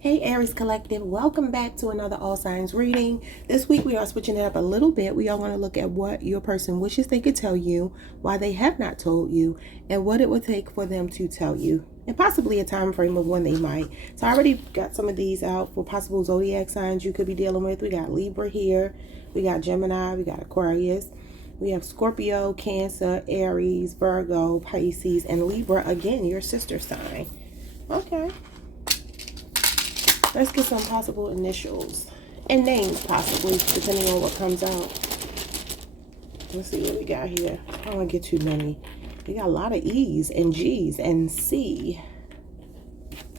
Hey Aries Collective, welcome back to another All Signs reading. This week we are switching it up a little bit. We are going to look at what your person wishes they could tell you, why they have not told you, and what it would take for them to tell you, and possibly a time frame of when they might. So I already got some of these out for possible zodiac signs you could be dealing with. We got Libra here, we got Gemini, we got Aquarius, we have Scorpio, Cancer, Aries, Virgo, Pisces, and Libra, again, your sister sign. Okay. Let's get some possible initials and names, possibly, depending on what comes out. Let's see what we got here. I don't want to get too many. We got a lot of E's and G's and C.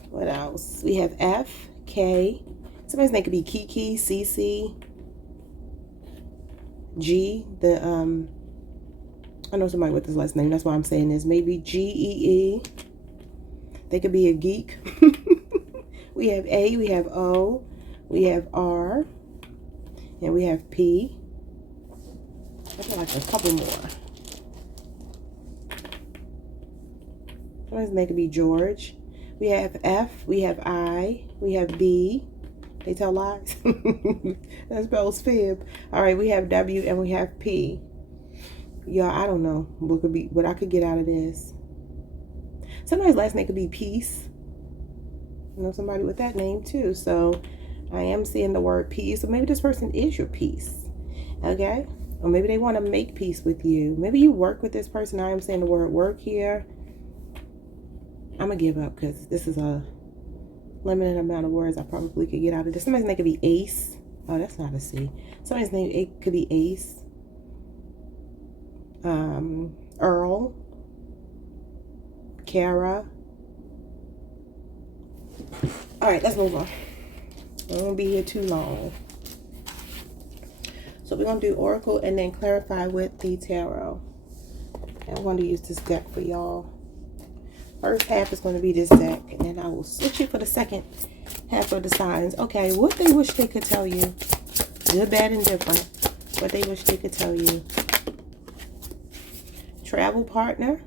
What else? We have F, K. Somebody's name could be Kiki, CC, G. I know somebody with this last name. That's why I'm saying this. Maybe GEE. They could be a geek. We have A, we have O, we have R, and we have P. I feel like a couple more. Somebody's name could be George. We have F, we have I, we have B. They tell lies. That spells fib. All right, we have W and we have P. Y'all, I don't know what I could get out of this. Somebody's last name could be Peace. I know somebody with that name too, so I am seeing the word peace. So maybe this person is your peace, okay? Or maybe they want to make peace with you. Maybe you work with this person. I am saying the word work here. I'm gonna give up because this is a limited amount of words I probably could get out of this. Somebody's name could be Ace. Oh, that's not a C. Somebody's name could be Ace. Earl, Kara. All right, let's move on. I won't be here too long. So we're going to do Oracle and then clarify with the Tarot. And I'm going to use this deck for y'all. First half is going to be this deck, and then I will switch it for the second half of the signs. Okay, what they wish they could tell you. Good, bad, and different. What they wish they could tell you. Travel partner.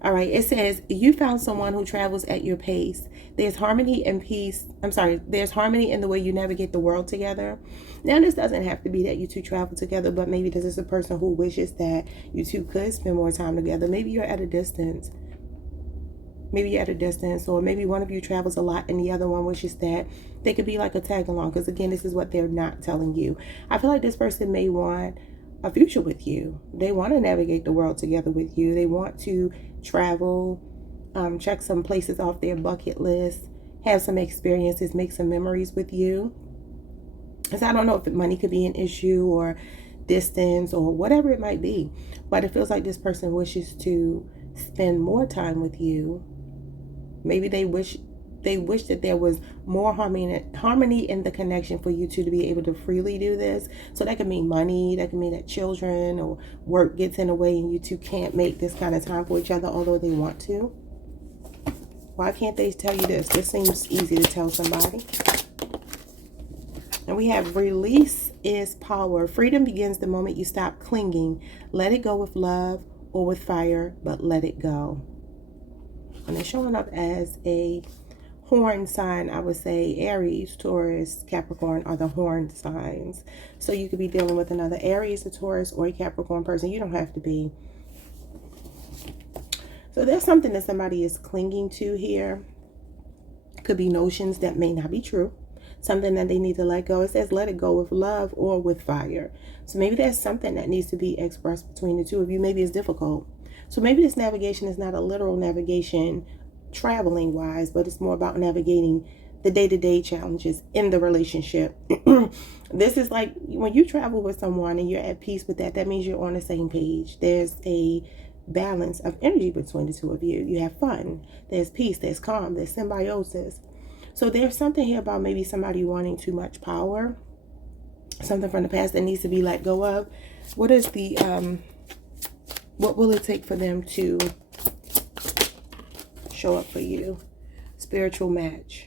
All right, it says, you found someone who travels at your pace. There's harmony and peace. There's harmony in the way you navigate the world together. Now, this doesn't have to be that you two travel together, but maybe this is a person who wishes that you two could spend more time together. Maybe you're at a distance. Or maybe one of you travels a lot and the other one wishes that they could be like a tag along. Because again, this is what they're not telling you. I feel like this person may want a future with you. They want to navigate the world together with you. They want to travel, check some places off their bucket list, have some experiences, make some memories with you. Because I don't know if money could be an issue or distance or whatever it might be, but it feels like this person wishes to spend more time with you. Maybe they wish that there was more harmony in the connection for you two to be able to freely do this. So that could mean money, that could mean that children or work gets in the way and you two can't make this kind of time for each other, although they want to. Why can't they tell you this? This seems easy to tell somebody. And we have release is power. Freedom begins the moment you stop clinging. Let it go with love or with fire, but let it go. And they're showing up as a horn sign. I would say Aries, Taurus, Capricorn are the horn signs. So you could be dealing with another Aries, a Taurus, or a Capricorn person. You don't have to be. So there's something that somebody is clinging to here. Could be notions that may not be true. Something that they need to let go. It says let it go with love or with fire. So maybe there's something that needs to be expressed between the two of you. Maybe it's difficult. So maybe this navigation is not a literal navigation traveling wise, but it's more about navigating the day-to-day challenges in the relationship. This is like when you travel with someone and you're at peace with that, that means you're on the same page. There's a balance of energy between the two of you. You have fun. There's peace. There's calm. There's symbiosis. So there's something here about maybe somebody wanting too much power. Something from the past that needs to be let go of. What is the what will it take for them to show up for you? Spiritual match.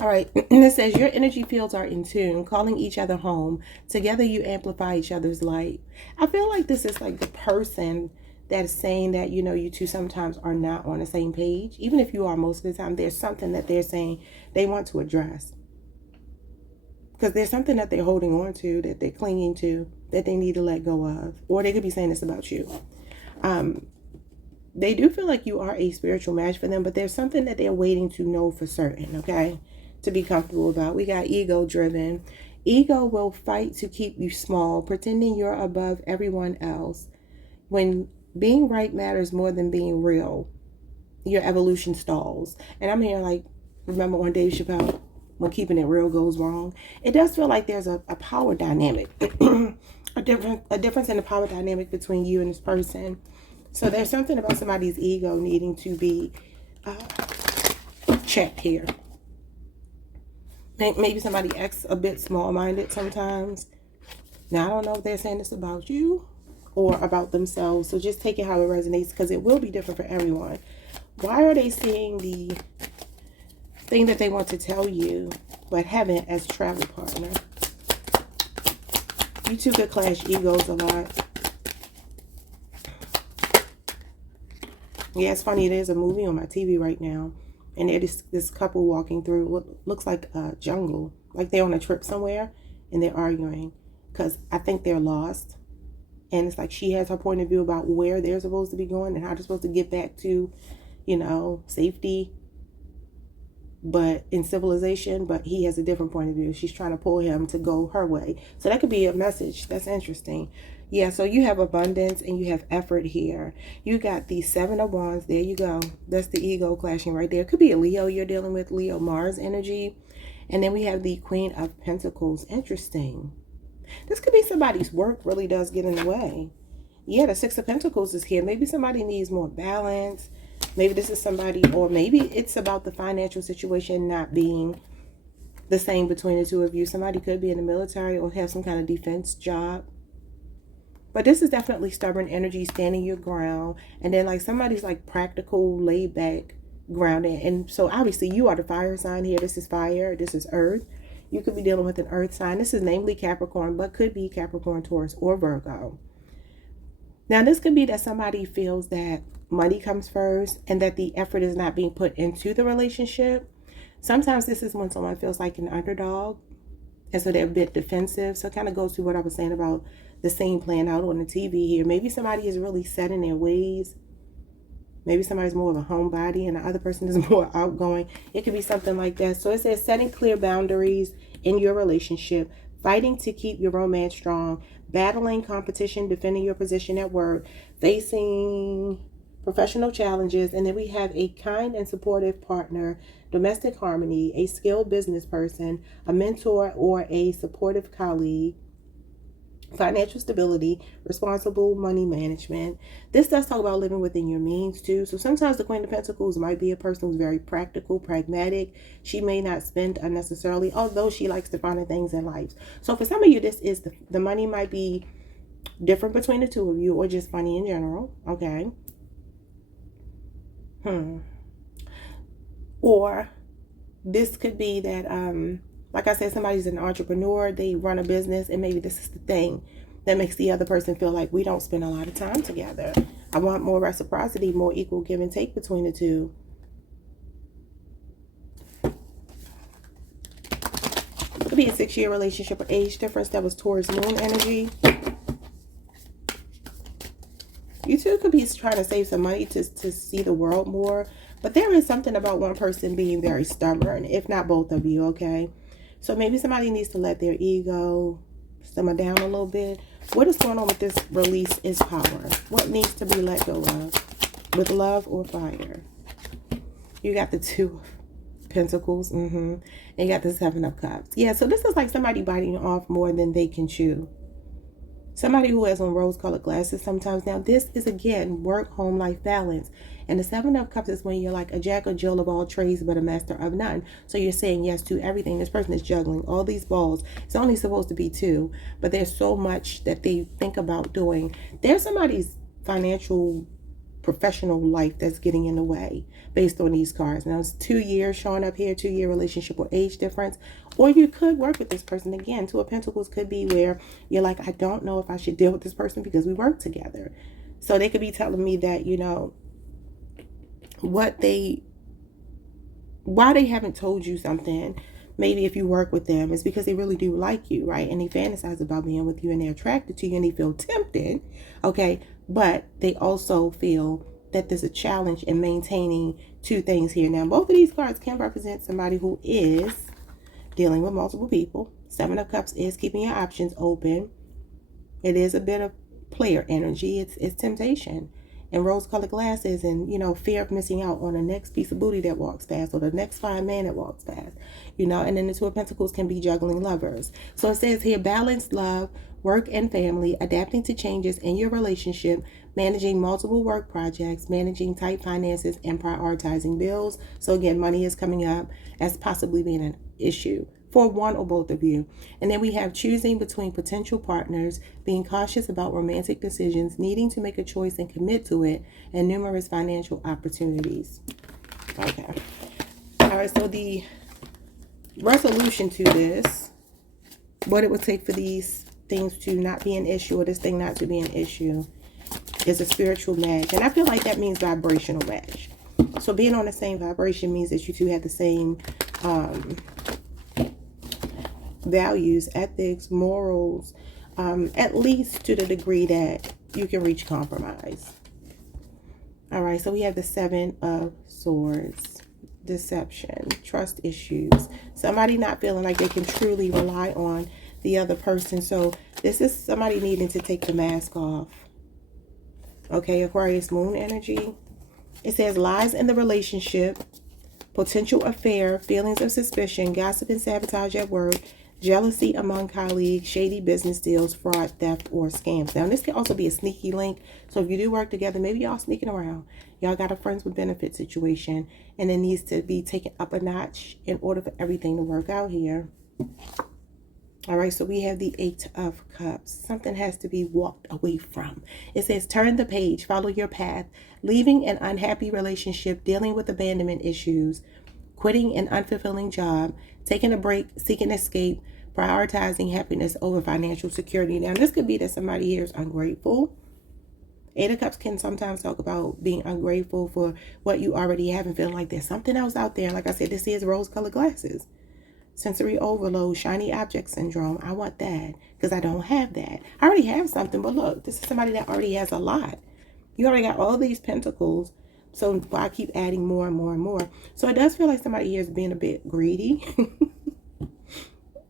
All right, and it says your energy fields are in tune, calling each other home. Together you amplify each other's light. I feel like this is like the person that is saying that, you know, you two sometimes are not on the same page. Even if you are most of the time, there's something that they're saying they want to address. Because there's something that they're holding on to, that they're clinging to, that they need to let go of. Or they could be saying this about you. They do feel like you are a spiritual match for them, but there's something that they're waiting to know for certain, okay? To be comfortable about. We got ego driven. Ego will fight to keep you small, pretending you're above everyone else. When being right matters more than being real, your evolution stalls. And I'm here like, remember on Dave Chappelle, when keeping it real goes wrong? It does feel like there's a power dynamic, a difference in the power dynamic between you and this person. So there's something about somebody's ego needing to be checked here. Maybe somebody acts a bit small-minded sometimes. Now, I don't know if they're saying this about you or about themselves. So just take it how it resonates, because it will be different for everyone. Why are they seeing the thing that they want to tell you but haven't as a travel partner? You two could clash egos a lot. Yeah, it's funny. There's a movie on my TV right now. And there's this couple walking through what looks like a jungle. Like they're on a trip somewhere and they're arguing. Because I think they're lost. And it's like she has her point of view about where they're supposed to be going and how they're supposed to get back to, you know, safety. But in civilization, but he has a different point of view. She's trying to pull him to go her way. So that could be a message. That's interesting. Yeah, so you have abundance and you have effort here. You got the 7 of Wands. There you go. That's the ego clashing right there. It could be a Leo you're dealing with, Leo Mars energy. And then we have the Queen of Pentacles. Interesting. This could be somebody's work really does get in the way. Yeah, the 6 of Pentacles is here. Maybe somebody needs more balance. Maybe this is somebody, or maybe it's about the financial situation not being the same between the two of you. Somebody could be in the military or have some kind of defense job. But this is definitely stubborn energy, standing your ground. And then like somebody's like practical, laid back, grounded. And so obviously you are the fire sign here. This is fire. This is earth. You could be dealing with an earth sign. This is namely Capricorn, but could be Capricorn, Taurus, or Virgo. Now this could be that somebody feels that money comes first and that the effort is not being put into the relationship. Sometimes this is when someone feels like an underdog. And so they're a bit defensive. So it kind of goes to what I was saying about the scene playing out on the TV here. Maybe somebody is really set in their ways. Maybe somebody's more of a homebody and the other person is more outgoing. It could be something like that. So it says setting clear boundaries in your relationship, fighting to keep your romance strong, battling competition, defending your position at work, facing professional challenges. And then we have a kind and supportive partner, domestic harmony, a skilled business person, a mentor or a supportive colleague, financial stability, responsible money management. This does talk about living within your means too. So sometimes the Queen of Pentacles might be a person who's very practical, pragmatic. She may not spend unnecessarily, although she likes the finer things in life. So for some of you, this is the money might be different between the two of you, or just money in general. Okay. Or this could be that like I said, somebody's an entrepreneur, they run a business, and maybe this is the thing that makes the other person feel like we don't spend a lot of time together. I want more reciprocity, more equal give and take between the two. Could be a 6-year relationship or age difference. That was Taurus moon energy. You two could be trying to save some money to see the world more. But there is something about one person being very stubborn, if not both of you, okay? So maybe somebody needs to let their ego simmer down a little bit. What is going on with this release is power. What needs to be let go of? With love or fire? You got the 2 of Pentacles. And you got the 7 of Cups. Yeah, so this is like somebody biting off more than they can chew. Somebody who has on rose-colored glasses sometimes. Now, this is, again, work, home, life balance. And the 7 of Cups is when you're like a jack or Jill of all trades, but a master of none. So you're saying yes to everything. This person is juggling all these balls. It's only supposed to be 2, but there's so much that they think about doing. There's somebody's financial, professional life that's getting in the way based on these cards. Now, it's 2 years showing up here, 2-year relationship or age difference. Or you could work with this person. Again, 2 of Pentacles could be where you're like, I don't know if I should deal with this person because we work together. So they could be telling me that, you know, why they haven't told you something, maybe if you work with them, is because they really do like you, right? And they fantasize about being with you, and they're attracted to you, and they feel tempted, okay? But they also feel that there's a challenge in maintaining two things here. Now, both of these cards can represent somebody who is dealing with multiple people. Seven of Cups is keeping your options open. It is a bit of player energy. It's temptation and rose-colored glasses, and, you know, fear of missing out on the next piece of booty that walks past, or the next fine man that walks past, you know. And then the Two of Pentacles can be juggling lovers. So it says here, balance love, work, and family, adapting to changes in your relationship, managing multiple work projects, managing tight finances, and prioritizing bills. So again, money is coming up as possibly being an issue for one or both of you. And then we have choosing between potential partners, being cautious about romantic decisions, needing to make a choice and commit to it, and numerous financial opportunities. Okay. All right, so the resolution to this, what it would take for these things to not be an issue, or this thing not to be an issue, is a spiritual match. And I feel like that means vibrational match. So being on the same vibration means that you two have the same values, ethics, morals, at least to the degree that you can reach compromise. All right, so we have the Seven of Swords, deception, trust issues, somebody not feeling like they can truly rely on the other person. So this is somebody needing to take the mask off. Okay, Aquarius moon energy. It says lies in the relationship, potential affair, feelings of suspicion, gossip and sabotage at work, jealousy among colleagues, shady business deals, fraud, theft, or scams. Now, this can also be a sneaky link. So if you do work together, maybe y'all sneaking around. Y'all got a friends with benefit situation, and it needs to be taken up a notch in order for everything to work out here. All right, so we have the Eight of Cups. Something has to be walked away from. It says, turn the page, follow your path, leaving an unhappy relationship, dealing with abandonment issues, quitting an unfulfilling job, taking a break, seeking escape, prioritizing happiness over financial security. Now, this could be that somebody here is ungrateful. Eight of Cups can sometimes talk about being ungrateful for what you already have and feeling like there's something else out there. Like I said, this is rose-colored glasses. Sensory overload, shiny object syndrome. I want that because I don't have that. I already have something, but look, this is somebody that already has a lot. You already got all these pentacles. So why keep adding more and more and more? So it does feel like somebody here is being a bit greedy.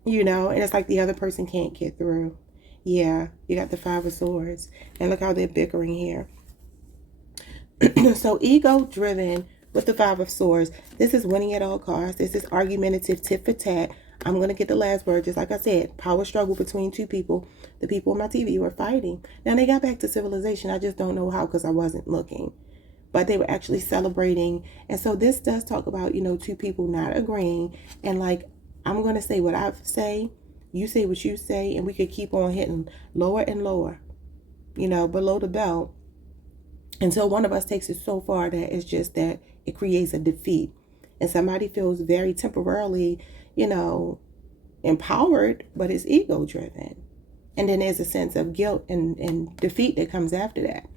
You know, and it's like the other person can't get through. Yeah, you got the Five of Swords. And look how they're bickering here. So ego driven with the Five of Swords. This is winning at all costs. This is argumentative, tit for tat. I'm going to get the last word. Just like I said, power struggle between two people. The people on my TV were fighting. Now they got back to civilization. I just don't know how because I wasn't looking. But they were actually celebrating. And so this does talk about, you know, two people not agreeing. And like, I'm going to say what I say. You say what you say. And we could keep on hitting lower and lower, you know, below the belt, until one of us takes it so far that it's just that it creates a defeat. And somebody feels very temporarily, you know, empowered, but it's ego driven. And then there's a sense of guilt and defeat that comes after that.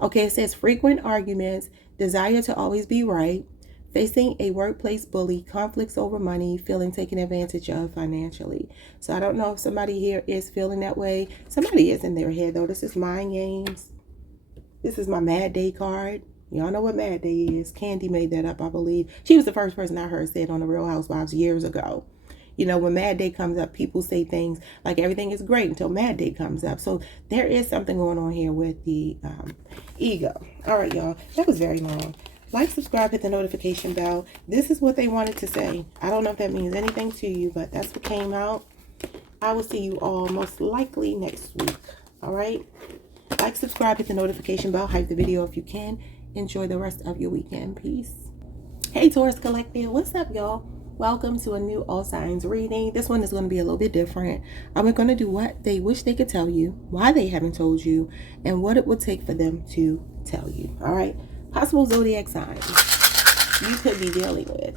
Okay, it says frequent arguments, desire to always be right, facing a workplace bully, conflicts over money, feeling taken advantage of financially. So I don't know if somebody here is feeling that way. Somebody is in their head, though. This is mind games. This is my Mad Day card. Y'all know what Mad Day is. Candy made that up, I believe. She was the first person I heard say it on The Real Housewives years ago. You know, when Mad Day comes up, people say things like everything is great until Mad Day comes up. So there is something going on here with the ego. All right, y'all. That was very long. Like, subscribe, hit the notification bell. This is what they wanted to say. I don't know if that means anything to you, but that's what came out. I will see you all most likely next week. All right? Like, subscribe, hit the notification bell. Hype the video if you can. Enjoy the rest of your weekend. Peace. Hey, Taurus Collective. What's up, y'all? Welcome to a new All Signs reading. This one is going to be a little bit different. I'm going to do what they wish they could tell you, why they haven't told you, and what it would take for them to tell you. All right? Possible zodiac signs you could be dealing with.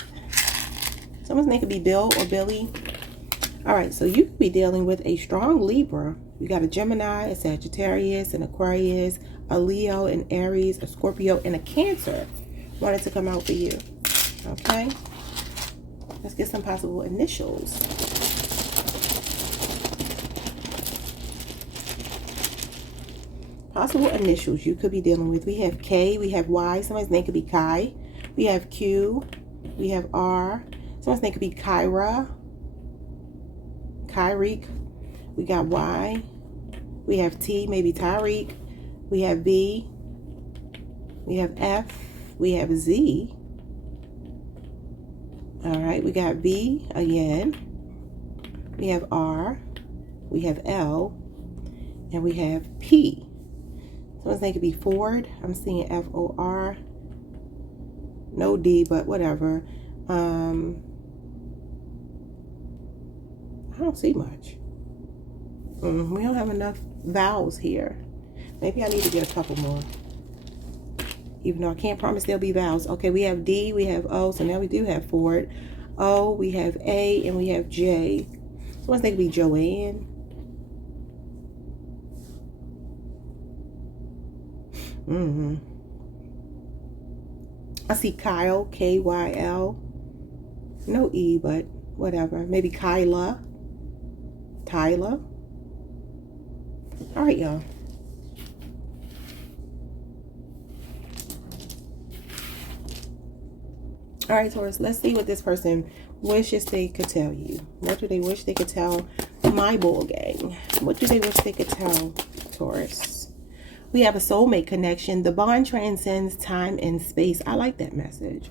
Someone's name could be Bill or Billy. All right, so you could be dealing with a strong Libra. You got a Gemini, a Sagittarius, an Aquarius, a Leo, an Aries, a Scorpio, and a Cancer wanted to come out for you. Okay? Let's get some possible initials. Possible initials you could be dealing with. We have K, we have Y. Somebody's name could be Kai. We have Q, we have R. Someone's name could be Kyra, Kyrique. We got Y. We have T, maybe Tyreek. We have V. We have F. We have Z. All right, we got V again. We have R. We have L. And we have P. Someone's name could be Ford. I'm seeing F-O-R. No D, but whatever. I don't see much. We don't have enough vowels here. Maybe I need to get a couple more. Even though I can't promise there'll be vowels. Okay, we have D, we have O, so now we do have Ford. O, we have A, and we have J. Someone's name could be Joanne. I see Kyle, K-Y-L. No E, but whatever. Maybe Kyla. Tyler. All right, y'all. All right, Taurus, let's see what this person wishes they could tell you. What do they wish they could tell my bull gang? What do they wish they could tell Taurus? We have a soulmate connection. The bond transcends time and space. I like that message.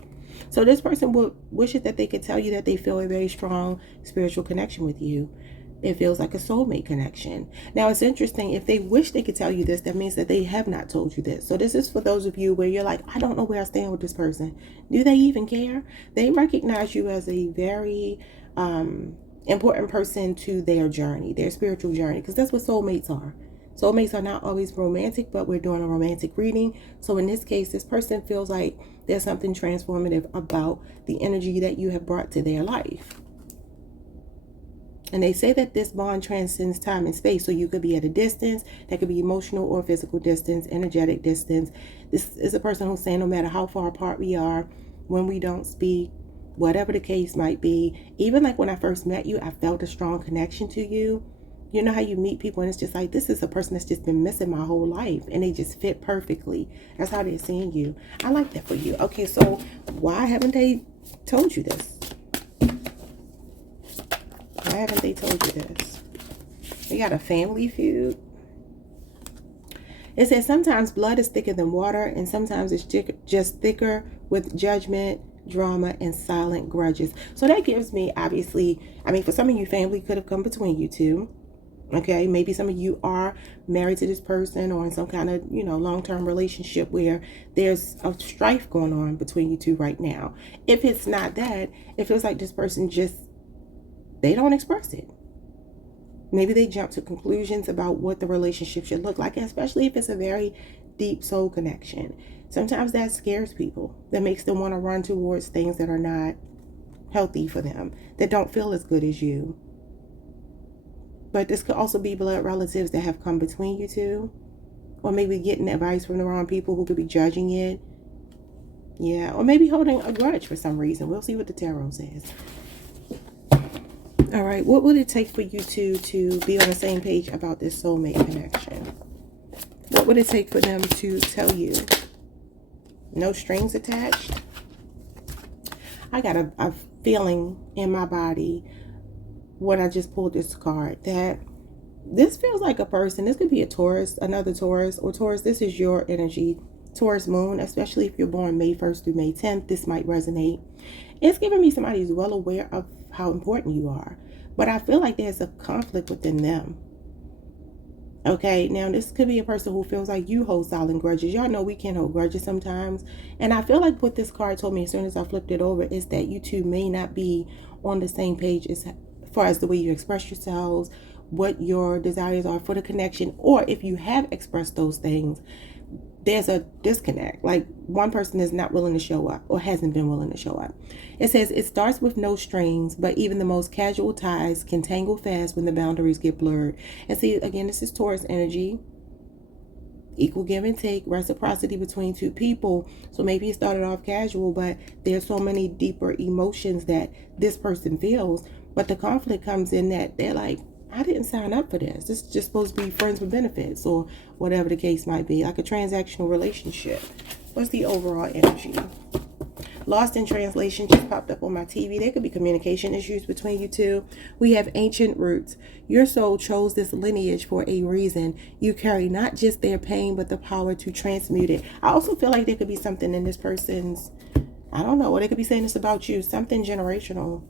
So this person would wish it that they could tell you that they feel a very strong spiritual connection with you. It feels like a soulmate connection. Now, it's interesting. If they wish they could tell you this, that means that they have not told you this. So this is for those of you where you're like, I don't know where I stand with this person. Do they even care? They recognize you as a very important person to their journey, their spiritual journey, because that's what soulmates are. Soulmates are not always romantic, but we're doing a romantic reading. So in this case, this person feels like there's something transformative about the energy that you have brought to their life. And they say that this bond transcends time and space. So you could be at a distance. That could be emotional or physical distance, energetic distance. This is a person who's saying no matter how far apart we are, when we don't speak, whatever the case might be. Even like when I first met you, I felt a strong connection to you. You know how you meet people and it's just like, this is a person that's just been missing my whole life. And they just fit perfectly. That's how they're seeing you. I like that for you. Okay, so why haven't they told you this? Why haven't they told you this? We got a family feud. It says sometimes blood is thicker than water, and sometimes it's just thicker with judgment, drama, and silent grudges. So that gives me, obviously, I mean, for some of you, family could have come between you two. Okay, maybe some of you are married to this person or in some kind of, you know, long-term relationship where there's a strife going on between you two right now. If it's not that, it feels like this person just, they don't express it. Maybe they jump to conclusions about what the relationship should look like, especially if it's a very deep soul connection. Sometimes that scares people. That makes them want to run towards things that are not healthy for them, that don't feel as good as you. But this could also be blood relatives that have come between you two. Or maybe getting advice from the wrong people who could be judging it. Yeah, or maybe holding a grudge for some reason. We'll see what the tarot says. All right, what would it take for you two to be on the same page about this soulmate connection? What would it take for them to tell you? No strings attached? I got a feeling in my body when I just pulled this card that this feels like a person. This could be a Taurus, another Taurus, or Taurus, this is your energy. Taurus moon, especially if you're born May 1st through May 10th, this might resonate. It's giving me somebody who's well aware of how important you are. But I feel like there's a conflict within them. Okay, now this could be a person who feels like you hold silent grudges. Y'all know we can hold grudges sometimes. And I feel like what this card told me as soon as I flipped it over is that you two may not be on the same page as far as the way you express yourselves, what your desires are for the connection, or if you have expressed those things, there's a disconnect. Like one person is not willing to show up or hasn't been willing to show up. It says it starts with no strings, but even the most casual ties can tangle fast when the boundaries get blurred. And see, again, this is Taurus energy. equal give and take, reciprocity between two people. So maybe it started off casual, but there's so many deeper emotions that this person feels. But the conflict comes in that they're like, I didn't sign up for this. This is just supposed to be friends with benefits, or whatever the case might be, like a transactional relationship. What's the overall energy? Lost in translation just popped up on my TV. There could be communication issues between you two. We have ancient roots. Your soul chose this lineage for a reason. You carry not just their pain, but the power to transmute it. I also feel like there could be something in this person's, I don't know, or they could be saying this about you, something generational.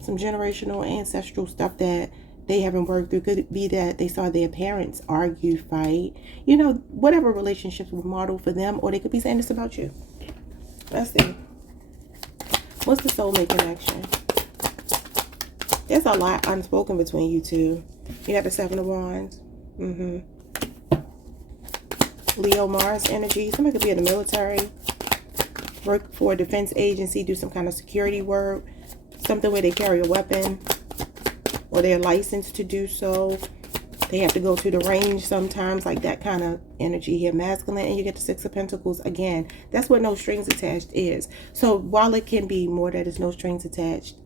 Some generational ancestral stuff that they haven't worked through. Could be that they saw their parents argue, fight, you know, whatever relationships were modeled for them, or they could be saying this about you. Let's see. What's the soulmate connection? There's a lot unspoken between you two. You have the Seven of Wands. Leo, Mars energy. Somebody could be in the military, work for a defense agency, do some kind of security work, something where they carry a weapon, or they're licensed to do so. They have to go to the range sometimes, like that kind of energy here. Masculine, and you get the Six of Pentacles again. That's what no strings attached is. So while it can be more that is no strings attached,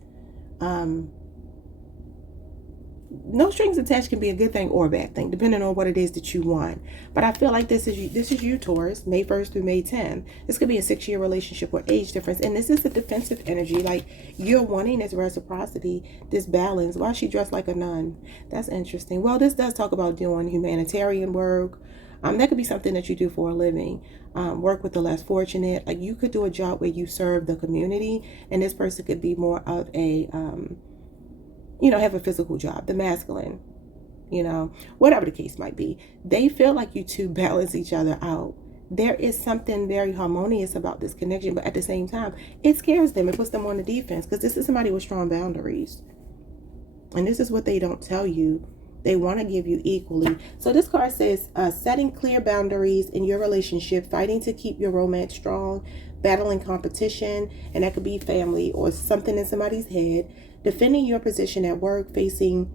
no strings attached can be a good thing or a bad thing, depending on what it is that you want. But I feel like this is you, Taurus, May 1st through May 10th. This could be a 6-year relationship or age difference. And this is a defensive energy. Like, you're wanting this reciprocity, this balance. Why is she dressed like a nun? That's interesting. Well, this does talk about doing humanitarian work. That could be something that you do for a living. Work with the less fortunate. Like, you could do a job where you serve the community. And this person could be more of a... you know, have a physical job, the masculine, you know, whatever the case might be. They feel like you two balance each other out. There is something very harmonious about this connection, but at the same time, it scares them. It puts them on the defense, because this is somebody with strong boundaries. And this is what they don't tell you. They want to give you equally. So this card says, setting clear boundaries in your relationship, fighting to keep your romance strong, battling competition, and that could be family or something in somebody's head, defending your position at work, facing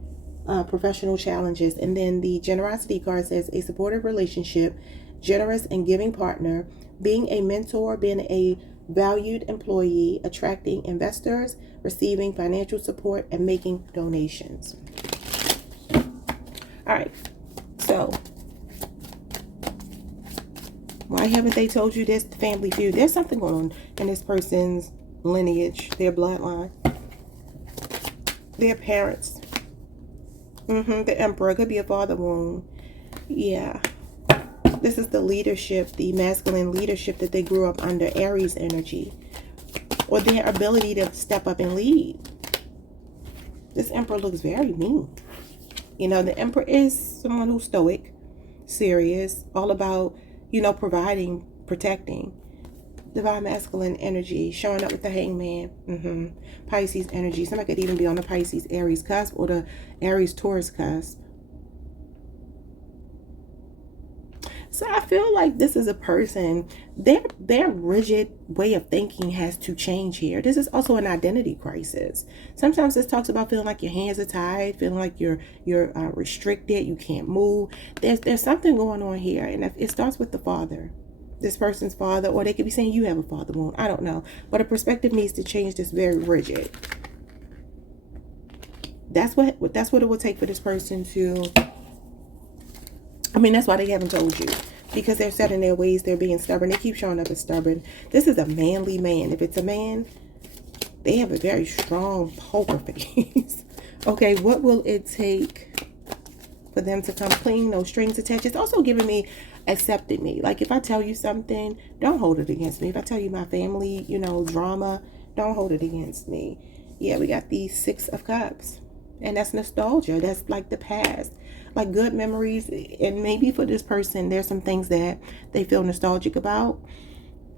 professional challenges. And then the generosity card says a supportive relationship, generous and giving partner, being a mentor, being a valued employee, attracting investors, receiving financial support, and making donations. All right, so why haven't they told you this? Family feud. There's something going on in this person's lineage, their bloodline, their parents. The Emperor could be a father wound. Yeah. This is the leadership, the masculine leadership that they grew up under, Aries energy, or their ability to step up and lead. This Emperor looks very mean. You know, the Emperor is someone who's stoic, serious, all about, you know, providing, protecting. Divine masculine energy, showing up with the Hangman. Pisces energy. Somebody could even be on the Pisces Aries cusp or the Aries Taurus cusp. So I feel like this is a person, their rigid way of thinking has to change here. This is also an identity crisis. Sometimes this talks about feeling like your hands are tied, feeling like you're restricted, you can't move. There's something going on here, and it starts with the father. This person's father, or they could be saying you have a father wound. I don't know. But a perspective needs to change this very rigid. That's what it would take for this person to... I mean, that's why they haven't told you. Because they're set in their ways. They're being stubborn. They keep showing up as stubborn. This is a manly man. If it's a man, they have a very strong poker face. Okay, what will it take for them to come clean? No strings attached. It's also giving me accepted me. Like, if I tell you something, don't hold it against me. If I tell you my family, you know, drama, don't hold it against me. Yeah, we got the Six of Cups. And that's nostalgia. That's like the past. Like good memories. And maybe for this person, there's some things that they feel nostalgic about.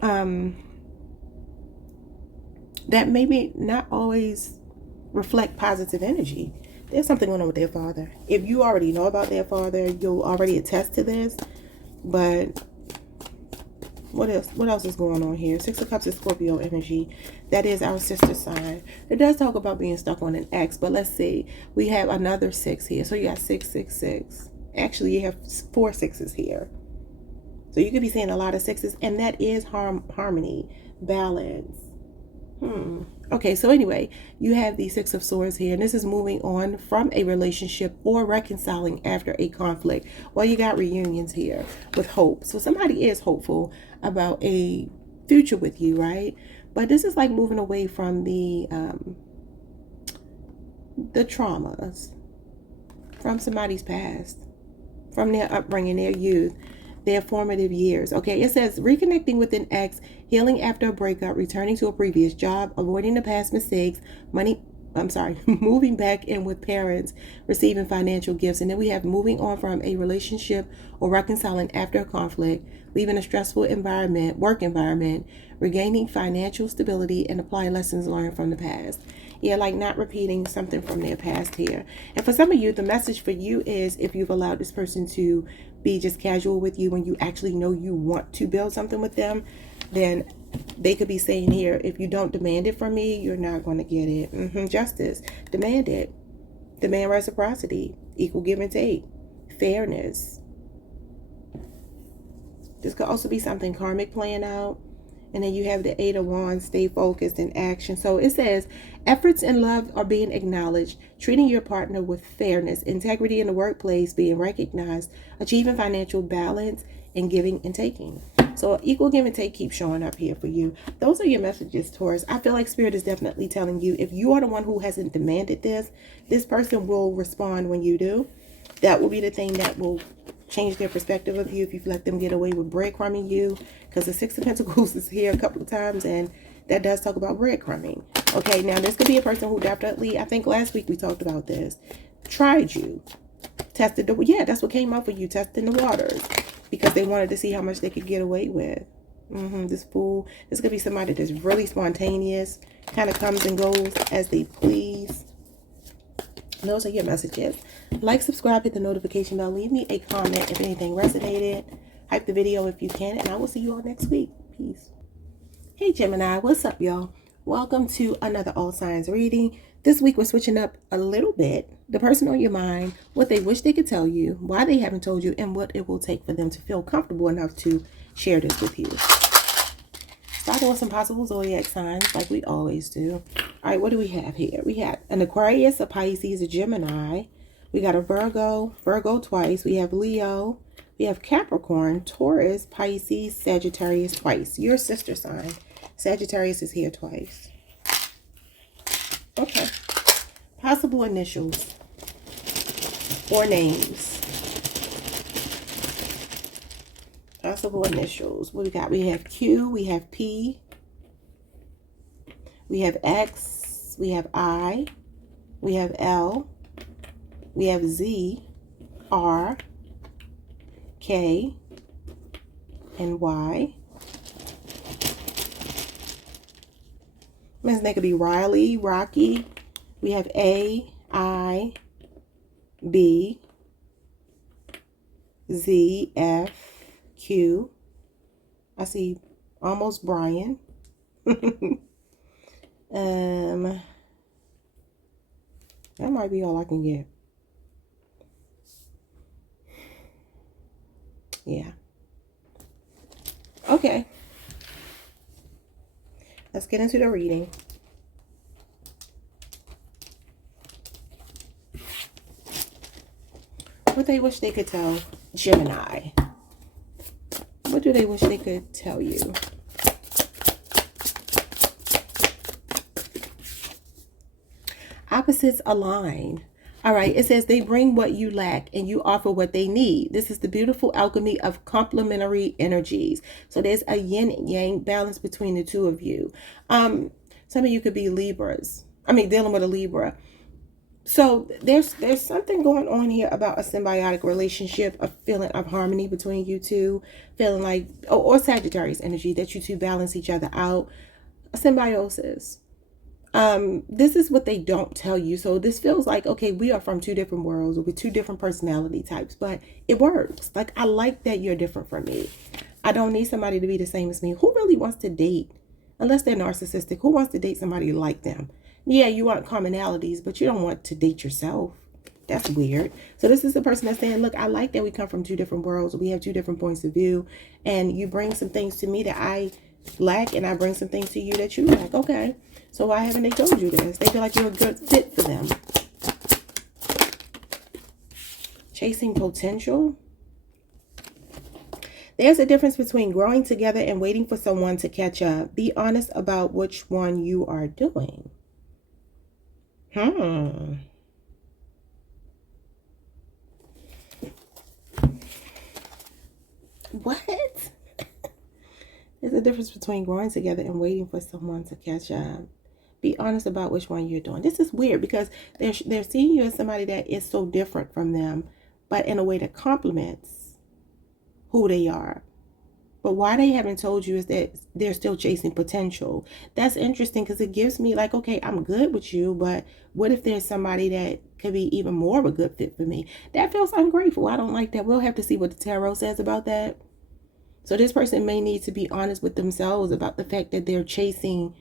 That maybe not always reflect positive energy. There's something going on with their father. If you already know about their father, you'll already attest to this. But what else is going on here? Six of Cups is Scorpio energy. That is our sister sign. It does talk about being stuck on an ex, but let's see. We have another 6 here. So you got 666. Actually, you have 4 sixes here. So you could be seeing a lot of sixes, and that is harmony, balance. Okay, so anyway, you have the 6 of Swords here, and this is moving on from a relationship or reconciling after a conflict. Well, you got reunions here with hope. So somebody is hopeful about a future with you, right? But this is like moving away from the traumas from somebody's past, from their upbringing, their youth, their formative years. Okay, it says reconnecting with an ex, healing after a breakup, returning to a previous job, avoiding the past mistakes, moving back in with parents, receiving financial gifts. And then we have moving on from a relationship or reconciling after a conflict, leaving a stressful environment, work environment, regaining financial stability, and apply lessons learned from the past. Yeah, like not repeating something from their past here. And for some of you, the message for you is if you've allowed this person to be just casual with you when you actually know you want to build something with them, then they could be saying here, if you don't demand it from me, you're not going to get it. Justice. Demand it. Demand reciprocity. Equal give and take. Fairness. This could also be something karmic playing out. And then you have the 8 of Wands, stay focused in action. So it says, efforts in love are being acknowledged, treating your partner with fairness, integrity in the workplace being recognized, achieving financial balance, and giving and taking. So equal give and take keeps showing up here for you. Those are your messages, Taurus. I feel like Spirit is definitely telling you, if you are the one who hasn't demanded this person will respond when you do. That will be the thing that will change their perspective of you if you've let them get away with breadcrumbing you. Because the 6 of Pentacles is here a couple of times, and that does talk about breadcrumbing. Okay, now this could be a person who definitely, I think last week we talked about this, tried you, tested the, yeah, that's what came out for you, testing the waters, because they wanted to see how much they could get away with. This fool, this could be somebody that's really spontaneous, kind of comes and goes as they please. Those are your messages. Like, subscribe, hit the notification bell, leave me a comment if anything resonated. Hype the video if you can, and I will see you all next week. Peace. Hey Gemini, what's up, y'all? Welcome to another All Signs reading. This week we're switching up a little bit. The person on your mind, what they wish they could tell you, why they haven't told you, and what it will take for them to feel comfortable enough to share this with you. Starting with some possible zodiac signs like we always do. All right, what do we have here? We have an Aquarius, a Pisces, a Gemini. We got a Virgo twice. We have Leo. We have Capricorn, Taurus, Pisces, Sagittarius twice. Your sister sign. Sagittarius is here twice. Okay. Possible initials or names. Possible initials. What we got? We have Q, we have P, we have X, we have I, we have L, we have Z, R, K, and Y. Means they could be Riley, Rocky. We have A, I, B, Z, F, Q. I see almost Brian. That might be all I can get. Yeah. Okay. Let's get into the reading. What they wish they could tell Gemini. What do they wish they could tell you? Opposites align. All right, it says they bring what you lack and you offer what they need. This is the beautiful alchemy of complementary energies. So there's a yin and yang balance between the two of you. Some of you could be Libras. I mean, dealing with a Libra. So there's something going on here about a symbiotic relationship, a feeling of harmony between you two, feeling like, or Sagittarius energy, that you two balance each other out, a symbiosis. This is what they don't tell you. So this feels like, okay, we are from two different worlds with two different personality types, but it works. Like, I like that you're different from me. I don't need somebody to be the same as me. Who really wants to date? Unless they're narcissistic, who wants to date somebody like them? Yeah, you want commonalities, but you don't want to date yourself. That's weird. So this is the person that's saying, look, I like that we come from two different worlds. We have two different points of view. And you bring some things to me that I lack, and I bring some things to you that you lack. Okay. So why haven't they told you this? They feel like you're a good fit for them. Chasing potential. There's a difference between growing together and waiting for someone to catch up. Be honest about which one you are doing. What? There's a difference between growing together and waiting for someone to catch up. Be honest about which one you're doing. This is weird because they're seeing you as somebody that is so different from them, but in a way that complements who they are. But why they haven't told you is that they're still chasing potential. That's interesting because it gives me like, okay, I'm good with you, but what if there's somebody that could be even more of a good fit for me? That feels ungrateful. I don't like that. We'll have to see what the tarot says about that. So this person may need to be honest with themselves about the fact that they're chasing.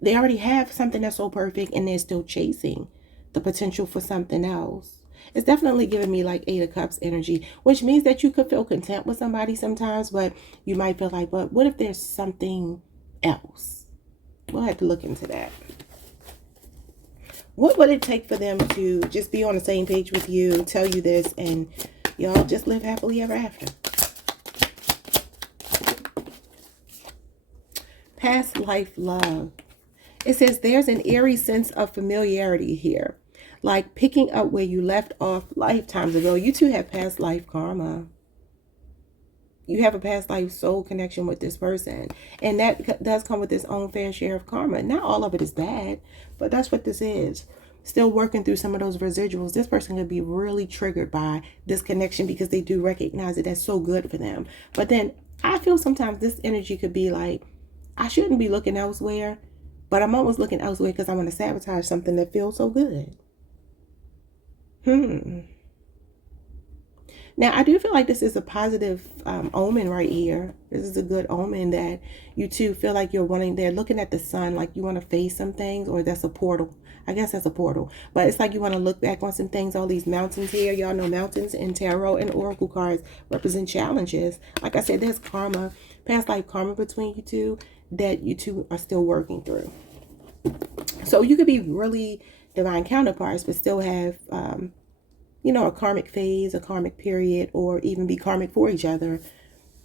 They already have something that's so perfect and they're still chasing the potential for something else. It's definitely giving me like 8 of Cups energy, which means that you could feel content with somebody sometimes, but you might feel like, but what if there's something else? We'll have to look into that. What would it take for them to just be on the same page with you, tell you this, and y'all just live happily ever after? Past life love. It says there's an eerie sense of familiarity here. Like picking up where you left off lifetimes ago. You two have past life karma. You have a past life soul connection with this person. And that does come with its own fair share of karma. Not all of it is bad, but that's what this is. Still working through some of those residuals. This person could be really triggered by this connection because they do recognize it. That's so good for them. But then I feel sometimes this energy could be like, I shouldn't be looking elsewhere, but I'm always looking elsewhere because I want to sabotage something that feels so good. Now, I do feel like this is a positive omen right here. This is a good omen that you two feel like you're wanting. They're looking at the sun like you want to face some things, or that's a portal. I guess that's a portal. But it's like you want to look back on some things. All these mountains here. Y'all know mountains in tarot and oracle cards represent challenges. Like I said, there's karma, past life karma between you two that you two are still working through. So you could be really divine counterparts, but still have, you know, a karmic phase, a karmic period, or even be karmic for each other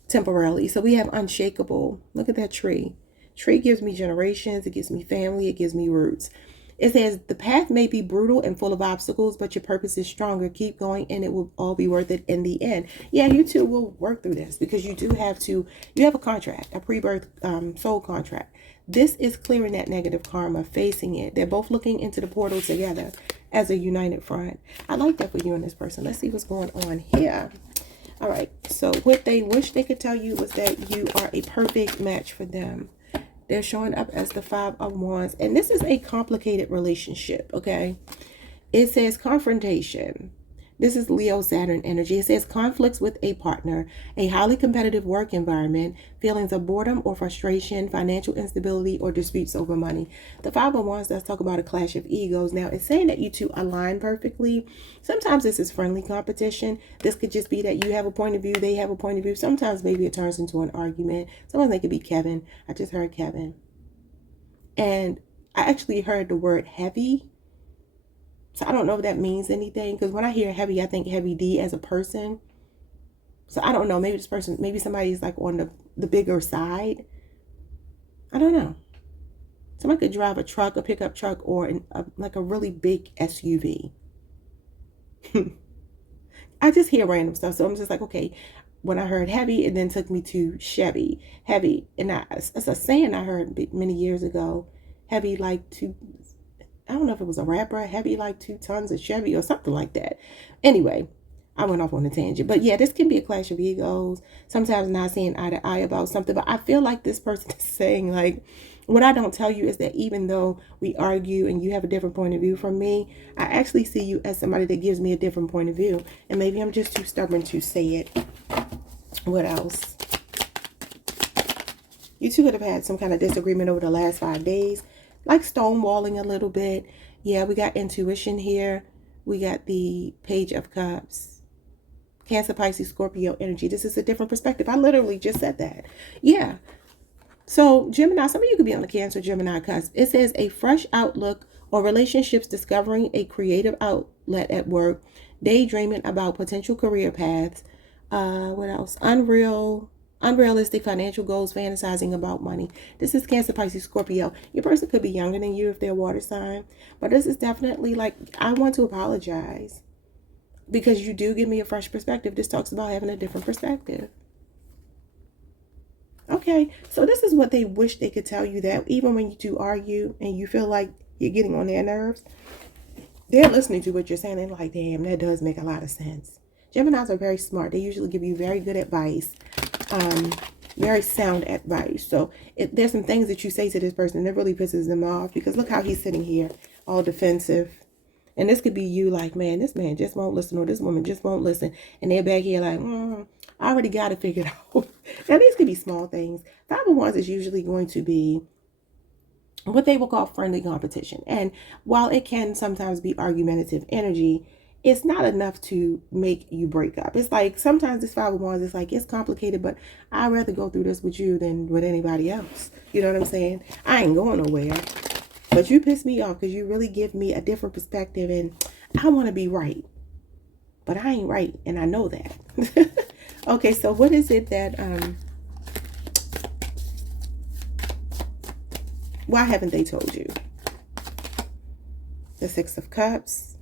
temporarily. So we have unshakable. Look at that tree. Tree gives me generations. It gives me family. It gives me roots. It says the path may be brutal and full of obstacles, but your purpose is stronger. Keep going and it will all be worth it in the end. Yeah, you two will work through this because you do have to, you have a contract, a pre-birth soul contract. This is clearing that negative karma, facing it. They're both looking into the portal together as a united front. I like that for you and this person. Let's see what's going on here. All right. So what they wish they could tell you was that you are a perfect match for them. They're showing up as the 5 of Wands. And this is a complicated relationship, okay? It says confrontation. This is Leo Saturn energy. It says conflicts with a partner, a highly competitive work environment, feelings of boredom or frustration, financial instability, or disputes over money. The 5 of Wands does talk about a clash of egos. Now, it's saying that you two align perfectly. Sometimes this is friendly competition. This could just be that you have a point of view, they have a point of view. Sometimes maybe it turns into an argument. Sometimes they could be Kevin. I just heard Kevin. And I actually heard the word heavy. So I don't know if that means anything, because when I hear heavy, I think heavy D as a person. So I don't know. Maybe this person, maybe somebody's like on the bigger side. I don't know. Somebody could drive a truck, a pickup truck, or like a really big SUV. I just hear random stuff. So I'm just like, okay, when I heard heavy, it then took me to Chevy. Heavy. And it's a saying I heard many years ago. Heavy like to... I don't know if it was a rapper, heavy like 2 tons of Chevy or something like that. Anyway, I went off on a tangent. But yeah, this can be a clash of egos. Sometimes not seeing eye to eye about something. But I feel like this person is saying, like, what I don't tell you is that even though we argue and you have a different point of view from me, I actually see you as somebody that gives me a different point of view. And maybe I'm just too stubborn to say it. What else? You two could have had some kind of disagreement over the last 5 days. Like stonewalling a little bit. Yeah, we got intuition here. We got the Page of Cups. Cancer, Pisces, Scorpio energy. This is a different perspective. I literally just said that. Yeah. So Gemini, some of you could be on the Cancer, Gemini cusp. It says a fresh outlook on relationships, discovering a creative outlet at work, daydreaming about potential career paths. What else? Unrealistic financial goals, fantasizing about money. This is Cancer, Pisces, Scorpio. Your person could be younger than you if they're a water sign. But this is definitely like, I want to apologize because you do give me a fresh perspective. This talks about having a different perspective. Okay, so this is what they wish they could tell you, that even when you do argue and you feel like you're getting on their nerves, they're listening to what you're saying and like, damn, that does make a lot of sense. Geminis are very smart. They usually give you very good advice, very sound advice. So there's some things that you say to this person that really pisses them off, because look how he's sitting here all defensive. And this could be you like, man, this man just won't listen, or this woman just won't listen. And they're back here like, I already got it figured out. Now, these could be small things. Five of Wands is usually going to be what they will call friendly competition. And while it can sometimes be argumentative energy, it's not enough to make you break up. It's like sometimes this Five of Wands is like, it's complicated, but I'd rather go through this with you than with anybody else. You know what I'm saying? I ain't going nowhere. But you piss me off because you really give me a different perspective, and I want to be right. But I ain't right, and I know that. Okay, so what is it that, why haven't they told you? The Six of Cups.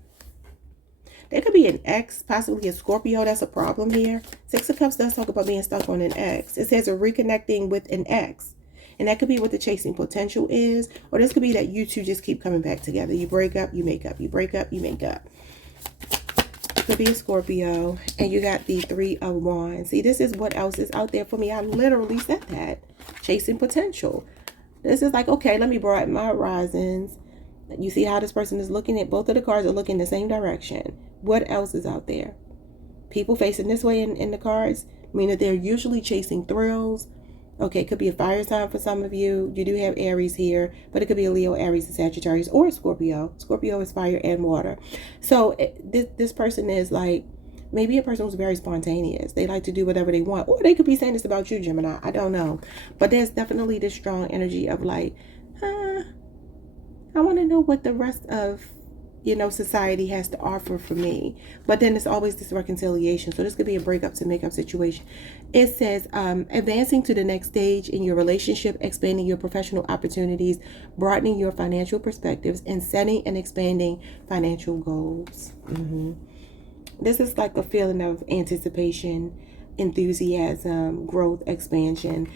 There could be an ex, possibly a Scorpio. That's a problem here. Six of Cups does talk about being stuck on an ex. It says a reconnecting with an ex. And that could be what the chasing potential is. Or this could be that you two just keep coming back together. You break up, you make up. You break up, you make up. Could be a Scorpio. And you got the Three of Wands. See, this is what else is out there for me. I literally said that. Chasing potential. This is like, okay, let me broaden my horizons. You see how this person is looking at, both of the cards are looking the same direction. What else is out there? People facing this way in the cards, meaning they're usually chasing thrills. Okay, it could be a fire sign for some of you. You do have Aries here, but it could be a Leo, Aries, and Sagittarius, or a Scorpio. Scorpio is fire and water. So this person is like, maybe a person who's very spontaneous. They like to do whatever they want. Or they could be saying this about you, Gemini. I don't know. But there's definitely this strong energy of like, I want to know what the rest of, society has to offer for me. But then it's always this reconciliation. So this could be a breakup to make up situation. It says advancing to the next stage in your relationship, expanding your professional opportunities, broadening your financial perspectives, and setting and expanding financial goals. This is like a feeling of anticipation, enthusiasm, growth, expansion.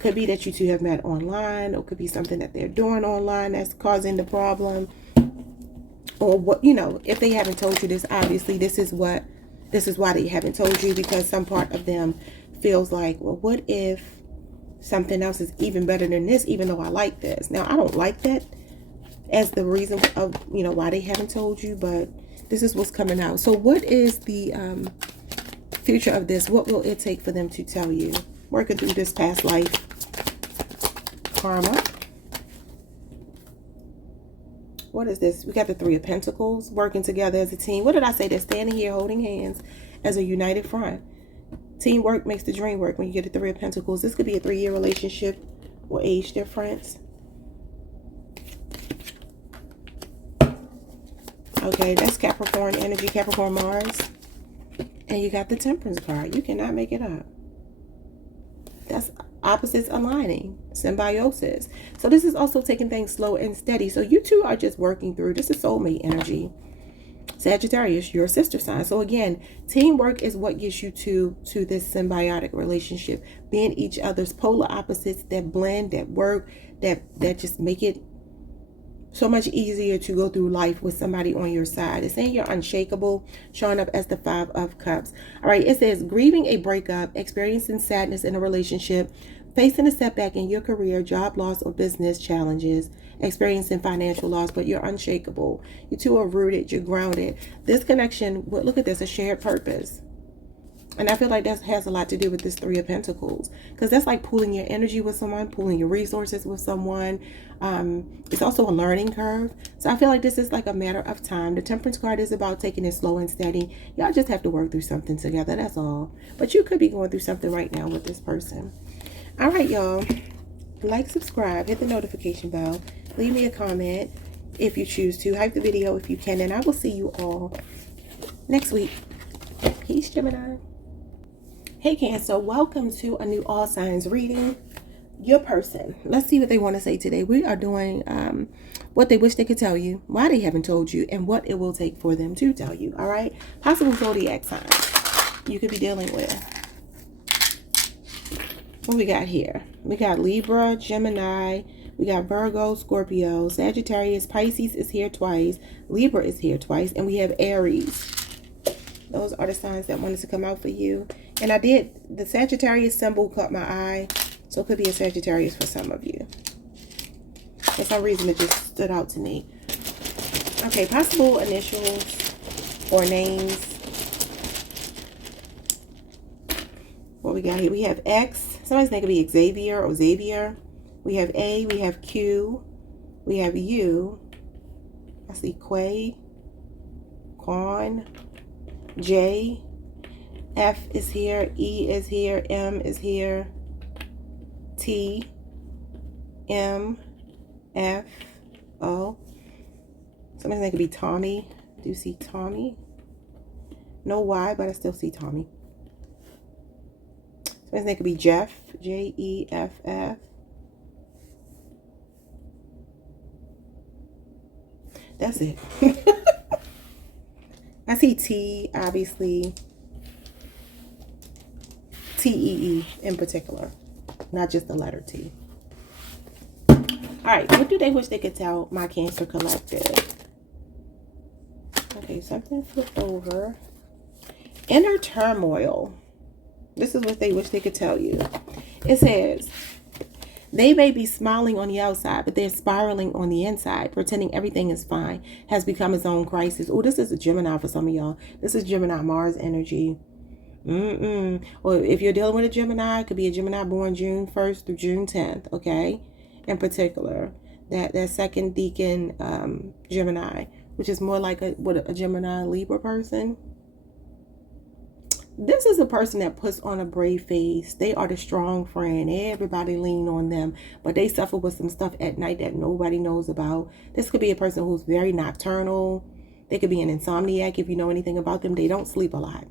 Could be that you two have met online, or could be something that they're doing online that's causing the problem. Or what, if they haven't told you this, obviously this is why they haven't told you, because some part of them feels like, well, what if something else is even better than this, even though I like this? Now, I don't like that as the reason of, why they haven't told you, but this is what's coming out. So what is the future of this? What will it take for them to tell you? Working through this past life karma. What is this? We got the Three of Pentacles, working together as a team. What did I say? They're standing here holding hands as a united front. Teamwork makes the dream work when you get the Three of Pentacles. This could be a 3-year relationship or age difference. Okay, that's Capricorn energy, Capricorn Mars. And you got the Temperance card. You cannot make it up. That's opposites aligning, symbiosis. So this is also taking things slow and steady. So you two are just working through. This is soulmate energy. Sagittarius, your sister sign. So again, teamwork is what gets you to this symbiotic relationship. Being each other's polar opposites that blend, that work, that just make it so much easier to go through life with somebody on your side. It's saying you're unshakable, showing up as the Five of Cups. All right, it says grieving a breakup, experiencing sadness in a relationship, facing a setback in your career, job loss or business challenges, experiencing financial loss, but you're unshakable. You two are rooted, you're grounded. This connection, look at this, a shared purpose. And I feel like that has a lot to do with this Three of Pentacles, because that's like pooling your energy with someone, pooling your resources with someone. It's also a learning curve. So I feel like this is like a matter of time. The Temperance card is about taking it slow and steady. Y'all just have to work through something together. That's all. But you could be going through something right now with this person. All right, y'all. Like, subscribe, hit the notification bell. Leave me a comment if you choose to. Hype the video if you can. And I will see you all next week. Peace, Gemini. Hey Cancer, welcome to a new all signs reading. Your person, let's see what they want to say today. We are doing what they wish they could tell you, why they haven't told you, and what it will take for them to tell you. All right, possible zodiac signs you could be dealing with. What we got here? We got Libra, Gemini, we got Virgo, Scorpio, Sagittarius, Pisces is here twice, Libra is here twice, and we have Aries. Those are the signs that wanted to come out for you. And I did, the Sagittarius symbol caught my eye. So it could be a Sagittarius for some of you. For some reason, it just stood out to me. Okay, possible initials or names. What we got here? We have X. Somebody's name could be Xavier or Xavier. We have A. We have Q. We have U. I see Quay. Quan. J. F is here. E is here. M is here. T. M. F. O. Somebody's name could be Tommy. Do you see Tommy? No Y, but I still see Tommy. Somebody's name could be Jeff. J-E-F-F. That's it. I see T, obviously. T-E-E in particular. Not just the letter T. Alright, what do they wish they could tell my Cancer collective? Okay, something flipped over. Inner turmoil. This is what they wish they could tell you. It says, they may be smiling on the outside, but they're spiraling on the inside, pretending everything is fine, has become its own crisis. Oh, this is a Gemini for some of y'all. This is Gemini Mars energy. Or if you're dealing with a Gemini, it could be a Gemini born June 1st through June 10th, okay? In particular, that second deacon Gemini, which is more like a Gemini Libra person. This is a person that puts on a brave face. They are the strong friend. Everybody lean on them, but they suffer with some stuff at night that nobody knows about. This could be a person who's very nocturnal. They could be an insomniac. If you know anything about them, they don't sleep a lot.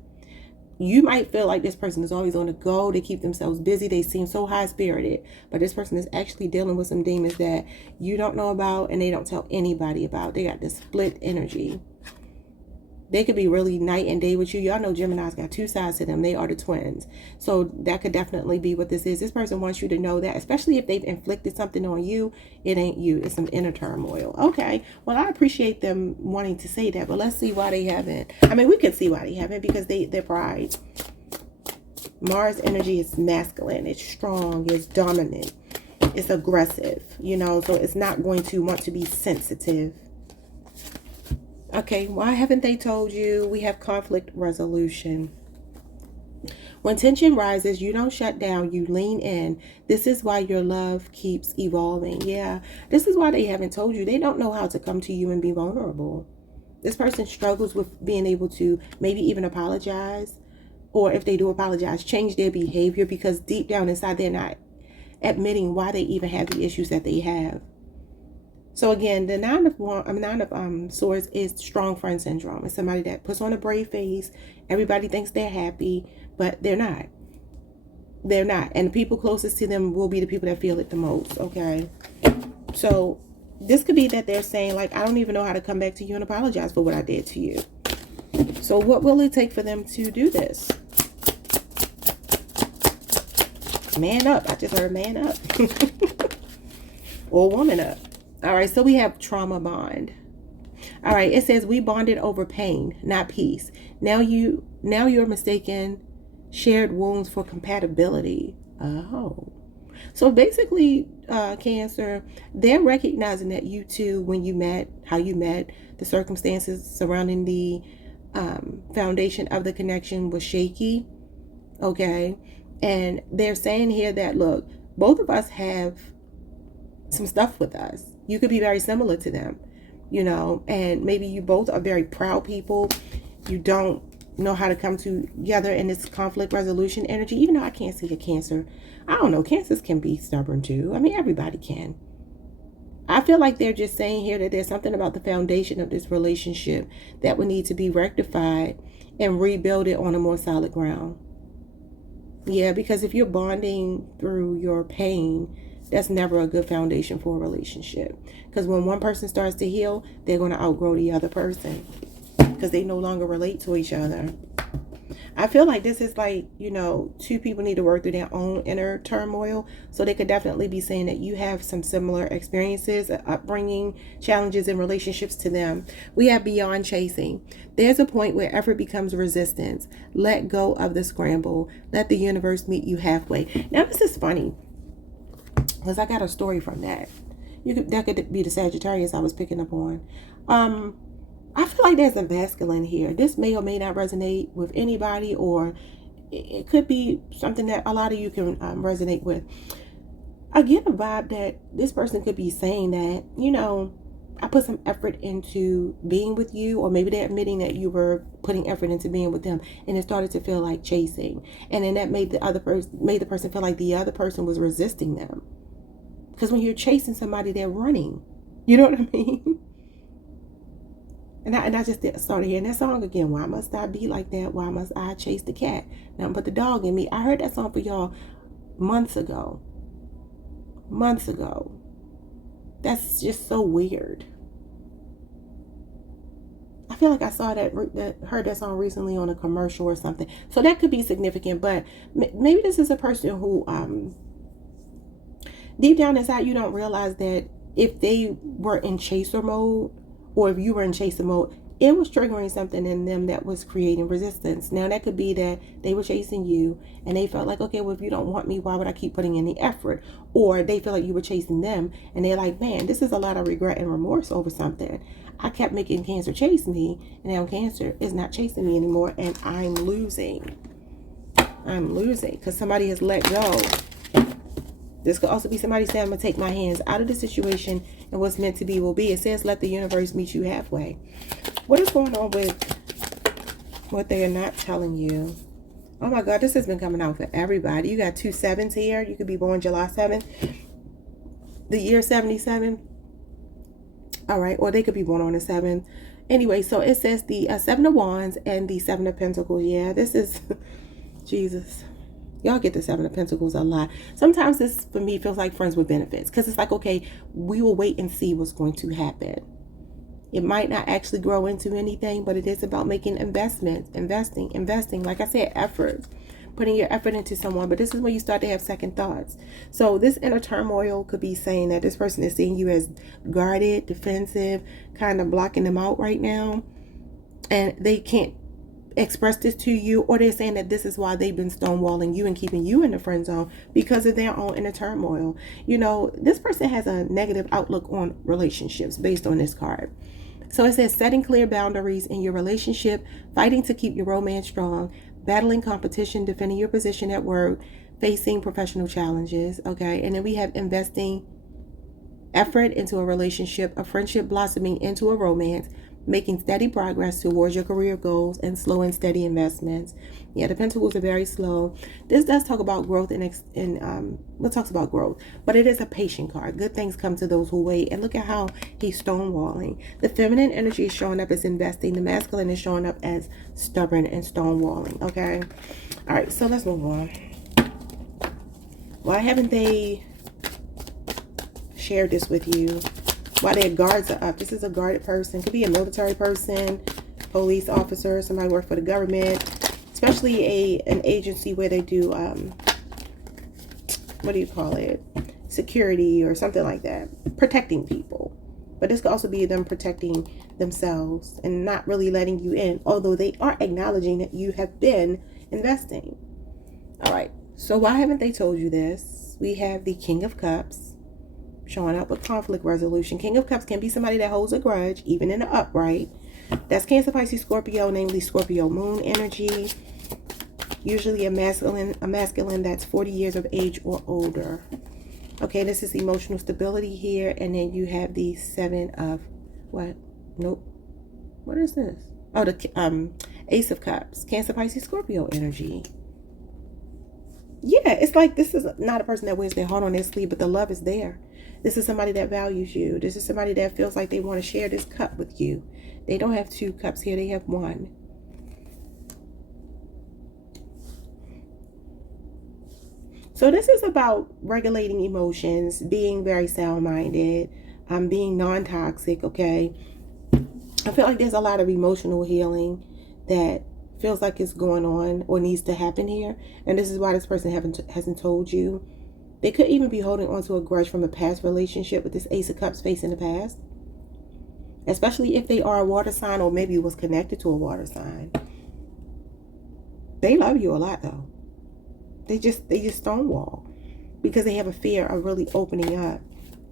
You might feel like this person is always on the go. They keep themselves busy. They seem so high-spirited, but this person is actually dealing with some demons that you don't know about and they don't tell anybody about. They got this split energy. They could be really night and day with you. Y'all know Gemini's got two sides to them. They are the twins. So that could definitely be what this is. This person wants you to know that, especially if they've inflicted something on you, it ain't you. It's some inner turmoil. Okay. Well, I appreciate them wanting to say that, but let's see why they haven't. I mean, we can see why they haven't, because their pride. Mars energy is masculine. It's strong. It's dominant. It's aggressive, you know, so it's not going to want to be sensitive. Okay, why haven't they told you? We have conflict resolution. When tension rises, you don't shut down, you lean in. This is why your love keeps evolving. Yeah, this is why they haven't told you. They don't know how to come to you and be vulnerable. This person struggles with being able to maybe even apologize. Or if they do apologize, change their behavior, because deep down inside, they're not admitting why they even have the issues that they have. So again, the nine of swords is strong friend syndrome. It's somebody that puts on a brave face. Everybody thinks they're happy, but they're not. They're not. And the people closest to them will be the people that feel it the most, okay? So this could be that they're saying, like, I don't even know how to come back to you and apologize for what I did to you. So what will it take for them to do this? Man up. I just heard man up. Or woman up. All right, so we have trauma bond. All right, it says we bonded over pain, not peace. Now you're mistaken shared wounds for compatibility. Oh. So basically, Cancer, they're recognizing that you two, when you met, how you met, the circumstances surrounding the foundation of the connection was shaky. Okay. And they're saying here that, look, both of us have some stuff with us. You could be very similar to them, you know, and maybe you both are very proud people. You don't know how to come together in this conflict resolution energy, even though I can't see a Cancer. I don't know. Cancers can be stubborn too. I mean, everybody can. I feel like they're just saying here that there's something about the foundation of this relationship that would need to be rectified and rebuild it on a more solid ground. Yeah, because if you're bonding through your pain, that's never a good foundation for a relationship. Because when one person starts to heal, they're going to outgrow the other person because they no longer relate to each other. I feel like this is like, you know, two people need to work through their own inner turmoil. So they could definitely be saying that you have some similar experiences, upbringing, challenges in relationships to them. We have beyond chasing. There's a point where effort becomes resistance. Let go of the scramble. Let the universe meet you halfway. Now, this is funny because I got a story from that. That could be the Sagittarius I was picking up on. I feel like there's a masculine here. This may or may not resonate with anybody, or it could be something that a lot of you can resonate with. I get a vibe that this person could be saying that, you know, I put some effort into being with you, or maybe they're admitting that you were putting effort into being with them, and it started to feel like chasing, and then that made the person feel like the other person was resisting them. Because when you're chasing somebody, they're running. You know what I mean? And I just started hearing that song again. Why must I be like that? Why must I chase the cat? Nothing but the dog in me. I heard that song for y'all months ago. Months ago. That's just so weird. I feel like I saw heard that song recently on a commercial or something. So that could be significant. But maybe this is a person who, deep down inside, you don't realize that if they were in chaser mode, or if you were in chaser mode, it was triggering something in them that was creating resistance. Now, that could be that they were chasing you and they felt like, okay, well, if you don't want me, why would I keep putting in the effort? Or they feel like you were chasing them and they're like, man, this is a lot of regret and remorse over something. I kept making Cancer chase me, and now Cancer is not chasing me anymore, and I'm losing. I'm losing because somebody has let go. This could also be somebody saying, I'm going to take my hands out of the situation, and what's meant to be will be. It says, let the universe meet you halfway. What is going on with what they are not telling you? Oh my God, this has been coming out for everybody. You got 2 7s here. You could be born July 7th, the year 77. All right, or they could be born on the 7th. Anyway, so it says the 7 of Wands and the 7 of Pentacles. Yeah, this is Jesus. Y'all get the 7 of Pentacles a lot. Sometimes this, for me, feels like friends with benefits. Because it's like, okay, we will wait and see what's going to happen. It might not actually grow into anything, but it is about making investments, investing. Like I said, effort. Putting your effort into someone. But this is when you start to have second thoughts. So this inner turmoil could be saying that this person is seeing you as guarded, defensive, kind of blocking them out right now. And they can't express this to you, or they're saying that this is why they've been stonewalling you and keeping you in the friend zone because of their own inner turmoil. You know, this person has a negative outlook on relationships based on this card. So it says setting clear boundaries in your relationship, fighting to keep your romance strong, battling competition, defending your position at work, facing professional challenges. Okay, and then we have investing effort into a relationship, a friendship blossoming into a romance, making steady progress towards your career goals, and slow and steady investments. Yeah, the Pentacles are very slow. This does talk about growth what talks about growth, but it is a patient card. Good things come to those who wait. And look at how he's stonewalling. The feminine energy is showing up as investing. The masculine is showing up as stubborn and stonewalling. Okay. All right. So let's move on. Why haven't they shared this with you? Why their guards are up? This is a guarded person. Could be a military person, police officer, somebody work for the government, especially an agency where they do, what do you call it? Security or something like that. Protecting people. But this could also be them protecting themselves and not really letting you in, although they are acknowledging that you have been investing. All right. So why haven't they told you this? We have the King of Cups showing up with conflict resolution. King of Cups can be somebody that holds a grudge, even in the upright. That's Cancer, Pisces, Scorpio, namely Scorpio moon energy. Usually a masculine that's 40 years of age or older. Okay, this is emotional stability here. And then you have the 7 of what? Nope. What is this? Oh, the Ace of Cups. Cancer, Pisces, Scorpio energy. Yeah, it's like this is not a person that wears their heart on their sleeve, but the love is there. This is somebody that values you. This is somebody that feels like they want to share this cup with you. They don't have 2 cups here. They have 1. So this is about regulating emotions, being very sound-minded, being non-toxic, okay? I feel like there's a lot of emotional healing that feels like it's going on or needs to happen here. And this is why this person hasn't told you. They could even be holding on to a grudge from a past relationship with this Ace of Cups facing the past. Especially if they are a water sign or maybe was connected to a water sign. They love you a lot though. They just stonewall because they have a fear of really opening up.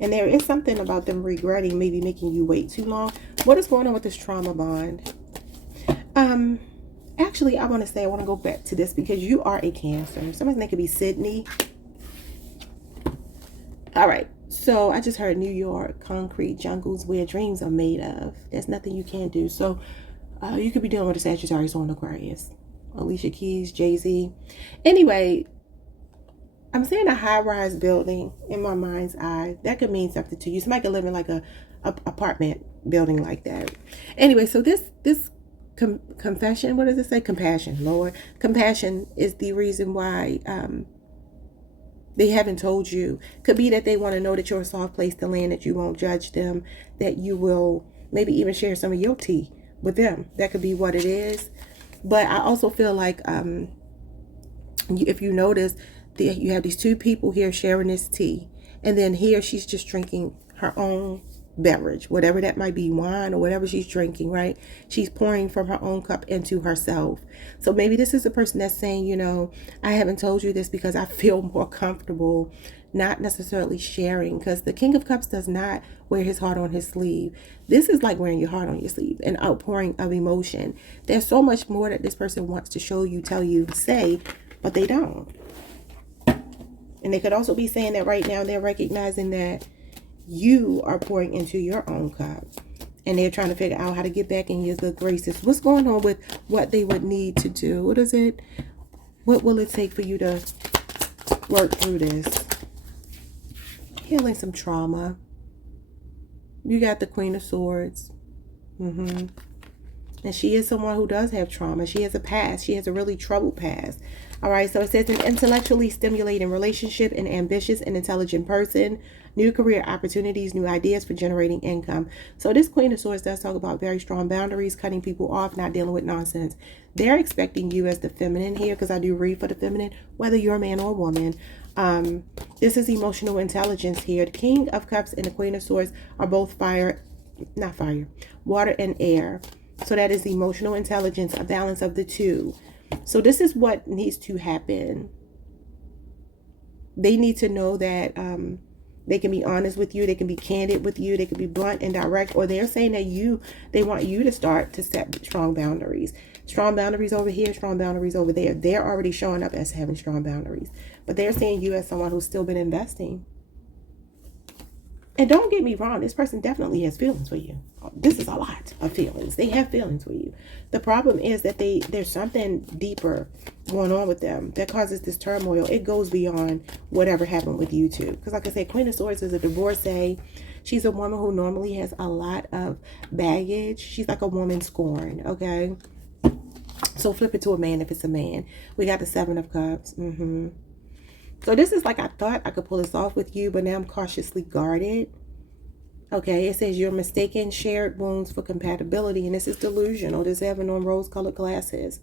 And there is something about them regretting maybe making you wait too long. What is going on with this trauma bond? Actually, I want to go back to this because you are a Cancer. Somebody's name could be Sydney. All right. So I just heard New York, concrete jungles where dreams are made of. There's nothing you can't do. So you could be dealing with a Sagittarius or an Aquarius. Alicia Keys, Jay-Z. Anyway, I'm saying a high-rise building in my mind's eye. That could mean something to you. Somebody could live in like a apartment building like that. Anyway, so this confession, what does it say? Compassion, Lord. Compassion is the reason why they haven't told you. Could be that they want to know that you're a soft place to land, that you won't judge them, that you will maybe even share some of your tea with them. That could be what it is. But I also feel like if you notice, you have these 2 people here sharing this tea. And then here she's just drinking her own beverage, whatever that might be, wine or whatever she's drinking, right? She's pouring from her own cup into herself. So maybe this is a person that's saying, you know, I haven't told you this because I feel more comfortable not necessarily sharing, because the King of Cups does not wear his heart on his sleeve. This is like wearing your heart on your sleeve, an outpouring of emotion. There's so much more that this person wants to show you, tell you, say, but they don't. And they could also be saying that right now they're recognizing that you are pouring into your own cup. And they're trying to figure out how to get back in your good graces. What's going on with what they would need to do? What is it? What will it take for you to work through this? Healing some trauma. You got the Queen of Swords. And she is someone who does have trauma. She has a past. She has a really troubled past. All right, so it says an intellectually stimulating relationship, an ambitious and intelligent person, new career opportunities, new ideas for generating income. So this Queen of Swords does talk about very strong boundaries, cutting people off, not dealing with nonsense. They're expecting you as the feminine here, because I do read for the feminine, whether you're a man or a woman. This is emotional intelligence here. The King of Cups and the Queen of Swords are both water and air. So that is emotional intelligence, a balance of the 2. So this is what needs to happen. They need to know that they can be honest with you. They can be candid with you. They can be blunt and direct. Or they're saying that they want you to start to set strong boundaries. Strong boundaries over here, strong boundaries over there. They're already showing up as having strong boundaries. But they're seeing you as someone who's still been investing. And don't get me wrong, this person definitely has feelings for you. This is a lot of feelings. They have feelings for you. The problem is that there's something deeper going on with them that causes this turmoil. It goes beyond whatever happened with you two. Because like I said, Queen of Swords is a divorcee. She's a woman who normally has a lot of baggage. She's like a woman scorned, okay? So flip it to a man if it's a man. We got the 7 of Cups. So this is like, I thought I could pull this off with you, but now I'm cautiously guarded. Okay, it says you're mistaken shared wounds for compatibility, and this is delusional. This having on rose-colored glasses.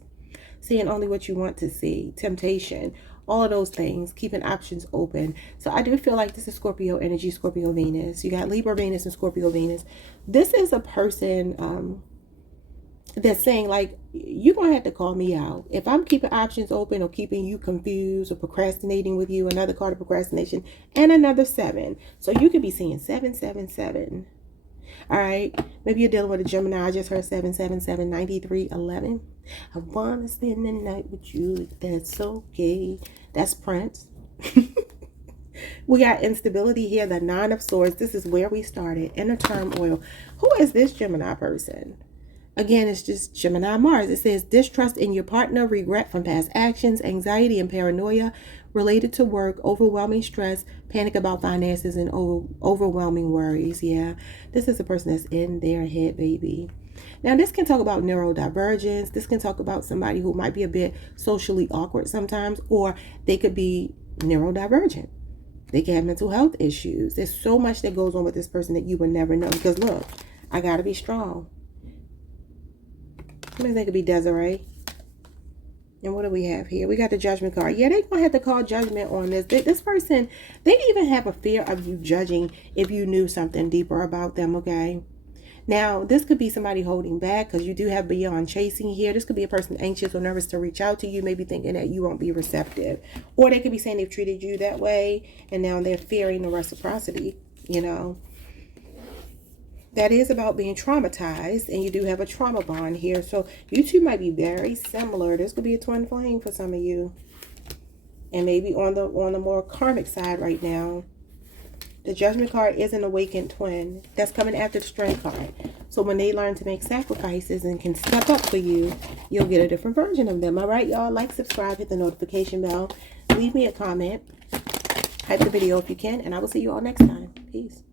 Seeing only what you want to see. Temptation. All of those things. Keeping options open. So I do feel like this is Scorpio energy, Scorpio Venus. You got Libra Venus and Scorpio Venus. This is a person that's saying, like, you're going to have to call me out. If I'm keeping options open or keeping you confused or procrastinating with you, another card of procrastination, and another 7. So you could be seeing 7, 7, 7. All right. Maybe you're dealing with a Gemini. I just heard 777-9311. I want to spend the night with you if that's okay. That's Prince. We got instability here, the Nine of Swords. This is where we started. Inner turmoil. Who is this Gemini person? Again, it's just Gemini Mars. It says distrust in your partner, regret from past actions, anxiety and paranoia related to work, overwhelming stress, panic about finances, and overwhelming worries. Yeah, this is a person that's in their head, baby. Now, this can talk about neurodivergence. This can talk about somebody who might be a bit socially awkward sometimes, or they could be neurodivergent. They can have mental health issues. There's so much that goes on with this person that you would never know. Because look, I got to be strong. I mean, they could be Desiree. And what do we have here? We got the Judgment card. Yeah, they're going to have to call judgment on this. This person, they even have a fear of you judging if you knew something deeper about them, okay? Now, this could be somebody holding back because you do have beyond chasing here. This could be a person anxious or nervous to reach out to you, maybe thinking that you won't be receptive. Or they could be saying they've treated you that way and now they're fearing the reciprocity, you know. That is about being traumatized, and you do have a trauma bond here. So you two might be very similar. This could be a twin flame for some of you. And maybe on the more karmic side right now. The Judgment card is an awakened twin that's coming after the Strength card. So when they learn to make sacrifices and can step up for you, you'll get a different version of them. All right, y'all. Like, subscribe, hit the notification bell. Leave me a comment. Hype the video if you can. And I will see you all next time. Peace.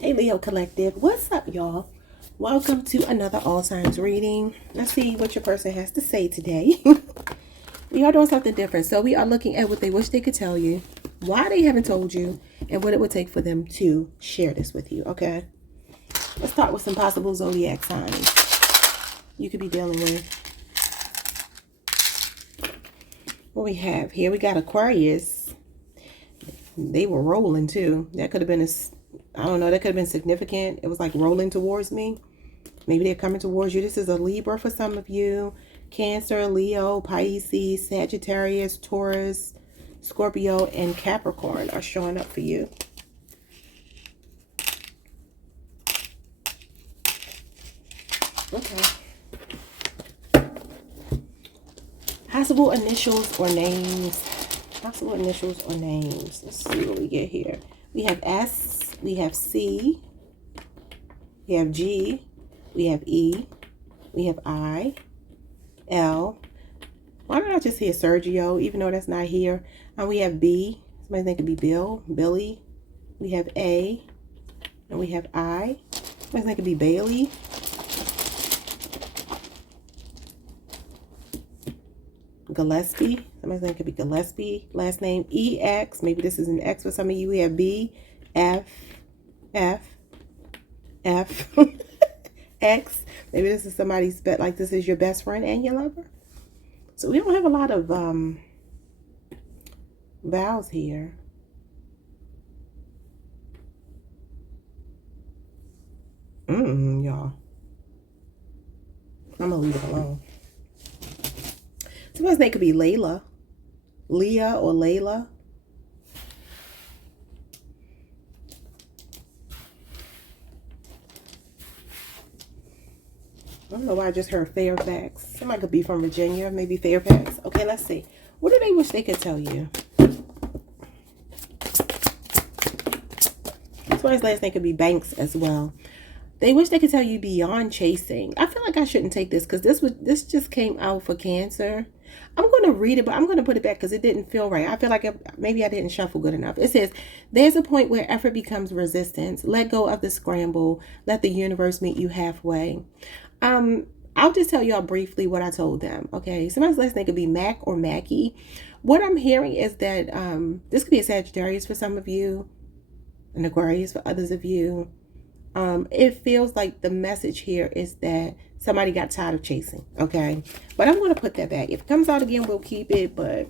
Hey, Leo Collective. What's up, y'all? Welcome to another All Signs reading. Let's see what your person has to say today. We are doing something different. So we are looking at what they wish they could tell you, why they haven't told you, and what it would take for them to share this with you, okay? Let's start with some possible zodiac signs you could be dealing with. What we have here, we got Aquarius. They were rolling too. That could have been I don't know, that could have been significant. It was like rolling towards me. Maybe they're coming towards you. This is a Libra for some of you. Cancer, Leo, Pisces, Sagittarius, Taurus, Scorpio, and Capricorn are showing up for you. Okay. Possible initials or names. Possible initials or names. Let's see what we get here. We have S, we have C, we have G, we have E, we have I, L. Why don't I just hear Sergio, even though that's not here? And we have B. Somebody think it could be Bill, Billy. We have A, and we have I. Somebody think it could be Bailey. Gillespie. Somebody think it could be Gillespie. Last name EX. Maybe this is an X for some of you. We have B, F, F, F, X. Maybe this is somebody's like this is your best friend and your lover. So we don't have a lot of vowels here. Y'all. I'm gonna leave it alone. Somebody's name could be Layla, Leah, or Layla. I don't know why I just heard Fairfax. Somebody could be from Virginia, maybe Fairfax. Okay, let's see. What do they wish they could tell you? Somebody's last name could be Banks as well. They wish they could tell you beyond chasing. I feel like I shouldn't take this because this just came out for Cancer. I'm going to read it, but I'm going to put it back because it didn't feel right. I feel like maybe I didn't shuffle good enough. It says, there's a point where effort becomes resistance. Let go of the scramble. Let the universe meet you halfway. I'll just tell y'all briefly what I told them. Okay, somebody's last name could be Mac or Mackie. What I'm hearing is that this could be a Sagittarius for some of you, an Aquarius for others of you. It feels like the message here is that somebody got tired of chasing. Okay, but I'm going to put that back. If it comes out again, we'll keep it, but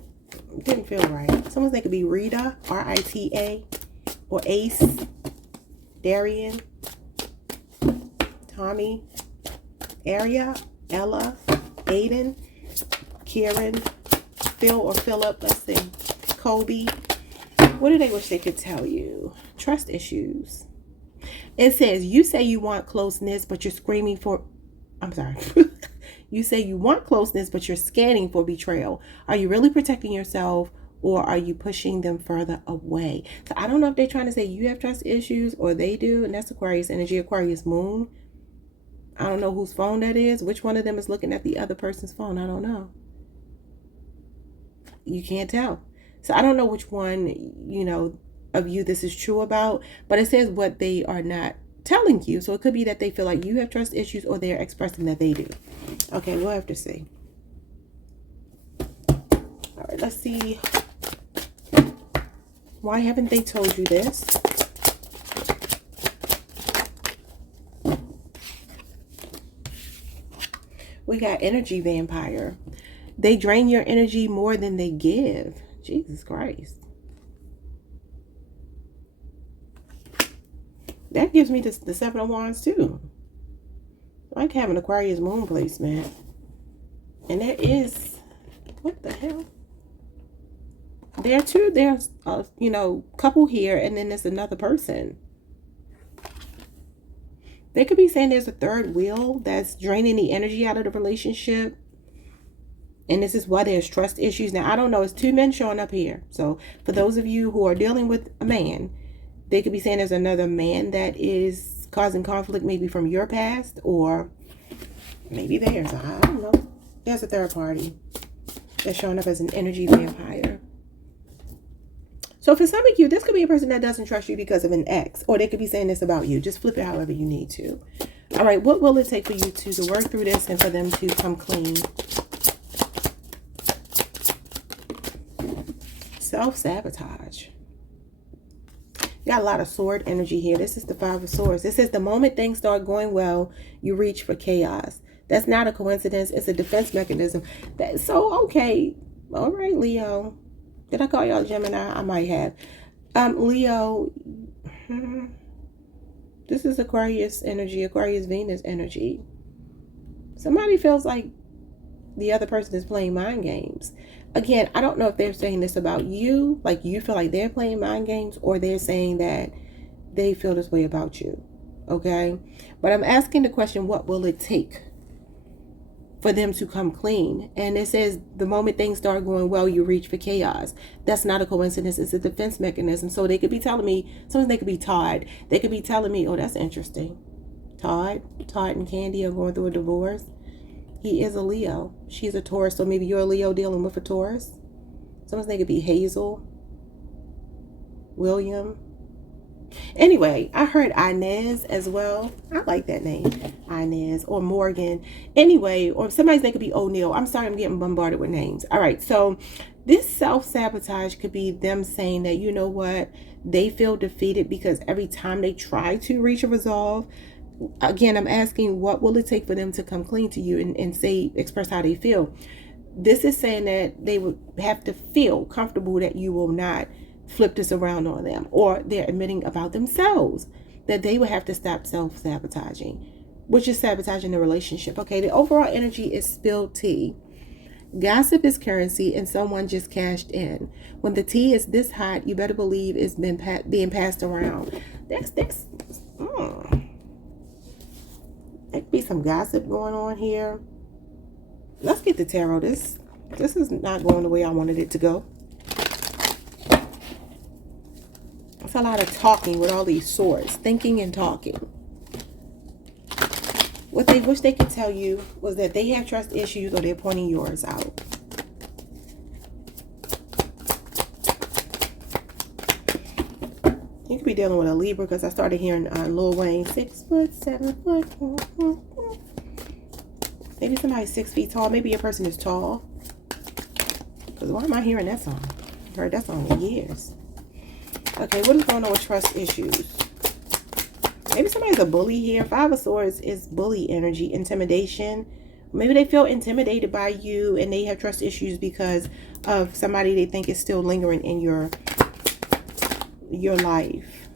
it didn't feel right. Someone's name could be Rita, R-I-T-A, or Ace, Darian, Tommy, Aria, Ella, Aiden, Kieran, Phil or Philip, let's see, Kobe. What do they wish they could tell you? Trust issues. It says, you say you want closeness, but you're screaming for, I'm sorry. You say you want closeness, but you're scanning for betrayal. Are you really protecting yourself, or are you pushing them further away? So I don't know if they're trying to say you have trust issues or they do. And that's Aquarius energy, Aquarius moon. I don't know whose phone that is. Which one of them is looking at the other person's phone? I don't know. You can't tell. So I don't know which one, you know, of you this is true about, but it says what they are not telling you. So it could be that they feel like you have trust issues, or they're expressing that they do. Okay, we'll have to see. All right, let's see. Why haven't they told you this? We got energy vampire. They drain your energy more than they give. Jesus Christ. That gives me the Seven of Wands too. I like having Aquarius moon placement. And there is, what the hell? There's you know, couple here, and then there's another person. They could be saying there's a third wheel that's draining the energy out of the relationship. And this is why there's trust issues. Now, I don't know. It's two men showing up here. So for those of you who are dealing with a man, they could be saying there's another man that is causing conflict, maybe from your past, or maybe theirs. I don't know. There's a third party that's showing up as an energy vampire. So for some of you, this could be a person that doesn't trust you because of an ex, or they could be saying this about you. Just flip it however you need to. All right, what will it take for you to work through this and for them to come clean? Self-sabotage. You got a lot of sword energy here. This is the Five of Swords. This is the moment things start going well, you reach for chaos. That's not a coincidence. It's a defense mechanism. That's so okay. All right, Leo. Did I call y'all Gemini? I might have. Leo. This is Aquarius energy, Aquarius Venus energy. Somebody feels like the other person is playing mind games. Again, I don't know if they're saying this about you, like you feel like they're playing mind games, or they're saying that they feel this way about you. Okay? But I'm asking the question, what will it take for them to come clean? And it says the moment things start going well, you reach for chaos. That's not a coincidence. It's a defense mechanism. So they could be telling me, sometimes they could be Todd. They could be telling me, oh, that's interesting. Todd and Candy are going through a divorce. He is a Leo. She's a Taurus. So maybe you're a Leo dealing with a Taurus. Sometimes they could be Hazel, William. Anyway, I heard Inez as well. I like that name. Inez or Morgan. Anyway, or somebody's name could be O'Neill. I'm sorry, I'm getting bombarded with names. All right, so this self-sabotage could be them saying that, you know what, they feel defeated because every time they try to reach a resolve, again, I'm asking, what will it take for them to come clean to you and say, express how they feel? This is saying that they would have to feel comfortable that you will not flip this around on them, or they're admitting about themselves that they would have to stop self-sabotaging, which is sabotaging the relationship. Okay, the overall energy is spilled tea. Gossip is currency, and someone just cashed in. When the tea is this hot, you better believe it's been being passed around. There could be some gossip going on here. Let's get the tarot. This is not going the way I wanted it to go. It's a lot of talking with all these swords, thinking and talking. What they wish they could tell you was that they have trust issues, or they're pointing yours out. You could be dealing with a Libra, because I started hearing Lil Wayne, 6 foot, 7 foot. Maybe somebody's 6 feet tall. Maybe a person is tall. Because why am I hearing that song? I've heard that song in years. Okay, what is going on with trust issues? Maybe somebody's a bully here. Five of Swords is bully energy, intimidation. Maybe they feel intimidated by you and they have trust issues because of somebody they think is still lingering in your life.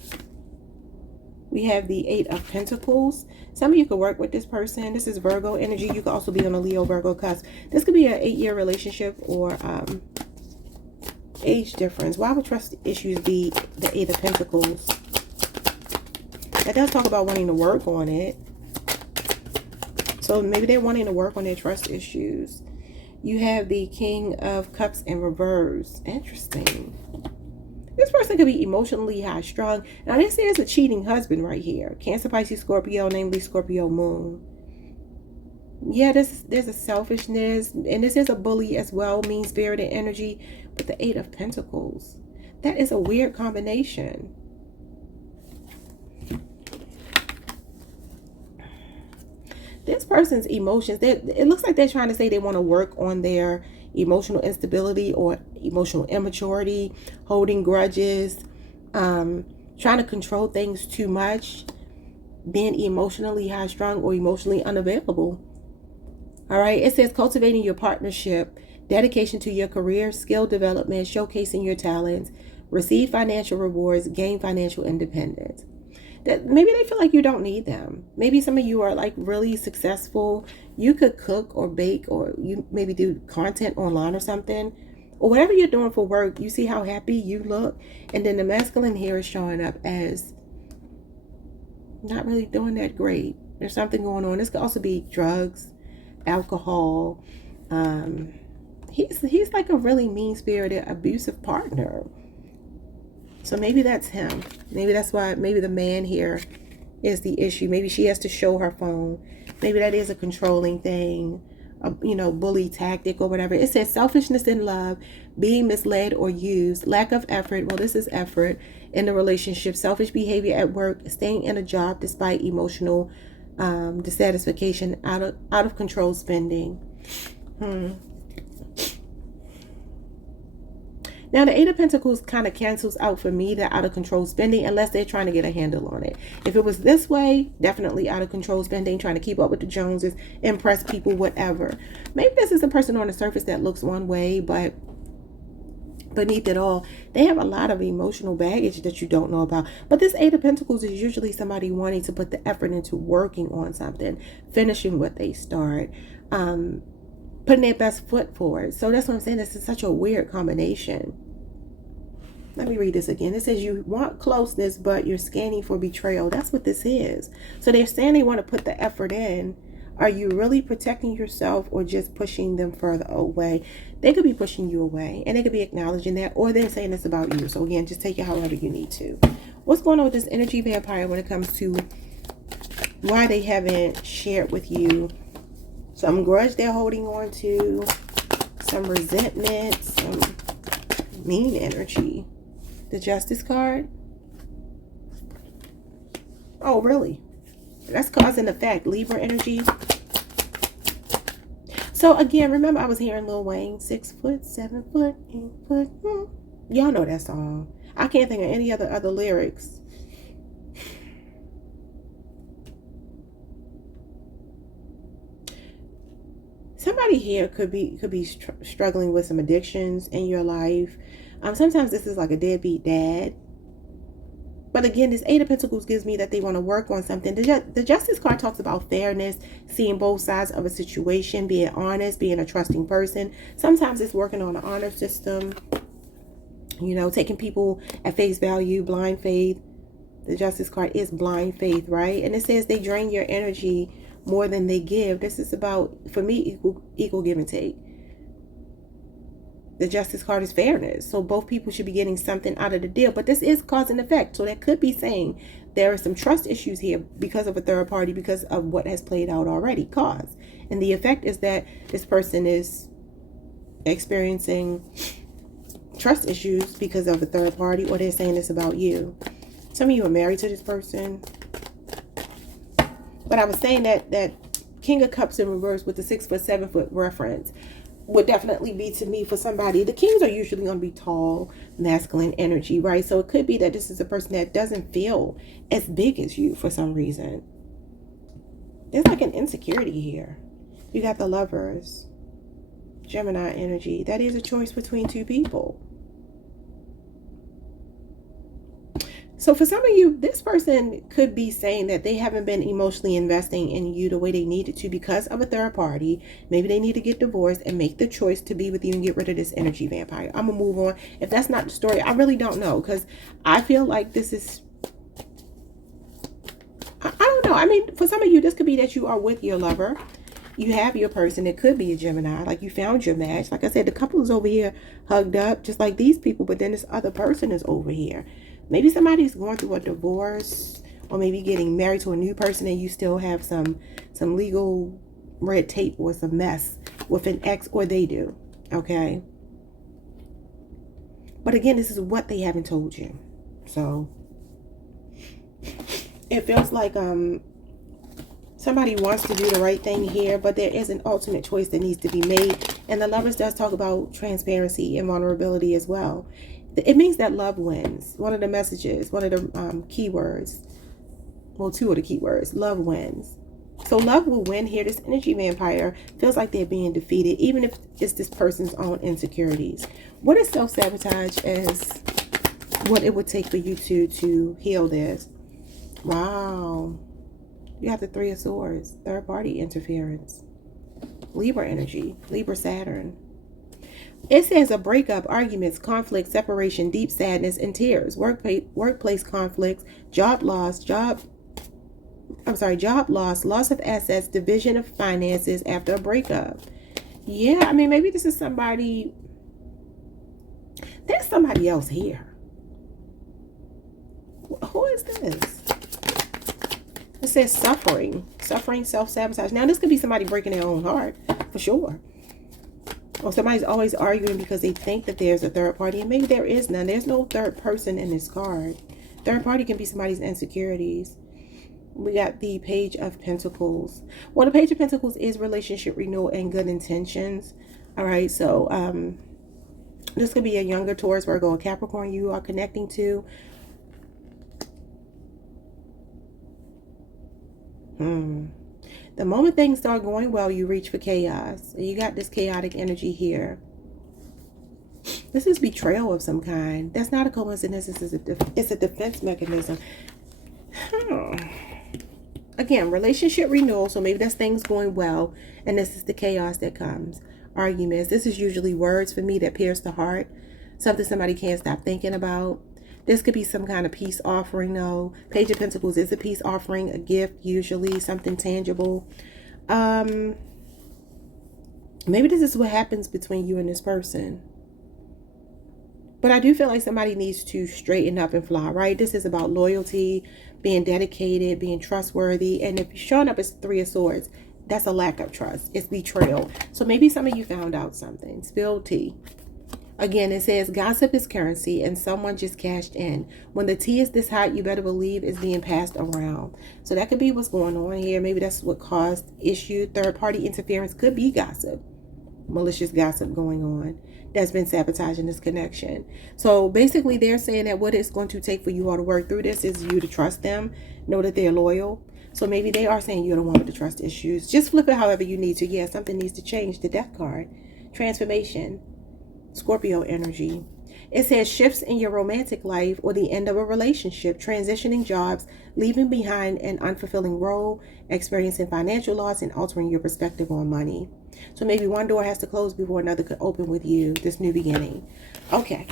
We have the 8 of Pentacles. Some of you could work with this person. This is Virgo energy. You could also be on a Leo Virgo cusp. This could be an 8-year relationship or age difference. Why would trust issues be the 8 of Pentacles? That does talk about wanting to work on it. So maybe they're wanting to work on their trust issues. You have the King of Cups in reverse. Interesting. This person could be emotionally high strung. Now this is a cheating husband right here. Cancer, Pisces, Scorpio, namely Scorpio moon. Yeah, there's a selfishness, and this is a bully as well, mean-spirited energy, with the 8 of Pentacles. That is a weird combination. This person's emotions, it looks like they're trying to say they want to work on their emotional instability or emotional immaturity, holding grudges, trying to control things too much, being emotionally high strung or emotionally unavailable. All right, it says cultivating your partnership, dedication to your career, skill development, showcasing your talents, receive financial rewards, gain financial independence. That maybe they feel like you don't need them. Maybe some of you are like really successful. You could cook or bake, or you maybe do content online or something, or whatever you're doing for work. You see how happy you look, and then the masculine here is showing up as not really doing that great. There's something going on. This could also be drugs, alcohol. He's like a really mean-spirited, abusive partner. So maybe that's him. Maybe that's why, maybe the man here is the issue. Maybe she has to show her phone. Maybe that is a controlling thing, you know, bully tactic or whatever. It says selfishness in love, being misled or used, lack of effort. Well, this is effort in the relationship, selfish behavior at work, staying in a job despite emotional dissatisfaction, out of control spending. Now, the 8 of Pentacles kind of cancels out for me the out of control spending, unless they're trying to get a handle on it. If it was this way, definitely out of control spending, trying to keep up with the Joneses, impress people, whatever. Maybe this is a person on the surface that looks one way, but beneath it all, they have a lot of emotional baggage that you don't know about. But this 8 of Pentacles is usually somebody wanting to put the effort into working on something, finishing what they start, putting their best foot forward. So that's what I'm saying. This is such a weird combination. Let me read this again. It says you want closeness, but you're scanning for betrayal. That's what this is. So they're saying they want to put the effort in. Are you really protecting yourself or just pushing them further away? They could be pushing you away, and they could be acknowledging that, or they're saying it's about you. So again, just take it however you need to. What's going on with this energy vampire when it comes to why they haven't shared with you some grudge they're holding on to, some resentment, some mean energy? The Justice card. Oh, really? That's cause and effect. Libra energy. So again, remember I was hearing Lil Wayne, 6 foot, 7 foot, 8 foot. Y'all know that song. I can't think of any other lyrics. Somebody here could be struggling with some addictions in your life. Sometimes this is like a deadbeat dad. But again, this 8 of Pentacles gives me that they want to work on something. The Justice card talks about fairness, seeing both sides of a situation, being honest, being a trusting person. Sometimes it's working on an honor system, you know, taking people at face value, blind faith. The Justice card is blind faith, right? And it says they drain your energy more than they give. This is about, for me, equal give and take. The Justice card is fairness. So both people should be getting something out of the deal. But this is cause and effect. So that could be saying there are some trust issues here because of a third party, because of what has played out already. Cause. And the effect is that this person is experiencing trust issues because of a third party, or they're saying this about you. Some of you are married to this person. But I was saying that King of Cups in reverse with the 6 foot, 7 foot reference would definitely be, to me, for somebody. The kings are usually going to be tall, masculine energy, right? So it could be that this is a person that doesn't feel as big as you for some reason. There's like an insecurity here. You got the Lovers, Gemini energy. That is a choice between two people. So for some of you, this person could be saying that they haven't been emotionally investing in you the way they needed to because of a third party. Maybe they need to get divorced and make the choice to be with you and get rid of this energy vampire. I'm going to move on. If that's not the story, I really don't know, because I feel like this is I don't know. I mean, for some of you, this could be that you are with your lover. You have your person. It could be a Gemini. Like you found your match. Like I said, the couple is over here hugged up, just like these people. But then this other person is over here. Maybe somebody's going through a divorce, or maybe getting married to a new person, and you still have some legal red tape or some mess with an ex, or they do. Okay. But again, this is what they haven't told you. So it feels like somebody wants to do the right thing here, but there is an ultimate choice that needs to be made. And the Lovers does talk about transparency and vulnerability as well. It means that love wins. One of the messages, one of the keywords, well, two of the keywords, love wins. So love will win here. This energy vampire feels like they're being defeated, even if it's this person's own insecurities. What is self-sabotage as what it would take for you to heal this? Wow. You have the Three of Swords, third party interference, Libra energy, Libra Saturn. It says a breakup, arguments, conflict, separation, deep sadness, and tears, workplace conflicts, job loss, loss of assets, division of finances after a breakup. Yeah, I mean, maybe this is somebody, there's somebody else here. Who is this? It says suffering, self-sabotage. Now, this could be somebody breaking their own heart, for sure. Or somebody's always arguing because they think that there's a third party, and maybe there is none. There's no third person in this card. Third party can be somebody's insecurities. We got the Page of Pentacles. Well, the Page of Pentacles is relationship renewal and good intentions. All right, so this could be a younger Taurus, Virgo, or Capricorn you are connecting to. The moment things start going well, you reach for chaos. You got this chaotic energy here. This is betrayal of some kind. That's not a coincidence. It's a defense mechanism. Again, relationship renewal. So maybe that's things going well, and this is the chaos that comes. Arguments. This is usually words for me that pierce the heart. Something somebody can't stop thinking about. This could be some kind of peace offering, though. Page of Pentacles is a peace offering, a gift, usually something tangible. Maybe this is what happens between you and this person. But I do feel like somebody needs to straighten up and fly, right? This is about loyalty, being dedicated, being trustworthy. And if you're showing up as Three of Swords, that's a lack of trust. It's betrayal. So maybe some of you found out something. Spilled tea. Again, it says gossip is currency and someone just cashed in. When the tea is this hot, you better believe it's being passed around. So that could be what's going on here. Maybe that's what caused issue. Third party interference could be gossip. Malicious gossip going on that's been sabotaging this connection. So basically they're saying that what it's going to take for you all to work through this is you to trust them, know that they're loyal. So maybe they are saying you're the one with the trust issues. Just flip it however you need to. Yeah, something needs to change. The Death card. Transformation. Scorpio energy. It says shifts in your romantic life or the end of a relationship, transitioning jobs, leaving behind an unfulfilling role, experiencing financial loss, and altering your perspective on money. So maybe one door has to close before another could open with you, this new beginning. Okay.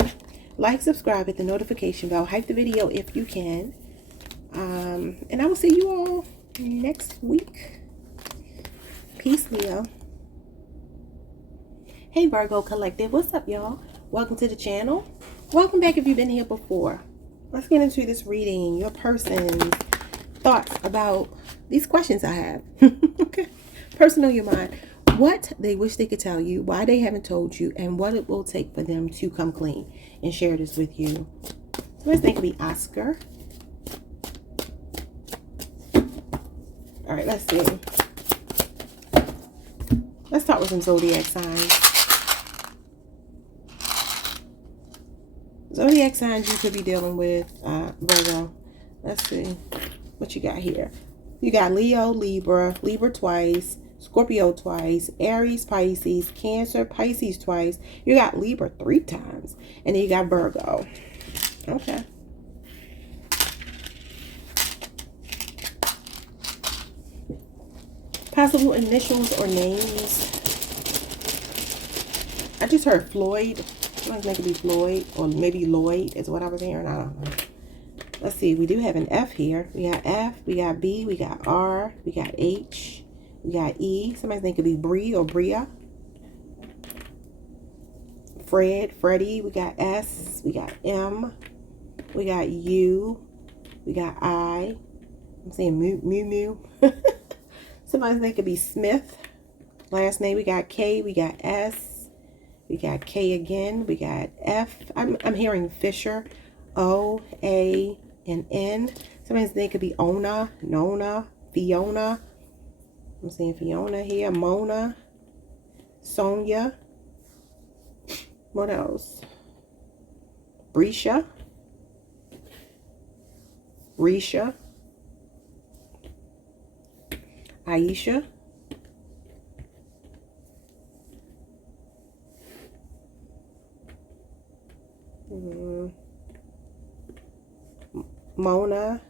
Like, subscribe, hit the notification bell, hype the video if you can. And I will see you all next week. Peace, Leo. Hey Virgo Collective, what's up y'all? Welcome to the channel. Welcome back if you've been here before. Let's get into this reading. Your person's thoughts about these questions I have. Okay. Person on your mind. What they wish they could tell you, why they haven't told you, and what it will take for them to come clean and share this with you. So let's think it'll be Oscar. All right, let's see. Let's start with some zodiac signs. Zodiac signs you could be dealing with, Virgo. Let's see what you got here. You got Leo, Libra, Libra twice, Scorpio twice, Aries, Pisces, Cancer, Pisces twice. You got Libra 3 times. And then you got Virgo. Okay. Possible initials or names. I just heard Floyd. I think it could be Floyd or maybe Lloyd is what I was hearing. I don't know. Let's see, we do have an F here. We got F, we got B, we got R, we got H, we got E. Somebody's name could be Bree or Bria. Fred, Freddie, we got S, we got M, we got U, we got I. I'm saying Mew Mew. Somebody's name could be Smith. Last name, we got K, we got S, we got K again, we got F. I'm hearing Fisher, O, A, and N. Somebody's name could be Ona, Nona, Fiona. I'm saying Fiona here, Mona, Sonia. What else? Brescia, Risha, Aisha, Mona,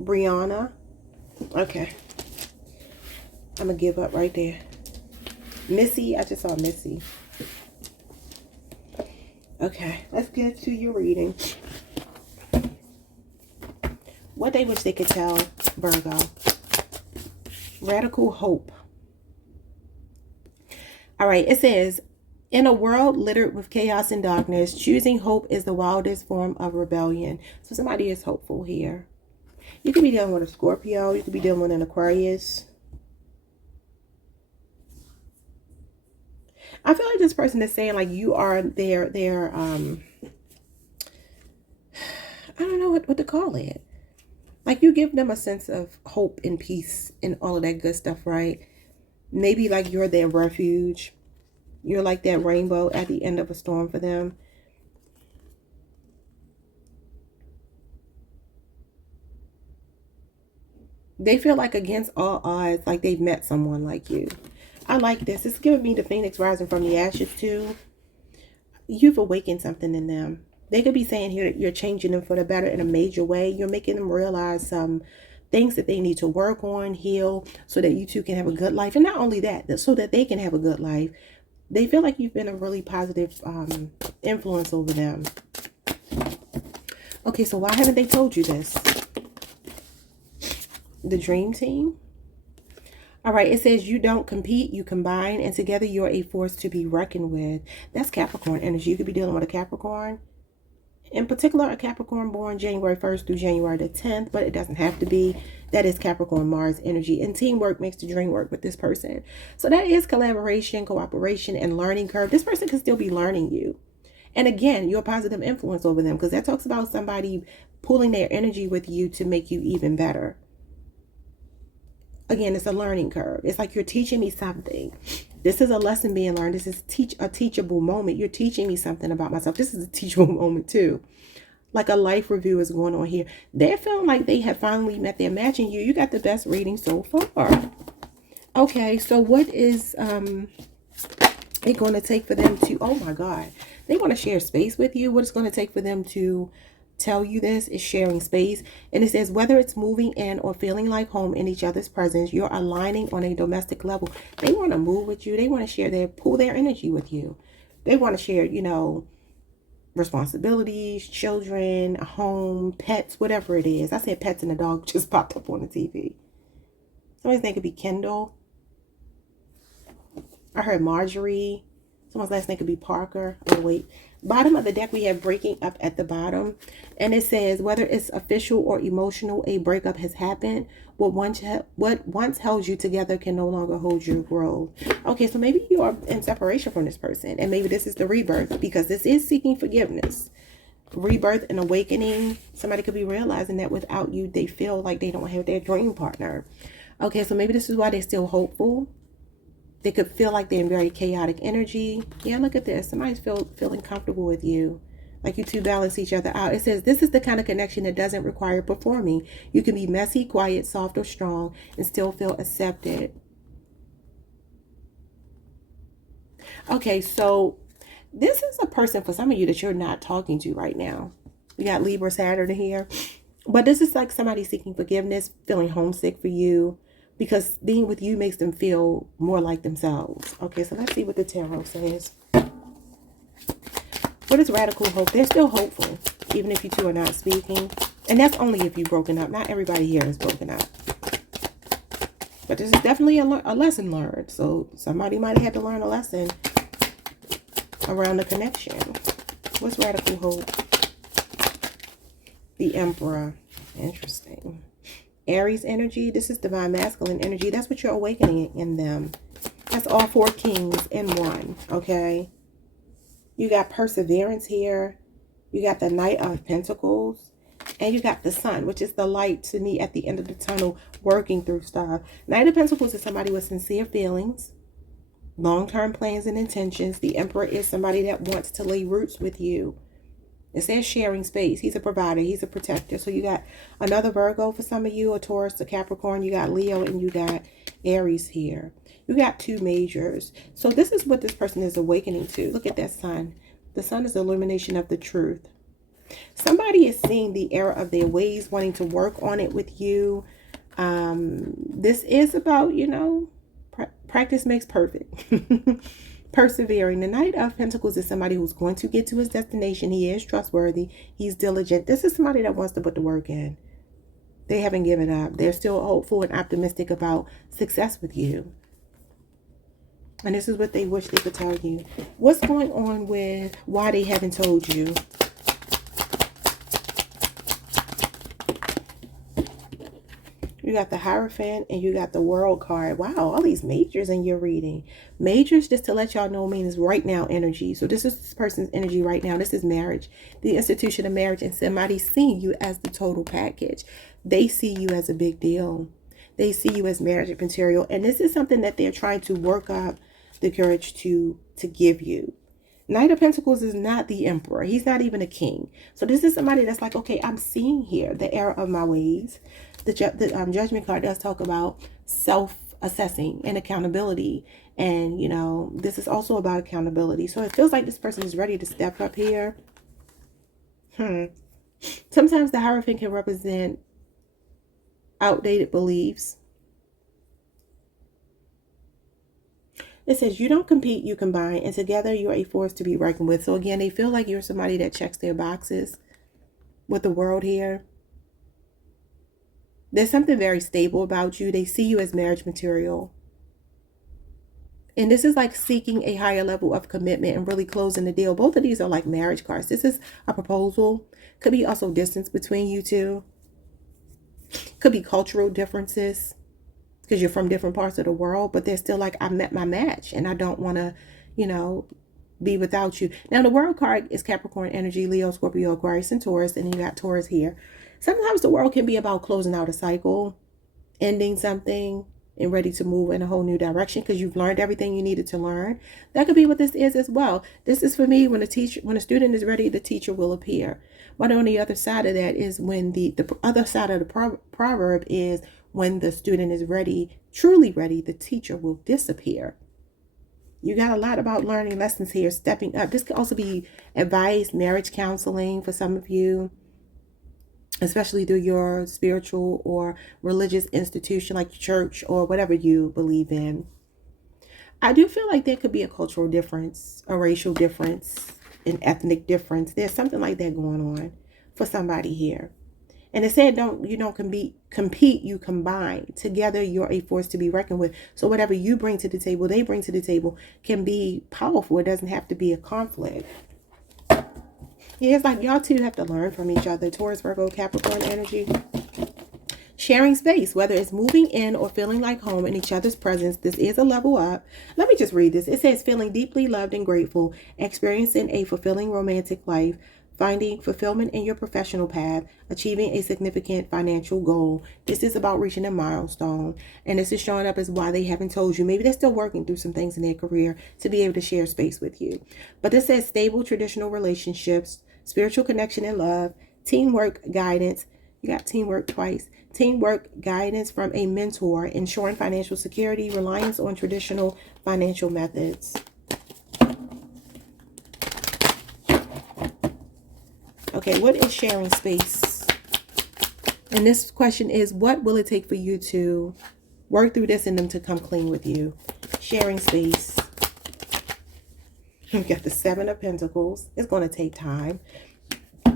Brianna. Okay, I'm gonna give up right there. Missy, I just saw Missy. Okay, let's get to your reading. What they wish they could tell Virgo. Radical hope. All right, it says, in a world littered with chaos and darkness, choosing hope is the wildest form of rebellion. So somebody is hopeful here. You could be dealing with a Scorpio. You could be dealing with an Aquarius. I feel like this person is saying like you are their I don't know what to call it. Like you give them a sense of hope and peace and all of that good stuff, right? Maybe like you're their refuge. You're like that rainbow at the end of a storm for them. They feel like against all odds, like they've met someone like you. I like this. It's giving me the phoenix rising from the ashes too. You've awakened something in them. They could be saying here that you're changing them for the better in a major way. You're making them realize some things that they need to work on, heal, so that you two can have a good life. And not only that, so that they can have a good life. They feel like you've been a really positive influence over them. Okay, so why haven't they told you this? The dream team. All right, it says you don't compete, you combine, and together you're a force to be reckoned with. That's Capricorn energy. You could be dealing with a Capricorn. In particular, a Capricorn born January 1st through January the 10th, but it doesn't have to be. That is Capricorn Mars energy. And teamwork makes the dream work with this person. So that is collaboration, cooperation, and learning curve. This person could still be learning you. And again, you're a positive influence over them because that talks about somebody pulling their energy with you to make you even better. Again, it's a learning curve. It's like you're teaching me something. This is a lesson being learned. This is a teachable moment. You're teaching me something about myself. This is a teachable moment too. Like a life review is going on here. They're feeling like they have finally met their match in you. You got the best reading so far. Okay, so what is it going to take for them to, oh my God, they want to share space with you. What it's going to take for them to tell you this is sharing space. And it says whether it's moving in or feeling like home in each other's presence, you're aligning on a domestic level. They want to move with you. They want to share pull their energy with you. They want to share, you know, responsibilities, children, a home, pets, whatever it is. I said pets and a dog just popped up on the TV. Somebody's name could be Kendall. I heard Marjorie. Someone's last name could be Parker. Oh, wait. Bottom of the deck, we have breaking up at the bottom. And it says, whether it's official or emotional, a breakup has happened. What once held you together can no longer hold your growth. Okay, so maybe you are in separation from this person. And maybe this is the rebirth because this is seeking forgiveness. Rebirth and awakening. Somebody could be realizing that without you, they feel like they don't have their dream partner. Okay, so maybe this is why they're still hopeful. They could feel like they're in very chaotic energy. Yeah, look at this. Somebody's feeling comfortable with you. Like you two balance each other out. It says, this is the kind of connection that doesn't require performing. You can be messy, quiet, soft, or strong and still feel accepted. Okay, so this is a person for some of you that you're not talking to right now. We got Libra Saturn here. But this is like somebody seeking forgiveness, feeling homesick for you. Because being with you makes them feel more like themselves. Okay, so let's see what the tarot says. What is radical hope? They're still hopeful, even if you two are not speaking. And that's only if you've broken up. Not everybody here is broken up. But this is definitely a lesson learned. So somebody might have had to learn a lesson around the connection. What's radical hope? The Emperor. Interesting. Aries energy. This is divine masculine energy. That's what you're awakening in them. That's all 4 kings in one. Okay. You got perseverance here. You got the Knight of Pentacles. And you got the Sun, which is the light to me at the end of the tunnel, working through stuff. Knight of Pentacles is somebody with sincere feelings, long-term plans and intentions. The Emperor is somebody that wants to lay roots with you. It says sharing space. He's a provider. He's a protector. So you got another Virgo for some of you, a Taurus, a Capricorn. You got Leo, and you got Aries here. You got 2 majors. So this is what this person is awakening to. Look at that Sun. The Sun is the illumination of the truth. Somebody is seeing the error of their ways, wanting to work on it with you. This is about, you know, practice makes perfect. Persevering. The Knight of Pentacles is somebody who's going to get to his destination. He is trustworthy. He's diligent. This is somebody that wants to put the work in. They haven't given up. They're still hopeful and optimistic about success with you. And this is what they wish they could tell you. What's going on with why they haven't told you? You got the Hierophant and you got the World card. Wow, all these majors in your reading. Majors, just to let y'all know, means right now energy. So this is this person's energy right now. This is marriage, the institution of marriage, and somebody seeing you as the total package. They see you as a big deal. They see you as marriage material. And this is something that they're trying to work up the courage to give you. Knight of Pentacles is not the Emperor. He's not even a king. So this is somebody that's like, okay, I'm seeing here the error of my ways. The Judgment card does talk about self-assessing and accountability. And, you know, this is also about accountability. So it feels like this person is ready to step up here. Sometimes the Hierophant can represent outdated beliefs. It says you don't compete, you combine, and together you're a force to be reckoned with. So again, they feel like you're somebody that checks their boxes with the world here. There's something very stable about you. They see you as marriage material. And this is like seeking a higher level of commitment and really closing the deal. Both of these are like marriage cards. This is a proposal. Could be also distance between you two. Could be cultural differences because you're from different parts of the world. But they're still like, I met my match and I don't want to, you know, be without you. Now, the World card is Capricorn energy, Leo, Scorpio, Aquarius, and Taurus. And then you got Taurus here. Sometimes the world can be about closing out a cycle, ending something, and ready to move in a whole new direction because you've learned everything you needed to learn. That could be what this is as well. This is for me, when a student is ready, the teacher will appear. But on the other side of that is when the other side of the proverb is when the student is ready, truly ready, the teacher will disappear. You got a lot about learning lessons here, stepping up. This could also be advice, marriage counseling for some of you, especially through your spiritual or religious institution like church or whatever you believe in. I do feel like there could be a cultural difference, a racial difference, an ethnic difference. There's something like that going on for somebody here. And it said, you don't compete, you combine. Together, you're a force to be reckoned with. So whatever you bring to the table, they bring to the table can be powerful. It doesn't have to be a conflict. Yeah, it's like y'all two have to learn from each other. Taurus, Virgo, Capricorn energy. Sharing space, whether it's moving in or feeling like home in each other's presence. This is a level up. Let me just read this. It says feeling deeply loved and grateful, experiencing a fulfilling romantic life, finding fulfillment in your professional path, achieving a significant financial goal. This is about reaching a milestone. And this is showing up as why they haven't told you. Maybe they're still working through some things in their career to be able to share space with you. But this says stable traditional relationships, spiritual connection and love, teamwork guidance. You got teamwork twice. Teamwork guidance from a mentor, ensuring financial security, reliance on traditional financial methods. Okay, what is sharing space? And this question is, what will it take for you to work through this and them to come clean with you? Sharing space. We've got the Seven of Pentacles. It's going to take time.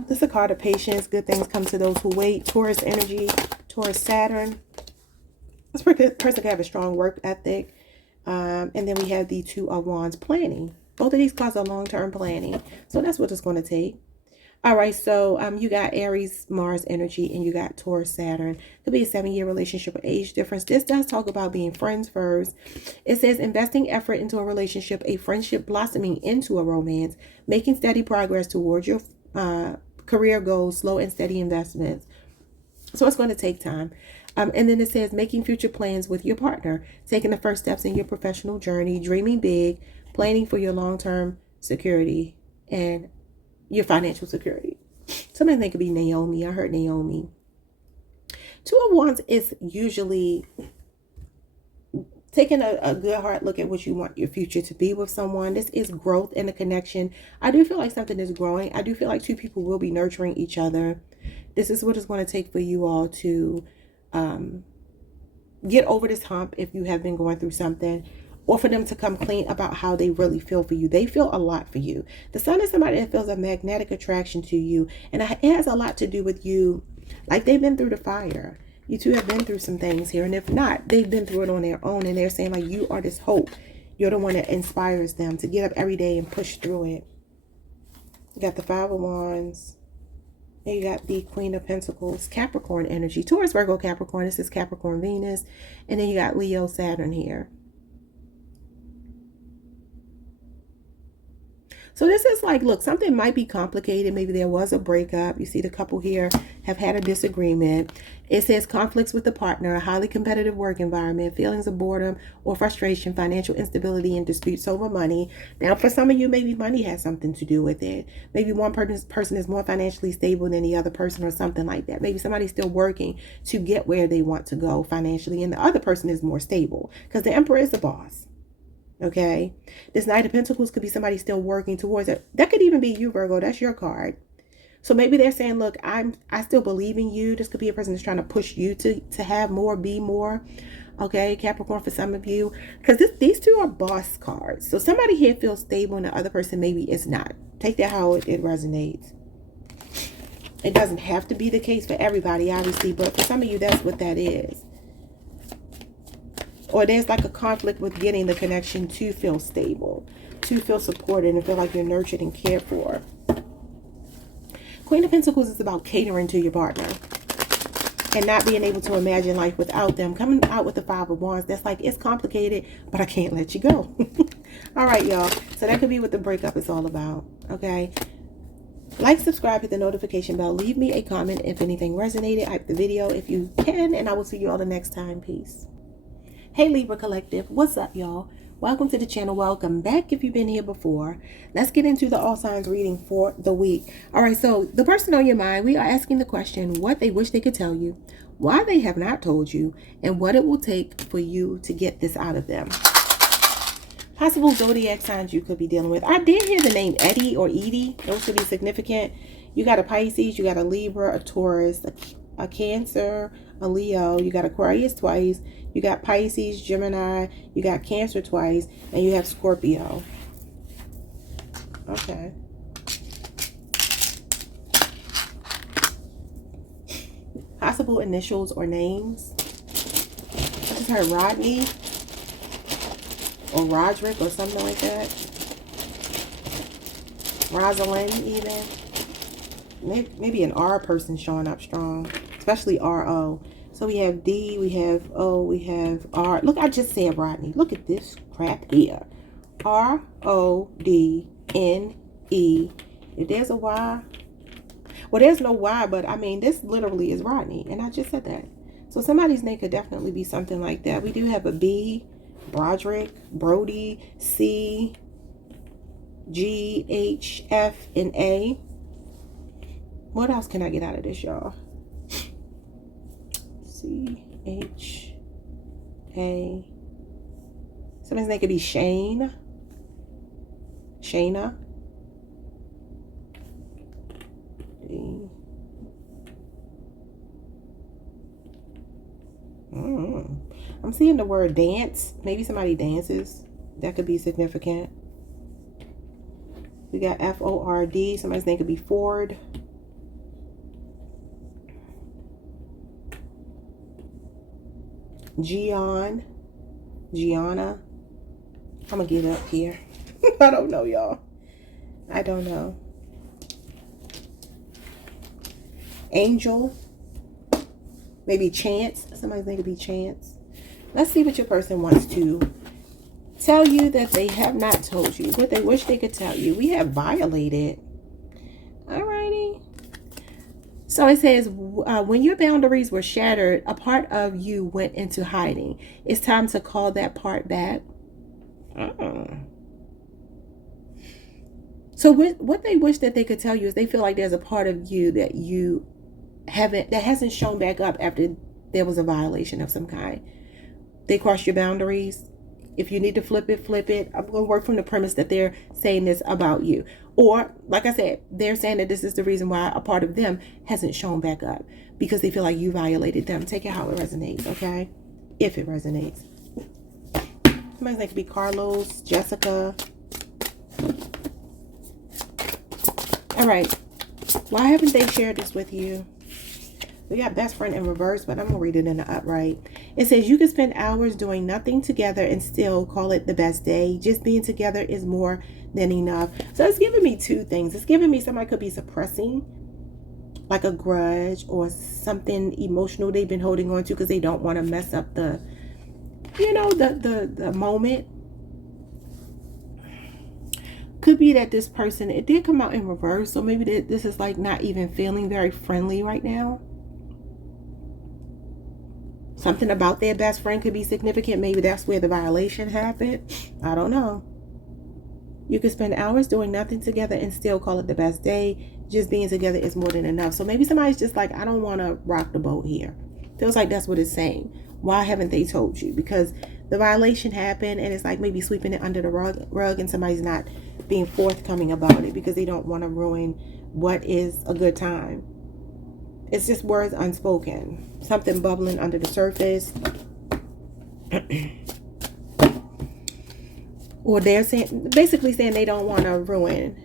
This is a card of patience. Good things come to those who wait. Taurus energy. Taurus Saturn. This person can have a strong work ethic. And then we have the Two of Wands, planning. Both of these cards are long-term planning. So that's what it's going to take. All right, so you got Aries, Mars energy, and you got Taurus, Saturn. Could be a 7-year relationship with age difference. This does talk about being friends first. It says investing effort into a relationship, a friendship blossoming into a romance, making steady progress towards your career goals, slow and steady investments. So it's going to take time. And then it says making future plans with your partner, taking the first steps in your professional journey, dreaming big, planning for your long-term security and your financial security. Something that could be Naomi. I heard Naomi. Two of Wands is usually taking a good hard look at what you want your future to be with someone. This is growth and a connection. I do feel like something is growing. I do feel like two people will be nurturing each other. This is what it's going to take for you all to get over this hump if you have been going through something, or for them to come clean about how they really feel for you. They feel a lot for you. The Sun is somebody that feels a magnetic attraction to you, and it has a lot to do with you. Like, they've been through the fire. You two have been through some things here, and if not, they've been through it on their own, and they're saying, like, you are this hope. You're the one that inspires them to get up every day and push through it. You got the Five of Wands. And you got the Queen of Pentacles, Capricorn energy. Taurus, Virgo, Capricorn. This is Capricorn, Venus. And then you got Leo, Saturn here. So this is like, look, something might be complicated. Maybe there was a breakup. You see the couple here have had a disagreement. It says conflicts with the partner, a highly competitive work environment, feelings of boredom or frustration, financial instability, and disputes over money. Now, for some of you, maybe money has something to do with it. Maybe one person is more financially stable than the other person, or something like that. Maybe somebody's still working to get where they want to go financially, and the other person is more stable, because the Emperor is the boss. Okay, this Knight of Pentacles could be somebody still working towards it. That could even be you, Virgo. That's your card. So maybe they're saying, look, I still believe in you. This could be a person that's trying to push you to have more, be more. Okay, Capricorn for some of you, because these two are boss cards. So somebody here feels stable and the other person maybe is not. Take that how it resonates. It doesn't have to be the case for everybody, obviously, but for some of you, that's what that is. Or there's like a conflict with getting the connection to feel stable, to feel supported, and feel like you're nurtured and cared for. Queen of Pentacles is about catering to your partner and not being able to imagine life without them. Coming out with the Five of Wands, that's like, it's complicated, but I can't let you go. All right, y'all. So that could be what the breakup is all about. Okay. Like, subscribe, hit the notification bell. Leave me a comment if anything resonated. Like the video if you can, and I will see you all the next time. Peace. Hey Libra Collective, what's up, y'all? Welcome to the channel. Welcome back if you've been here before. Let's get into the all signs reading for the week. All right, so the person on your mind, we are asking the question, what they wish they could tell you, why they have not told you, and what it will take for you to get this out of them. Possible zodiac signs you could be dealing with. I did hear the name Eddie or Edie. Those could be significant. You got a Pisces, you got a Libra, a Taurus, a Cancer, a Leo. You got Aquarius twice. You got Pisces, Gemini, you got Cancer twice, and you have Scorpio. Okay. Possible initials or names. I just heard Rodney or Roderick or something like that. Rosalind even. Maybe an R person showing up strong, especially R-O. So we have D, we have O, we have R. Look, I just said Rodney. Look at this crap here. R-O-D-N-E. If there's a Y, well, there's no Y, but I mean, this literally is Rodney. And I just said that. So somebody's name could definitely be something like that. We do have a B, Broderick, Brody, C, G, H, F, and A. What else can I get out of this, y'all? C-H-A. Somebody's name could be Shane. Shayna. I'm seeing the word dance. Maybe somebody dances. That could be significant. We got F-O-R-D. Somebody's name could be Ford. Gianna. I'm gonna give up here. I don't know, y'all. I don't know. Angel. Maybe Chance. Somebody's name could be Chance. Let's see what your person wants to tell you that they have not told you. What they wish they could tell you. We have violated. Alrighty. So it says, when your boundaries were shattered, a part of you went into hiding. It's time to call that part back. So what they wish that they could tell you is they feel like there's a part of you that you haven't, that hasn't shown back up after there was a violation of some kind. They crossed your boundaries. If you need to flip it, flip it. I'm going to work from the premise that they're saying this about you. Or, like I said, they're saying that this is the reason why a part of them hasn't shown back up. Because they feel like you violated them. Take it how it resonates, okay? If it resonates. Somebody's like to be Carlos, Jessica. All right. Why haven't they shared this with you? We got best friend in reverse, but I'm going to read it in the upright. It says, you can spend hours doing nothing together and still call it the best day. Just being together is more than enough. So it's giving me two things. It's giving me somebody could be suppressing like a grudge or something emotional they've been holding on to because they don't want to mess up the, you know, the moment. Could be that this person, it did come out in reverse. So maybe this is like not even feeling very friendly right now. Something about their best friend could be significant. Maybe that's where the violation happened. I don't know. You could spend hours doing nothing together and still call it the best day. Just being together is more than enough. So maybe somebody's just like, I don't want to rock the boat here. Feels like that's what it's saying. Why haven't they told you? Because the violation happened and it's like maybe sweeping it under the rug and somebody's not being forthcoming about it because they don't want to ruin what is a good time. It's just words unspoken. Something bubbling under the surface. Or they're saying, basically saying they don't want to ruin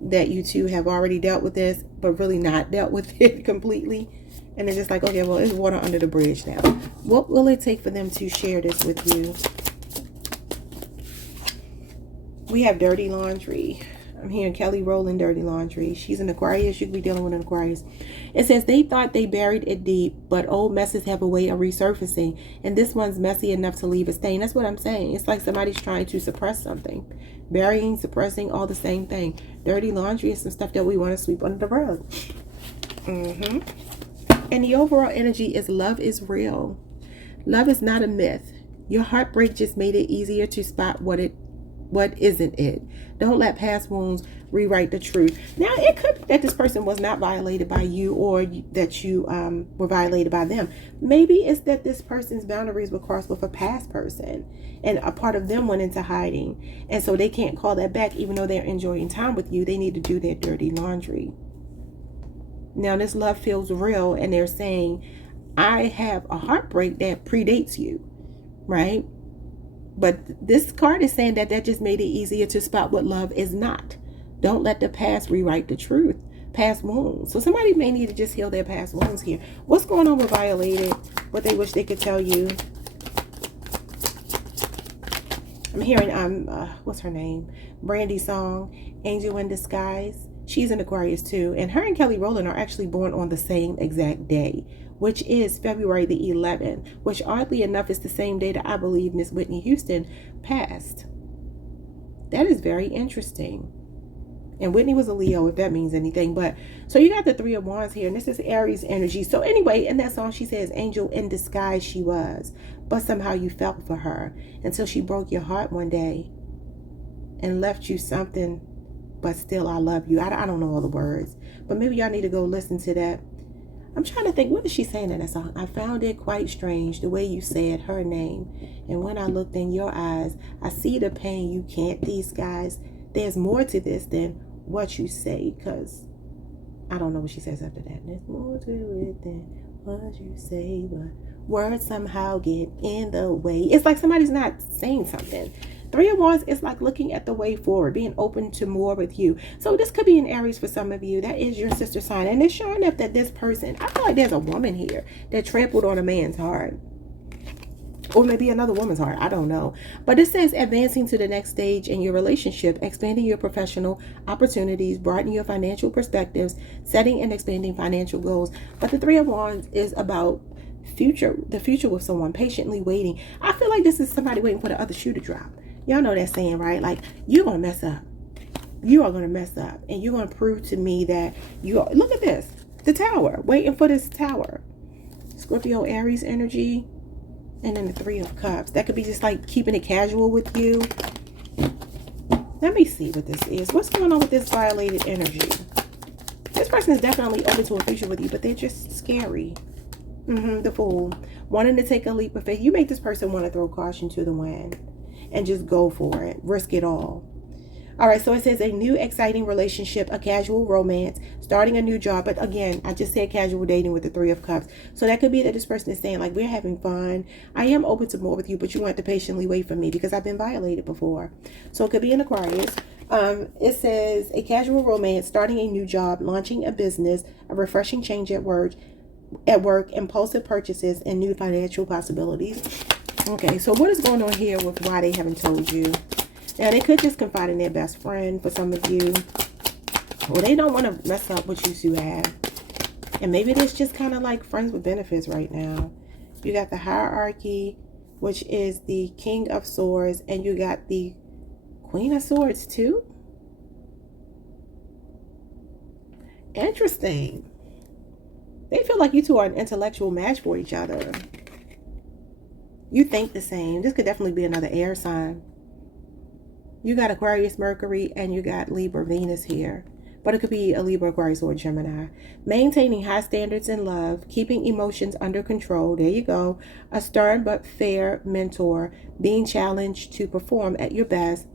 that you two have already dealt with this, but really not dealt with it completely. And they're just like, okay, well, it's water under the bridge now. What will it take for them to share this with you? We have dirty laundry. I'm hearing Kelly Rowland, dirty laundry. She's an Aquarius. You could be dealing with an Aquarius. It says they thought they buried it deep, but old messes have a way of resurfacing. And this one's messy enough to leave a stain. That's what I'm saying. It's like somebody's trying to suppress something. Burying, suppressing, all the same thing. Dirty laundry is some stuff that we want to sweep under the rug. And the overall energy is love is real. Love is not a myth. Your heartbreak just made it easier to spot what isn't it. Don't let past wounds rewrite the truth. Now, it could be that this person was not violated by you or that you were violated by them. Maybe it's that this person's boundaries were crossed with a past person and a part of them went into hiding. And so they can't call that back even though they're enjoying time with you. They need to do their dirty laundry. Now, this love feels real and they're saying, I have a heartbreak that predates you, right? But this card is saying that just made it easier to spot what love is not. Don't let the past rewrite the truth. Past wounds. So somebody may need to just heal their past wounds here. What's going on with violated? What they wish they could tell you. I'm hearing, what's her name? Brandy Song, Angel in Disguise. She's an Aquarius too. And her and Kelly Rowland are actually born on the same exact day, which is February the 11th, which oddly enough is the same day that I believe Miss Whitney Houston passed. That is very interesting. And Whitney was a Leo, if that means anything. But so you got the Three of Wands here, and this is Aries energy. So anyway, in that song, she says, angel in disguise she was, but somehow you felt for her until she broke your heart one day and left you something, but still I love you. I don't know all the words, but maybe y'all need to go listen to that. I'm trying to think, what is she saying in that song? I found it quite strange the way you said her name. And when I looked in your eyes, I see the pain you can't disguise. There's more to this than what you say, because I don't know what she says after that. There's more to it than what you say, but words somehow get in the way. It's like somebody's not saying something. Three of Wands is like looking at the way forward, being open to more with you. So this could be an Aries for some of you. That is your sister sign. And it's showing up that this person, I feel like there's a woman here that trampled on a man's heart. Or maybe another woman's heart. I don't know. But it says advancing to the next stage in your relationship, expanding your professional opportunities, broadening your financial perspectives, setting and expanding financial goals. But the Three of Wands is about the future with someone, patiently waiting. I feel like this is somebody waiting for the other shoe to drop. Y'all know that saying, right? Like, you're going to mess up. You are going to mess up. And you're going to prove to me that you are. Look at this. The Tower. Waiting for this Tower. Scorpio, Aries energy. And then the Three of Cups. That could be just like keeping it casual with you. Let me see what this is. What's going on with this violated energy? This person is definitely open to a future with you, but they're just scary. The Fool. Wanting to take a leap of faith. You make this person want to throw caution to the wind and just go for it. Risk it all. All right, so it says a new exciting relationship, a casual romance, starting a new job. But again, I just said casual dating with the Three of Cups. So that could be that this person is saying, like, we're having fun. I am open to more with you, but you want to patiently wait for me because I've been violated before. So it could be an Aquarius. It says a casual romance, starting a new job, launching a business, a refreshing change at work, impulsive purchases, and new financial possibilities. Okay, so what is going on here with why they haven't told you? Now, they could just confide in their best friend for some of you. Or they don't want to mess up what you two have. And maybe it's just kind of like friends with benefits right now. You got the Hierarchy, which is the King of Swords. And you got the Queen of Swords too. Interesting. They feel like you two are an intellectual match for each other. You think the same. This could definitely be another air sign. You got Aquarius, Mercury, and you got Libra, Venus here. But it could be a Libra, Aquarius, or Gemini. Maintaining high standards in love, keeping emotions under control. There you go. A stern but fair mentor, being challenged to perform at your best,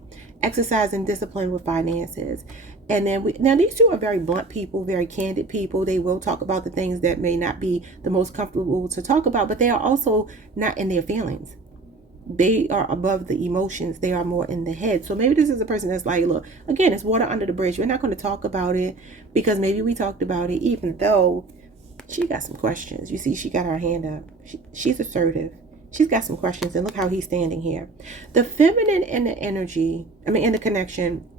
exercising discipline with finances. And then now these two are very blunt people, very candid people. They will talk about the things that may not be the most comfortable to talk about, but they are also not in their feelings. They are above the emotions. They are more in the head. So maybe this is a person that's like, look, again, it's water under the bridge. We're not going to talk about it because maybe we talked about it, even though she got some questions. You see, she got her hand up. She's assertive. She's got some questions. And look how he's standing here. The feminine in the energy, in the connection,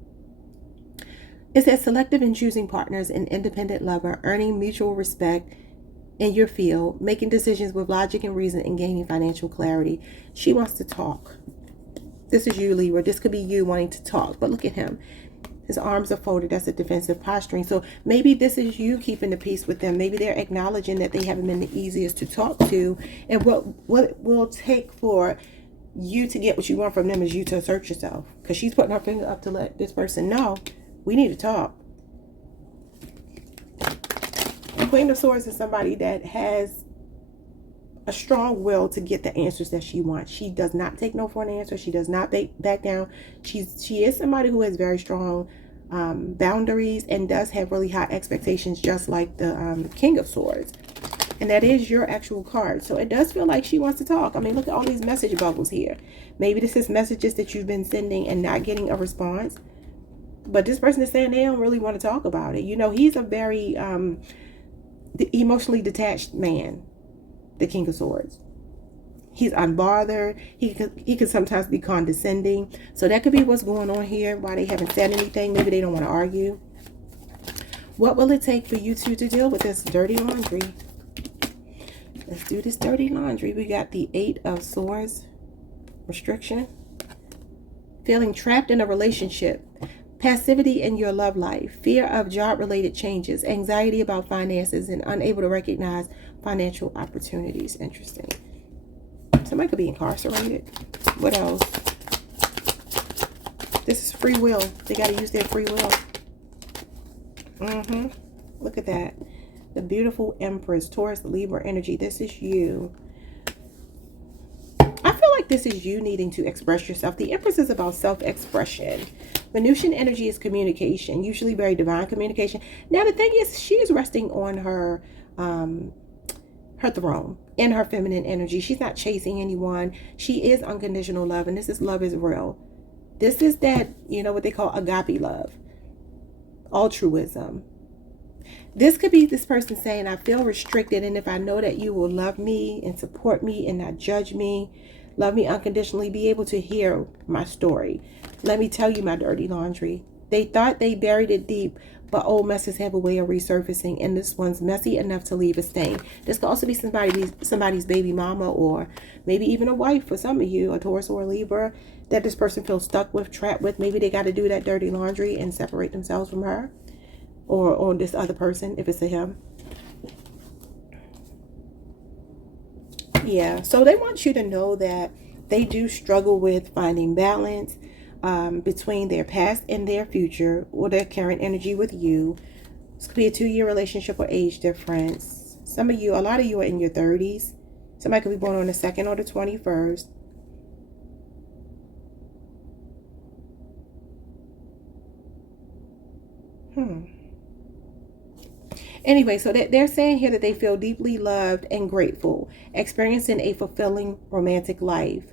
it says selective in choosing partners, an independent lover, earning mutual respect in your field, making decisions with logic and reason, and gaining financial clarity. She wants to talk. This is you, Libra. This could be you wanting to talk. But look at him. His arms are folded. That's a defensive posturing. So maybe this is you keeping the peace with them. Maybe they're acknowledging that they haven't been the easiest to talk to. And what it will take for you to get what you want from them is you to assert yourself. Because she's putting her finger up to let this person know, we need to talk. Queen of Swords is somebody that has a strong will to get the answers that she wants. She does not take no for an answer. She does not back down. She is somebody who has very strong boundaries and does have really high expectations, just like the King of Swords. And that is your actual card. So it does feel like she wants to talk. Look at all these message bubbles here. Maybe this is messages that you've been sending and not getting a response. But this person is saying they don't really want to talk about it. You know, he's a very emotionally detached man, the King of Swords. He's unbothered. He could sometimes be condescending. So that could be what's going on here, why they haven't said anything. Maybe they don't want to argue. What will it take for you two to deal with this dirty laundry? Let's do this dirty laundry. We got the 8 of Swords. Restriction. Feeling trapped in a relationship. Passivity in your love life, fear of job-related changes, anxiety about finances, and unable to recognize financial opportunities. Interesting. Somebody could be incarcerated. What else? This is free will. They got to use their free will. Look at that. The beautiful Empress, Taurus, Libra energy. This is you. I feel like this is you needing to express yourself. The Empress is about self-expression. Venusian energy is communication, usually very divine communication. Now, the thing is, she is resting on her throne in her feminine energy. She's not chasing anyone. She is unconditional love, and this is love is real. This is that, you know, what they call agape love, altruism. This could be this person saying, I feel restricted, and if I know that you will love me and support me and not judge me, love me unconditionally, be able to hear my story. Let me tell you my dirty laundry. They thought they buried it deep, but old messes have a way of resurfacing, and this one's messy enough to leave a stain. This could also be somebody's baby mama, or maybe even a wife for some of you, a Taurus or a Libra, that this person feels stuck with, trapped with. Maybe they got to do that dirty laundry and separate themselves from her, or this other person, if it's a him. Yeah, so they want you to know that they do struggle with finding balance between their past and their future, or their current energy with you. This could be a 2-year relationship or age difference. Some of you, a lot of you are in your 30s. Somebody could be born on the 2nd or the 21st. Anyway, so they're saying here that they feel deeply loved and grateful, experiencing a fulfilling romantic life,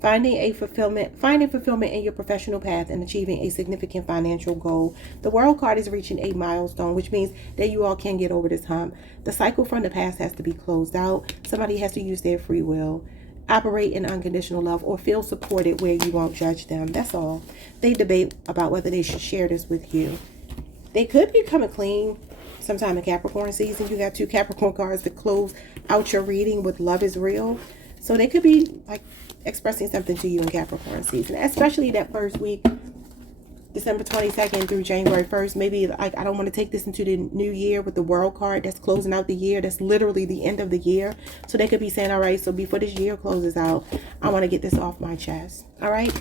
finding fulfillment in your professional path, and achieving a significant financial goal. The World card is reaching a milestone, which means that you all can get over this hump. The cycle from the past has to be closed out. Somebody has to use their free will, operate in unconditional love, or feel supported where you won't judge them. That's all. They debate about whether they should share this with you. They could be coming clean sometime in Capricorn season. You got 2 Capricorn cards to close out your reading with love is real. So they could be like expressing something to you in Capricorn season, especially that first week, December 22nd through January 1st. Maybe like, I don't want to take this into the new year with the World card. That's closing out the year. That's literally the end of the year. So they could be saying, all right, so before this year closes out, I want to get this off my chest. All right.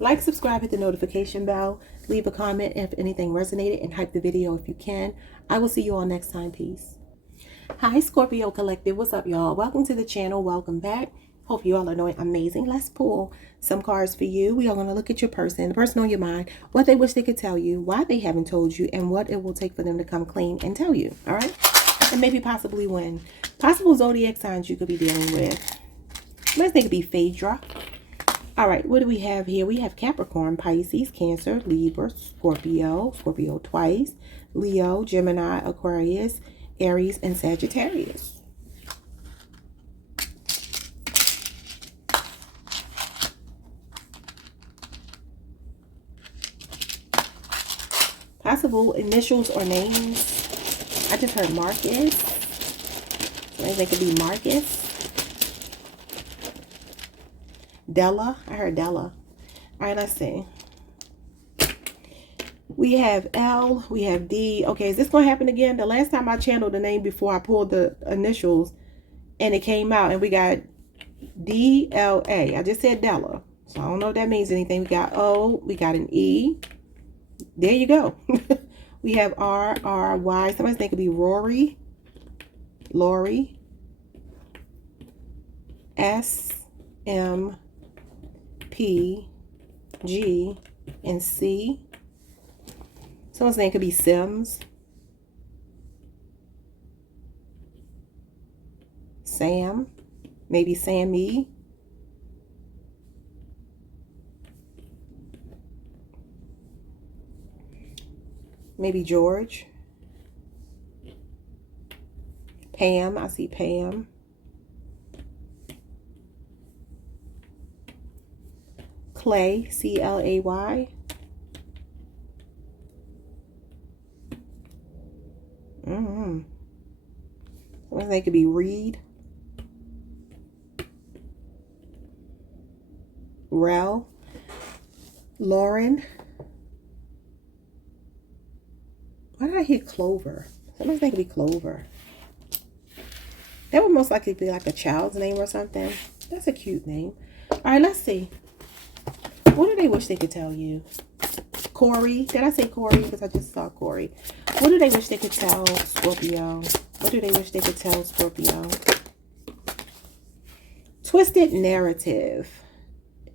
Like, subscribe, hit the notification bell, leave a comment if anything resonated, and hype the video if you can. I will see you all next time. Peace. Hi, Scorpio Collective. What's up, y'all? Welcome to the channel. Welcome back. Hope you all are doing amazing. Let's pull some cards for you. We are going to look at your person, the person on your mind, what they wish they could tell you, why they haven't told you, and what it will take for them to come clean and tell you. All right? And maybe possibly when. Possible zodiac signs you could be dealing with. Let's think it could be Phaedra. All right, what do we have here? We have Capricorn, Pisces, Cancer, Libra, Scorpio twice, Leo, Gemini, Aquarius, Aries, and Sagittarius. Possible initials or names. I just heard Marcus. So maybe it could be Marcus. Della. I heard Della. All right, let's see. We have L. We have D. Okay, is this going to happen again? The last time I channeled the name before I pulled the initials, and it came out, and we got D-L-A. I just said Della. So I don't know if that means anything. We got O. We got an E. There you go. We have R-R-Y. Somebody think it could be Rory. Lori. S-M. P, G, and C. Someone's name could be Sims. Sam. Maybe Sammy. Maybe George. Pam. I see Pam. Clay, C-L-A-Y. Someone's name could be Reed. Rel. Lauren. Why did I hear Clover? Someone's name could be Clover. That would most likely be like a child's name or something. That's a cute name. All right, let's see. What do they wish they could tell you? Corey. Did I say Corey? Because I just saw Corey. What do they wish they could tell Scorpio? What do they wish they could tell Scorpio? Twisted narrative.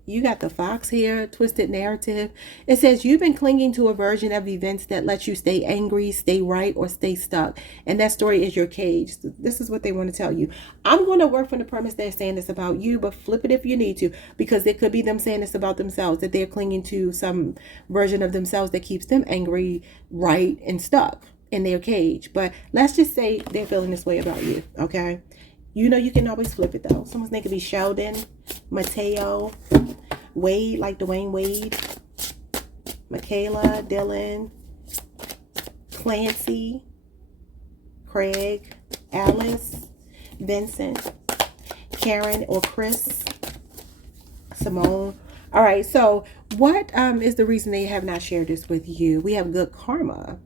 You got the fox here, twisted narrative. It says you've been clinging to a version of events that lets you stay angry, stay right, or stay stuck. And that story is your cage. This is what they want to tell you. I'm going to work from the premise they're saying this about you, but flip it if you need to, because it could be them saying this about themselves, that they're clinging to some version of themselves that keeps them angry, right, and stuck in their cage. But let's just say they're feeling this way about you, okay? You know you can always flip it though. Someone's name could be Sheldon, Mateo, Wade, like Dwayne Wade, Michaela, Dylan, Clancy, Craig, Alice, Vincent, Karen or Chris, Simone. All right, so what is the reason they have not shared this with you? We have good karma.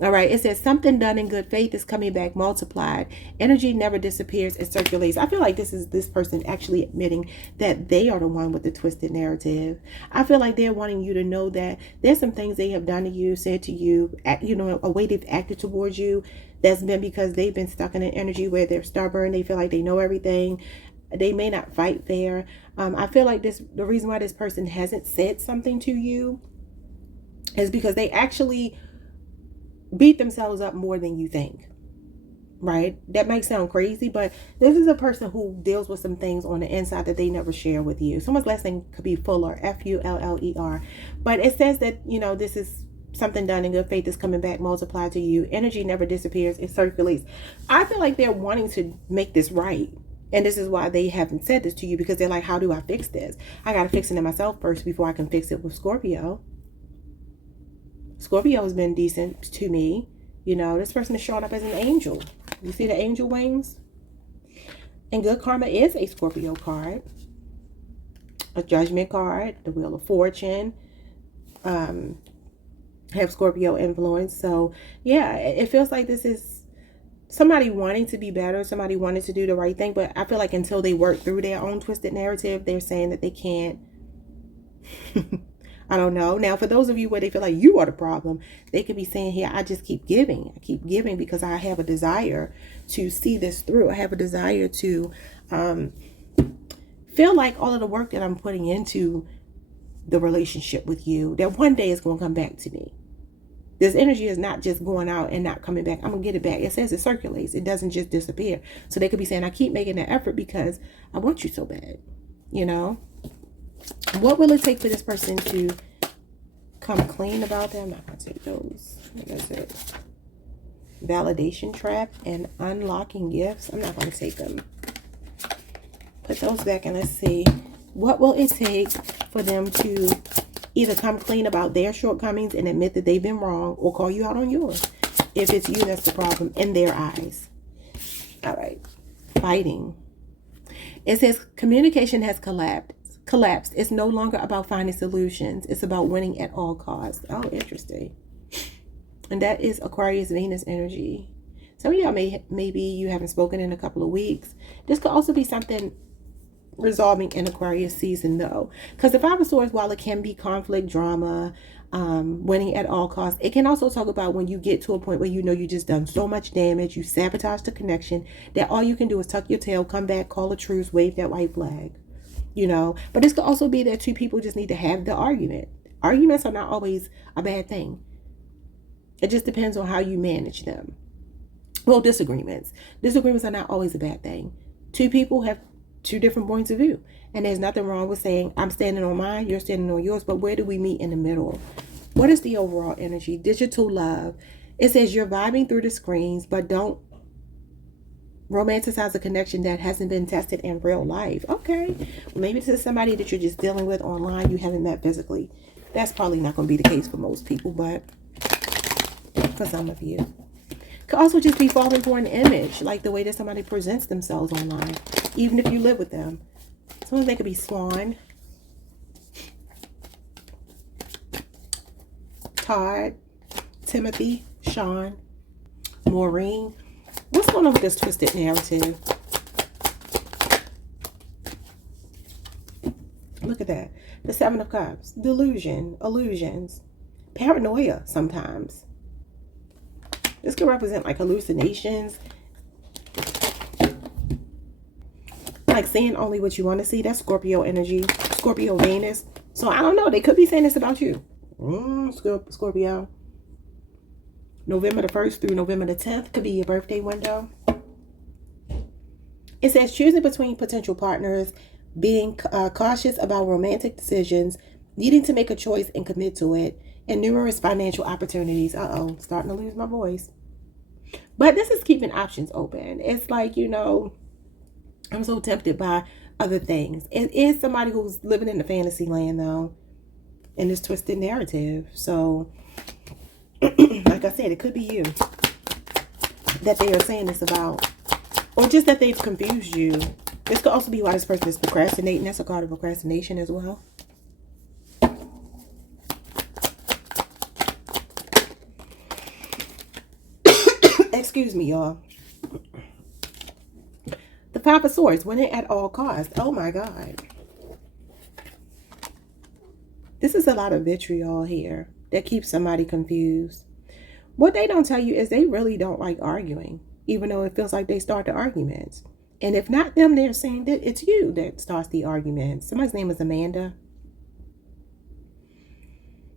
All right, it says something done in good faith is coming back multiplied. Energy never disappears, it circulates. I feel like this is this person actually admitting that they are the one with the twisted narrative. I feel like they're wanting you to know that there's some things they have done to you, said to you, you know, a way they've acted towards you that's been because they've been stuck in an energy where they're stubborn. They feel like they know everything. They may not fight fair. I feel like the reason why this person hasn't said something to you is because they actually beat themselves up more than you think, right? That might sound crazy, but this is a person who deals with some things on the inside that they never share with you. Someone's last name could be Fuller, Fuller, but it says that, you know, this is something done in good faith is coming back multiplied to you. Energy never disappears, it circulates. I feel like they're wanting to make this right. And this is why they haven't said this to you, because they're like, how do I fix this? I got to fix it in myself first before I can fix it with Scorpio. Scorpio has been decent to me. You know, this person is showing up as an angel. You see the angel wings? And good karma is a Scorpio card. A judgment card. The Wheel of Fortune. Have Scorpio influence. So, yeah, it feels like this is somebody wanting to be better. Somebody wanting to do the right thing. But I feel like until they work through their own twisted narrative, they're saying that they can't. I don't know. Now, for those of you where they feel like you are the problem, they could be saying here, I just keep giving. I keep giving because I have a desire to see this through. I have a desire to feel like all of the work that I'm putting into the relationship with you, that one day is going to come back to me. This energy is not just going out and not coming back. I'm going to get it back. It says it circulates. It doesn't just disappear. So they could be saying, I keep making that effort because I want you so bad, you know? What will it take for this person to come clean about them? I'm not going to take those. Like I said, validation trap and unlocking gifts. I'm not going to take them. Put those back and let's see. What will it take for them to either come clean about their shortcomings and admit that they've been wrong, or call you out on yours? If it's you that's the problem in their eyes. All right. Fighting. It says communication has collapsed. It's no longer about finding solutions. It's about winning at all costs. Oh, interesting. And that is Aquarius Venus energy. Some of y'all maybe you haven't spoken in a couple of weeks. This could also be something resolving in Aquarius season though. Because the Five of Swords, while it can be conflict, drama, winning at all costs, it can also talk about when you get to a point where you know you just done so much damage, you sabotage the connection, that all you can do is tuck your tail, come back, call a truce, wave that white flag. You know, but this could also be that two people just need to have the argument. Arguments are not always a bad thing. It just depends on how you manage them. Well, disagreements are not always a bad thing. Two people have two different points of view, and there's nothing wrong with saying I'm standing on mine, you're standing on yours, but where do we meet in the middle? What is the overall energy? Digital love. It says you're vibing through the screens, but don't romanticize a connection that hasn't been tested in real life. Okay, maybe this is somebody that you're just dealing with online, you haven't met physically. That's probably not going to be the case for most people, but for some of you. Could also just be falling for an image, like the way that somebody presents themselves online, even if you live with them. Someone, they could be Swan, Todd, Timothy, Sean, Maureen. What's going on with this twisted narrative? Look at that. The Seven of Cups. Delusion. Illusions. Paranoia sometimes. This could represent like hallucinations. Like seeing only what you want to see. That's Scorpio energy. Scorpio Venus. So I don't know. They could be saying this about you. Scorpio. November the 1st through November the 10th could be your birthday window. It says choosing between potential partners, being cautious about romantic decisions, needing to make a choice and commit to it, and numerous financial opportunities. Starting to lose my voice. But this is keeping options open. It's like, you know, I'm so tempted by other things. It is somebody who's living in the fantasy land, though, in this twisted narrative. So, like I said, it could be you that they are saying this about. Or just that they've confused you. This could also be why this person is procrastinating. That's a card of procrastination as well. Excuse me, y'all. The Five of Swords, winning at all costs. Oh my God. This is a lot of vitriol here that keeps somebody confused. What they don't tell you is they really don't like arguing, even though it feels like they start the arguments. And if not them, they're saying that it's you that starts the argument. Somebody's name is Amanda.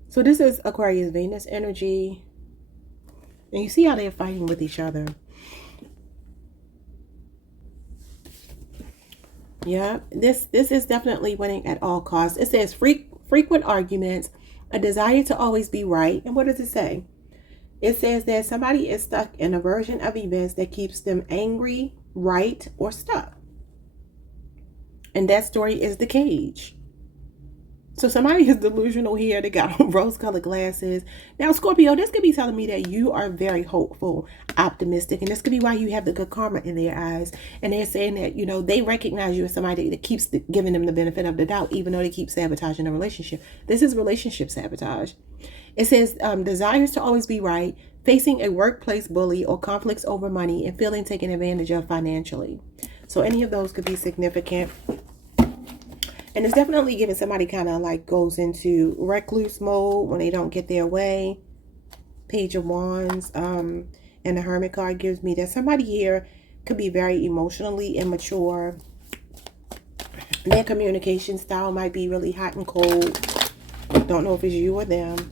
So this is Aquarius Venus energy. And you see how they're fighting with each other. Yeah, this is definitely winning at all costs. It says frequent arguments, a desire to always be right. And what does it say? It says that somebody is stuck in a version of events that keeps them angry, right, or stuck. And that story is the cage. So somebody is delusional here. They got on rose-colored glasses. Now, Scorpio, this could be telling me that you are very hopeful, optimistic, and this could be why you have the good karma in their eyes. And they're saying that, you know, they recognize you as somebody that keeps giving them the benefit of the doubt, even though they keep sabotaging the relationship. This is relationship sabotage. It says desires to always be right, facing a workplace bully or conflicts over money, and feeling taken advantage of financially. So any of those could be significant. And it's definitely giving somebody kind of like goes into recluse mode when they don't get their way. Page of Wands and the Hermit card gives me that somebody here could be very emotionally immature. Their communication style might be really hot and cold. Don't know if it's you or them.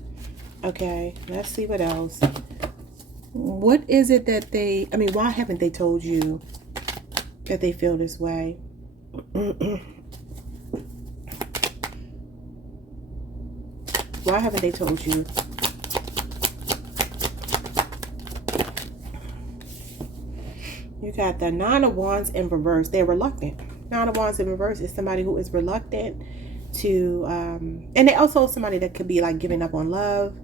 Okay, let's see what else. What is it that why haven't they told you that they feel this way? Why haven't they told you? You got the Nine of Wands in reverse. They're reluctant. Nine of Wands in reverse is somebody who is reluctant to, and they also somebody that could be like giving up on love.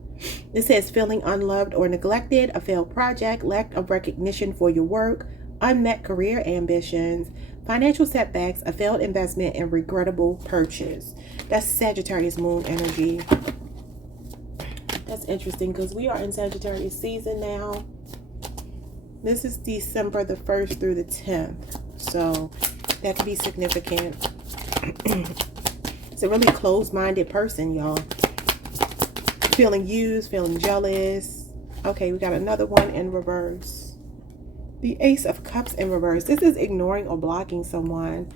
It says feeling unloved or neglected, a failed project, lack of recognition for your work, unmet career ambitions, financial setbacks, a failed investment, and regrettable purchase. That's Sagittarius moon energy. That's interesting because we are in Sagittarius season now. This is December the 1st through the 10th. So that could be significant. It's a really closed-minded person, y'all. Feeling used, feeling jealous. Okay, we got another one in reverse. The Ace of Cups in reverse. This is ignoring or blocking someone.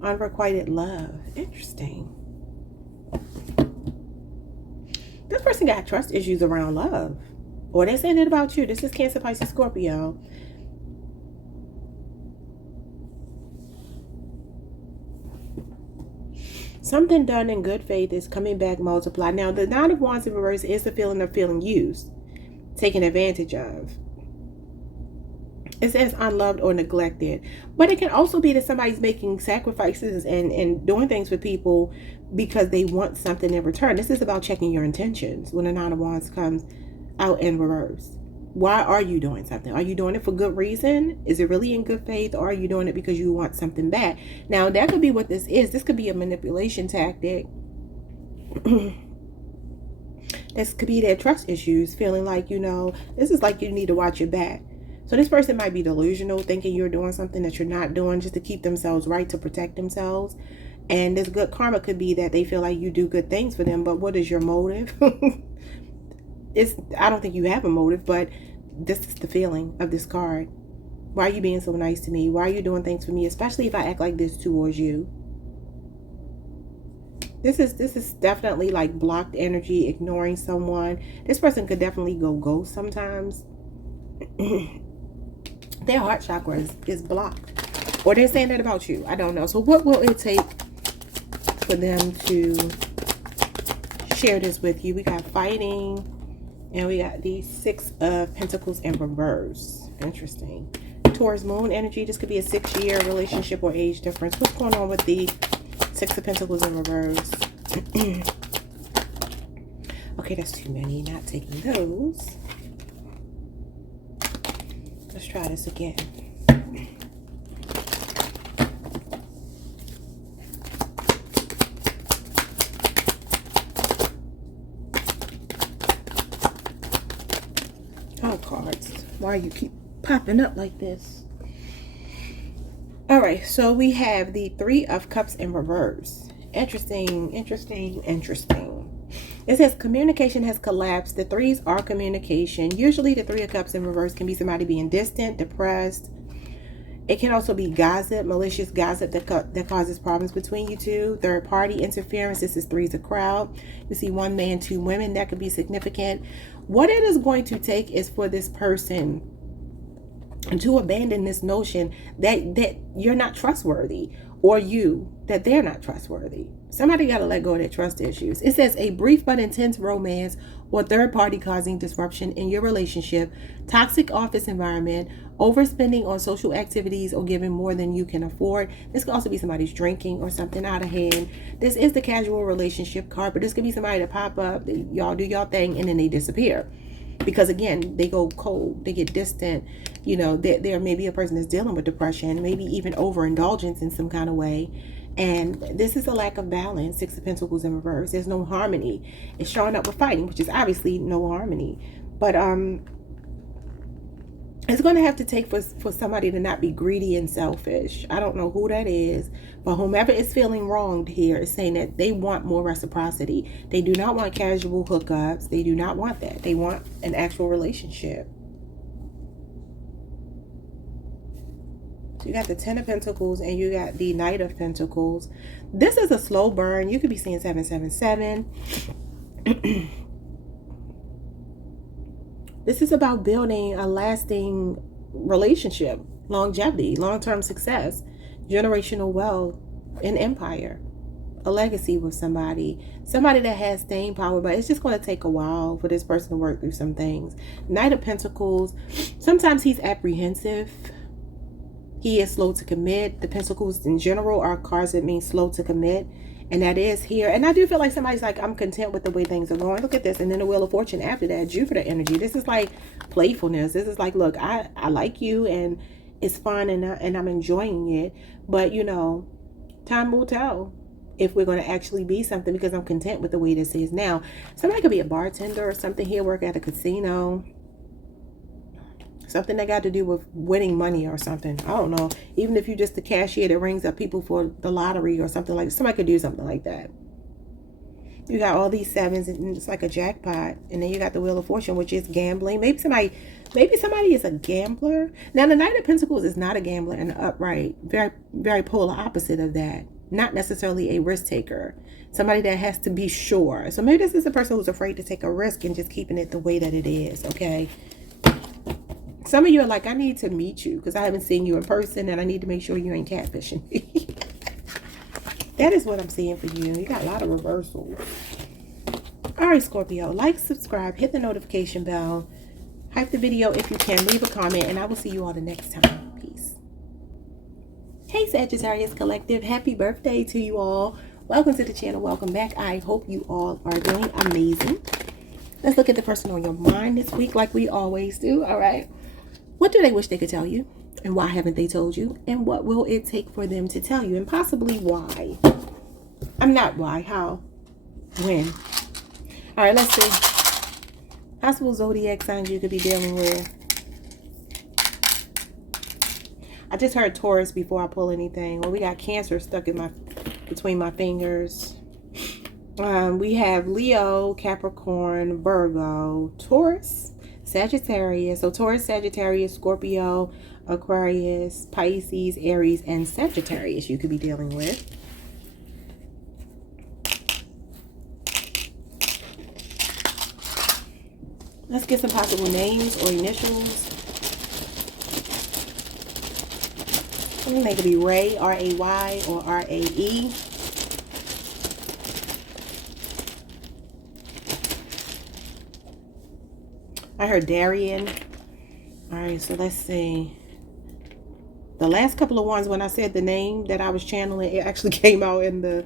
Unrequited love. Interesting. This person got trust issues around love. Or they're saying it about you. This is Cancer, Pisces, Scorpio. Something done in good faith is coming back multiplied. Now, the Nine of Wands in reverse is the feeling of feeling used, taken advantage of. It says unloved or neglected. But it can also be that somebody's making sacrifices and doing things for people because they want something in return. This is about checking your intentions when the Nine of Wands comes out in reverse. Why are you doing something? Are you doing it for good reason? Is it really in good faith? Or are you doing it because you want something back? Now, that could be what this is. This could be a manipulation tactic. This could be their trust issues, feeling like, you know, this is like you need to watch your back. So this person might be delusional, thinking you're doing something that you're not doing just to keep themselves right, to protect themselves. And this good karma could be that they feel like you do good things for them. But what is your motive? I don't think you have a motive, but this is the feeling of this card. Why are you being so nice to me? Why are you doing things for me? Especially if I act like this towards you. This is definitely like blocked energy, ignoring someone. This person could definitely go ghost sometimes. Their heart chakra is blocked. Or they're saying that about you. I don't know. So what will it take for them to share this with you? We got fighting. And we got the 6 of Pentacles in reverse. Interesting. Taurus moon energy. This could be a 6-year relationship or age difference. What's going on with the 6 of Pentacles in reverse? Okay, that's too many. Not taking those. Let's try this again. Oh, cards. Why you keep popping up like this? All right, so we have the 3 of Cups in reverse. Interesting, interesting, interesting. It says communication has collapsed. The 3s are communication. Usually the 3 of Cups in reverse can be somebody being distant, depressed. It can also be gossip, malicious gossip that causes problems between you two. Third party interference. This is 3's a crowd. You see 1 man, 2 women. That could be significant. What it is going to take is for this person to abandon this notion that you're not trustworthy, or that they're not trustworthy. Somebody got to let go of their trust issues. It says a brief but intense romance or third party causing disruption in your relationship, toxic office environment, overspending on social activities, or giving more than you can afford. This could also be somebody's drinking or something out of hand. This is the casual relationship card, but this could be somebody that pop up, y'all do y'all thing, and then they disappear. Because again, they go cold, they get distant. You know, there may be a person that's dealing with depression, maybe even overindulgence in some kind of way. And this is a lack of balance. 6 of Pentacles in reverse. There's no harmony. It's showing up with fighting, which is obviously no harmony. But it's going to have to take for somebody to not be greedy and selfish. I don't know who that is, but whomever is feeling wronged here is saying that they want more reciprocity. They do not want casual hookups. They do not want that. They want an actual relationship. So you got the 10 of Pentacles and you got the Knight of Pentacles. This is a slow burn. You could be seeing 777. This is about building a lasting relationship, longevity, long-term success, generational wealth, an empire, a legacy with somebody that has staying power, but it's just going to take a while for this person to work through some things. Knight of Pentacles, sometimes he's apprehensive. He is slow to commit. The Pentacles in general are cards that mean slow to commit. And that is here. And I do feel like somebody's like, I'm content with the way things are going. Look at this. And then the Wheel of Fortune after that, Jupiter energy. This is like playfulness. This is like, look, I like you and it's fun and I'm enjoying it. But, you know, time will tell if we're going to actually be something, because I'm content with the way this is now. Somebody could be a bartender or something here, work at a casino. Something that got to do with winning money or something. I don't know. Even if you're just the cashier that rings up people for the lottery or something like that. Somebody could do something like that. You got all these 7s and it's like a jackpot. And then you got the Wheel of Fortune, which is gambling. Maybe somebody is a gambler. Now the Knight of Pentacles is not a gambler in the upright. Very, very polar opposite of that. Not necessarily a risk taker. Somebody that has to be sure. So maybe this is a person who's afraid to take a risk and just keeping it the way that it is. Okay. Some of you are like, I need to meet you because I haven't seen you in person and I need to make sure you ain't catfishing me. That is what I'm seeing for you. You got a lot of reversals. All right, Scorpio, like, subscribe, hit the notification bell, hype the video if you can, leave a comment, and I will see you all the next time. Peace. Hey, Sagittarius Collective, happy birthday to you all. Welcome to the channel. Welcome back. I hope you all are doing amazing. Let's look at the person on your mind this week like we always do. All right. What do they wish they could tell you? And why haven't they told you? And what will it take for them to tell you? And possibly why? I'm not why. How? When? All right, let's see. Possible zodiac signs you could be dealing with. I just heard Taurus before I pull anything. Well, we got Cancer stuck in between my fingers. We have Leo, Capricorn, Virgo, Taurus, Sagittarius. So Taurus, Sagittarius, Scorpio, Aquarius, Pisces, Aries, and Sagittarius you could be dealing with. Let's get some possible names or initials. I think they could be Ray, R-A-Y, or R-A-E. I heard Darian. All right, so let's see. The last couple of ones, when I said the name that I was channeling, it actually came out in the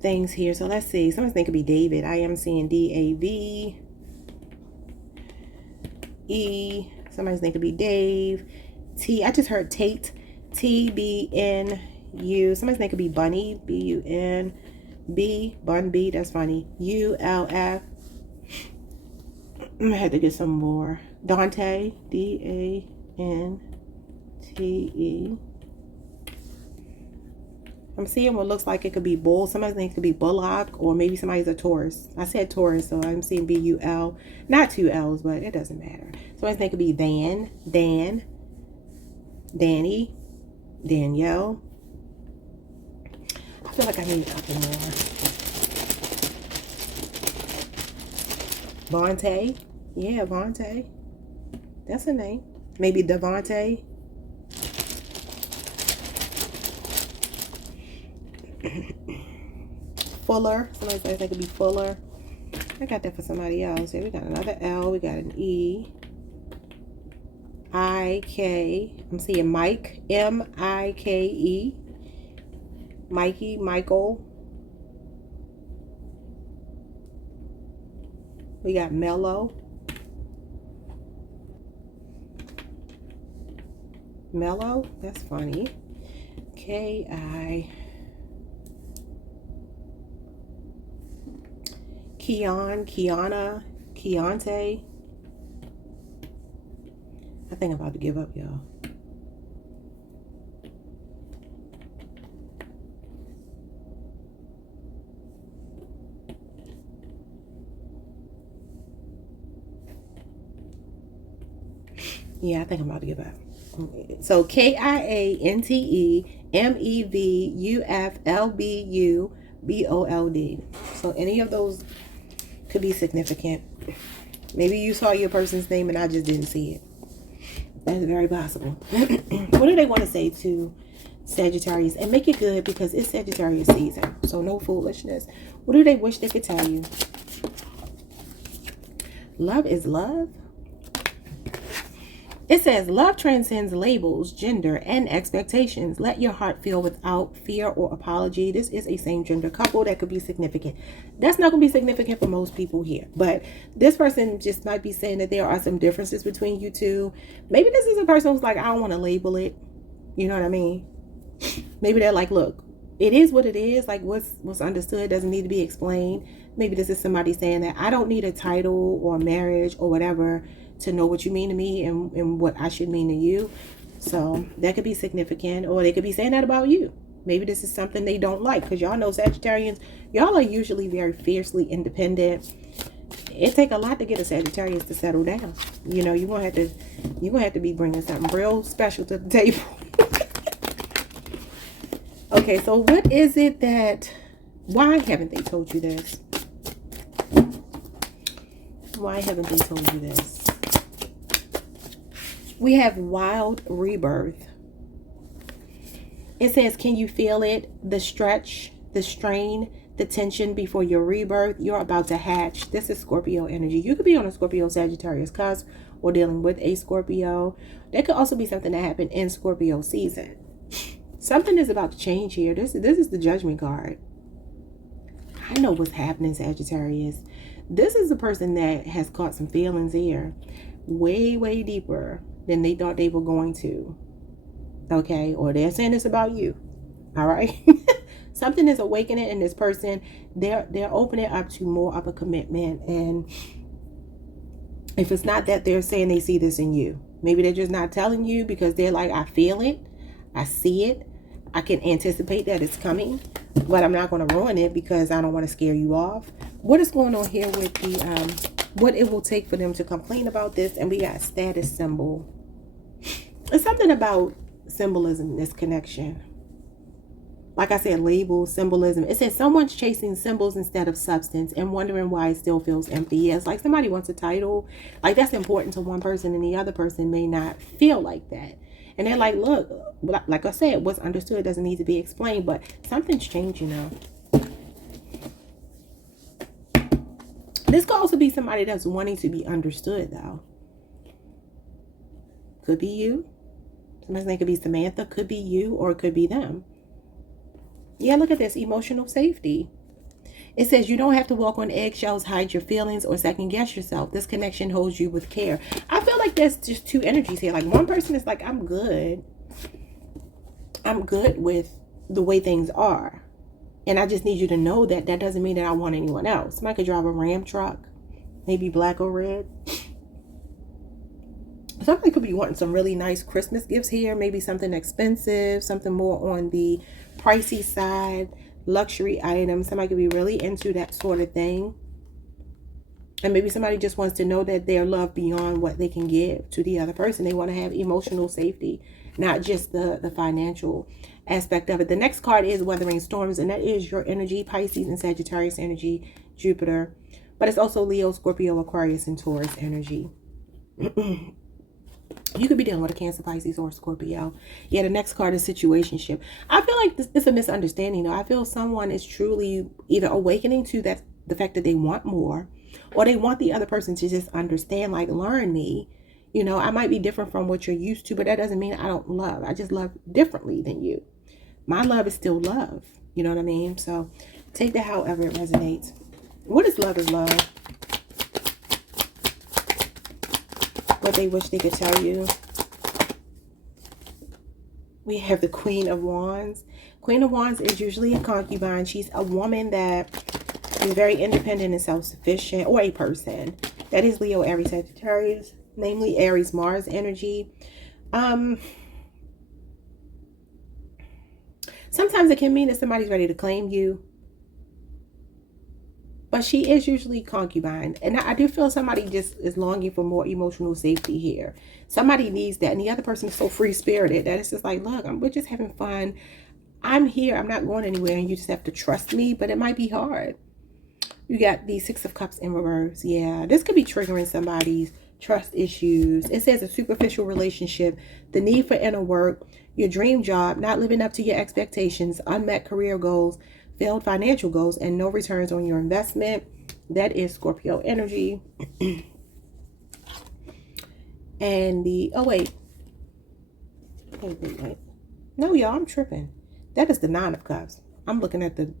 things here. So let's see. Someone's name could be David. I am seeing D-A-V-E. Somebody's name could be Dave. T. I just heard Tate. T-B-N-U. Somebody's name could be Bunny. B-U-N-B. Bun B. That's funny. U-L-F. I had to get some more. Dante. D-A-N-T-E. I'm seeing what looks like it could be bull. Somebody's name could be Bullock, or maybe somebody's a Taurus. I said Taurus, so I'm seeing B-U-L. Not two L's, but it doesn't matter. Somebody's name could be Van, Dan, Danny, Danielle. I feel like I need a couple more. Vontae. Yeah, Vontae. That's a name. Maybe Devontae. Fuller. Somebody's name could be Fuller. I got that for somebody else. Here we got another L. We got an E. I-K. I'm seeing Mike. M-I-K-E. Mikey. Michael. We got Mellow. Mellow. That's funny. K-I. Keon, Kiana, Keontae. I think I'm about to give up, y'all. Yeah, I think I'm about to give up. So Kiantmeuvuflbubold. So any of those could be significant. Maybe you saw your person's name and I just didn't see it. That's very possible. What do they want to say to Sagittarius? And make it good, because it's Sagittarius season. So no foolishness. What do they wish they could tell you? Love is love. It says, love transcends labels, gender, and expectations. Let your heart feel without fear or apology. This is a same-gender couple that could be significant. That's not going to be significant for most people here. But this person just might be saying that there are some differences between you two. Maybe this is a person who's like, I don't want to label it. You know what I mean? Maybe they're like, look, it is what it is. Like, what's understood doesn't need to be explained. Maybe this is somebody saying that I don't need a title or marriage or whatever to know what you mean to me and what I should mean to you. So that could be significant, or they could be saying that about you. Maybe this is something they don't like, because y'all know Sagittarians, y'all are usually very fiercely independent. It take a lot to get a Sagittarius to settle down. You know, you're gonna have to be bringing something real special to the table. Okay, so what is it that, why haven't they told you this? Why haven't they told you this? We have wild rebirth. It says, can you feel it? The stretch, the strain, the tension before your rebirth. You're about to hatch. This is Scorpio energy. You could be on a Scorpio Sagittarius cusp or dealing with a Scorpio. There could also be something that happened in Scorpio season. Something is about to change here. This is the Judgment card. I know what's happening, Sagittarius. This is a person that has caught some feelings here. Way, way deeper than they thought they were going to. Okay? Or they're saying this about you. All right? Something is awakening in this person. They're opening up to more of a commitment. And if it's not that, they're saying they see this in you. Maybe they're just not telling you because they're like, I feel it. I see it. I can anticipate that it's coming. But I'm not going to ruin it because I don't want to scare you off. What is going on here with the what it will take for them to complain about this? And we got status symbol. It's something about symbolism in this connection. Like I said, labels, symbolism. It says someone's chasing symbols instead of substance and wondering why it still feels empty. Yeah, it's like somebody wants a title. Like that's important to one person and the other person may not feel like that. And they're like, look, like I said, what's understood doesn't need to be explained, but something's changing now. This could also be somebody that's wanting to be understood, though. Could be you. Somebody's name could be Samantha, could be you, or it could be them. Yeah, look at this, emotional safety. It says you don't have to walk on eggshells, hide your feelings, or second guess yourself. This connection holds you with care. I feel like there's just two energies here. Like one person is like, I'm good. I'm good with the way things are. And I just need you to know that that doesn't mean that I want anyone else. Somebody could drive a Ram truck, maybe black or red. Somebody could be wanting some really nice Christmas gifts here. Maybe something expensive, something more on the pricey side, luxury items. Somebody could be really into that sort of thing. And maybe somebody just wants to know that they're loved beyond what they can give to the other person. They want to have emotional safety, not just the financial aspect of it. The next card is Weathering Storms, and that is your energy, Pisces and Sagittarius energy, Jupiter. But it's also Leo, Scorpio, Aquarius, and Taurus energy. You could be dealing with a Cancer, Pisces, or Scorpio. Yeah, the next card is Situationship. I feel like this is a misunderstanding, though. I feel someone is truly either awakening to that the fact that they want more, or they want the other person to just understand, like, learn me. You know, I might be different from what you're used to, but that doesn't mean I don't love. I just love differently than you. My love is still love. You know what I mean? So take that however it resonates. What is love is love? What they wish they could tell you. We have the Queen of Wands. Queen of Wands is usually a concubine. She's a woman that is very independent and self-sufficient, or a person. That is Leo, Aries, Sagittarius, namely Aries, Mars energy. Sometimes it can mean that somebody's ready to claim you. But she is usually concubine. And I do feel somebody just is longing for more emotional safety here. Somebody needs that. And the other person is so free-spirited that it's just like, look, we're just having fun. I'm here. I'm not going anywhere. And you just have to trust me. But it might be hard. You got the Six of Cups in reverse. Yeah, this could be triggering somebody's trust issues. It says a superficial relationship, the need for inner work, your dream job, not living up to your expectations, unmet career goals, failed financial goals, and no returns on your investment. That is Scorpio energy. And the, oh wait. Wait. No, y'all, I'm tripping. That is the Nine of Cups. I'm looking at the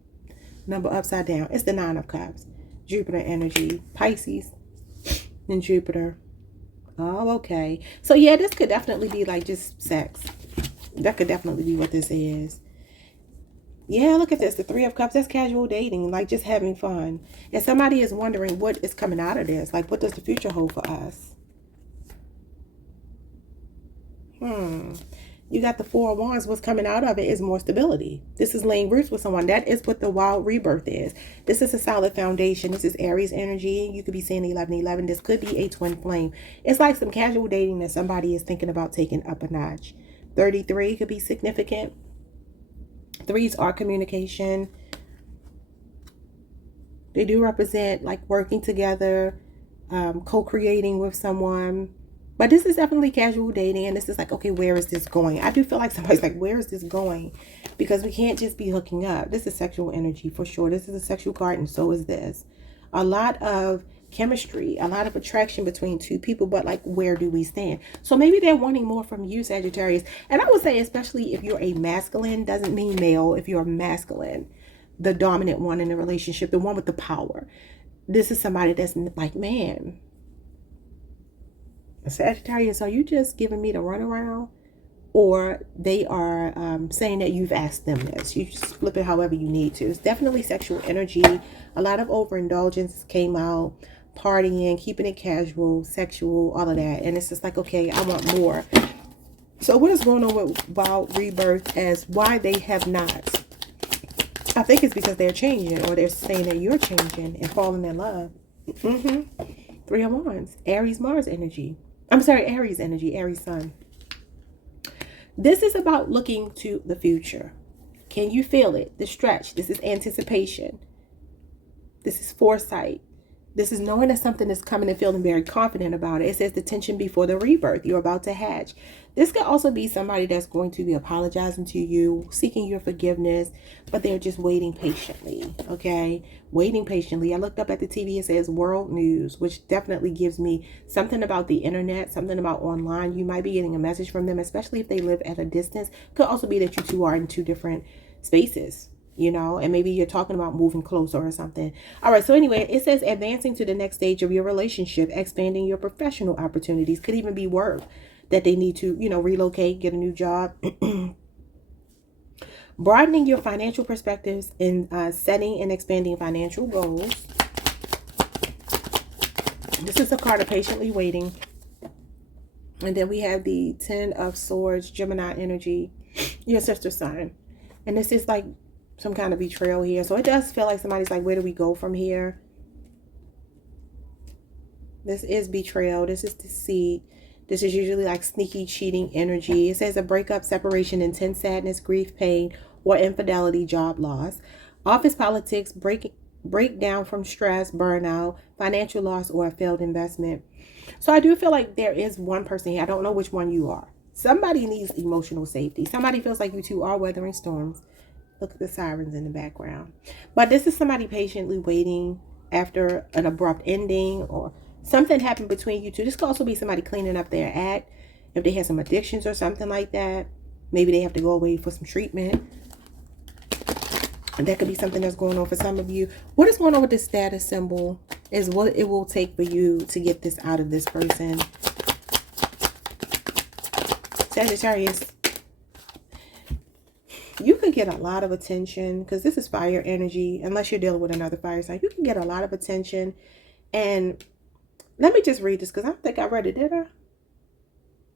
number upside down. It's the Nine of Cups. Jupiter energy. Pisces and Jupiter. Oh, okay. So yeah, this could definitely be like just sex. That could definitely be what this is. Yeah, look at this. The Three of Cups. That's casual dating. Like just having fun. And somebody is wondering what is coming out of this. Like what does the future hold for us? You got the Four of Wands. What's coming out of it is more stability. This is laying roots with someone. That is what the wild rebirth is. This is a solid foundation. This is Aries energy. You could be saying 11-11. This could be a twin flame. It's like some casual dating that somebody is thinking about taking up a notch. 33 could be significant. Threes are communication. They do represent like working together, co-creating with someone. But this is definitely casual dating, and this is like, okay, where is this going? I do feel like somebody's like, where is this going? Because we can't just be hooking up. This is sexual energy for sure. This is a sexual card, and so is this. A lot of chemistry, a lot of attraction between two people, but like, where do we stand? So maybe they're wanting more from you, Sagittarius. And I would say, especially if you're a masculine, doesn't mean male. If you're masculine, the dominant one in the relationship, the one with the power, this is somebody that's like, man, Sagittarius, are you just giving me the runaround? Or they are saying that you've asked them this. You just flip it however you need to. It's definitely sexual energy. A lot of overindulgence came out. Partying, keeping it casual, sexual, all of that. And it's just like, okay, I want more. So what is going on with wild rebirth as why they have not? I think it's because they're changing, or they're saying that you're changing and falling in love. Three of Wands. Aries, Mars energy. I'm sorry, Aries energy. Aries sun. This is about looking to the future. Can you feel it? The stretch. This is anticipation. This is foresight. This is knowing that something is coming and feeling very confident about it. It says the tension before the rebirth. You're about to hatch. This could also be somebody that's going to be apologizing to you, seeking your forgiveness, but they're just waiting patiently, okay? Waiting patiently. I looked up at the TV. It says world news, which definitely gives me something about the internet, something about online. You might be getting a message from them, especially if they live at a distance. Could also be that you two are in two different spaces, you know, and maybe you're talking about moving closer or something. All right. So anyway, it says advancing to the next stage of your relationship, expanding your professional opportunities. Could even be work that they need to, you know, relocate, get a new job. Broadening your financial perspectives and setting and expanding financial goals. This is a card of patiently waiting. And then we have the 10 of Swords, Gemini energy, your sister sign. And this is like some kind of betrayal here. So it does feel like somebody's like, where do we go from here? This is betrayal. This is deceit. This is usually like sneaky cheating energy. It says a breakup, separation, intense sadness, grief, pain, or infidelity, job loss. Office politics, breakdown from stress, burnout, financial loss, or a failed investment. So I do feel like there is one person here. I don't know which one you are. Somebody needs emotional safety. Somebody feels like you two are weathering storms. Look at the sirens in the background. But this is somebody patiently waiting after an abrupt ending or something happened between you two. This could also be somebody cleaning up their act. If they have some addictions or something like that. Maybe they have to go away for some treatment. And that could be something that's going on for some of you. What is going on with this status symbol is what it will take for you to get this out of this person. Sagittarius. You could get a lot of attention because this is fire energy. Unless you're dealing with another fire sign, you can get a lot of attention. And let me just read this because I don't think I read it, did I?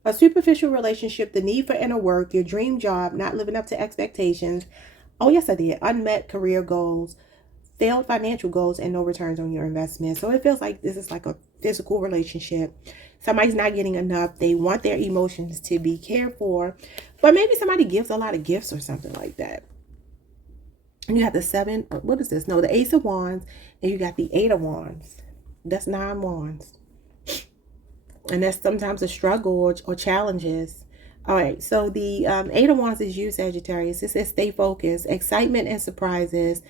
A superficial relationship, the need for inner work, your dream job, not living up to expectations. Oh, yes, I did. Unmet career goals, failed financial goals, and no returns on your investment. So it feels like this is like a physical relationship. Somebody's not getting enough. They want their emotions to be cared for. But maybe somebody gives a lot of gifts or something like that. And you have the 7, what is this? No, the Ace of Wands. And you got the 8 of Wands. That's 9 wands. And that's sometimes a struggle or challenges. All right, so the 8 of Wands is you, Sagittarius. It says stay focused, excitement and surprises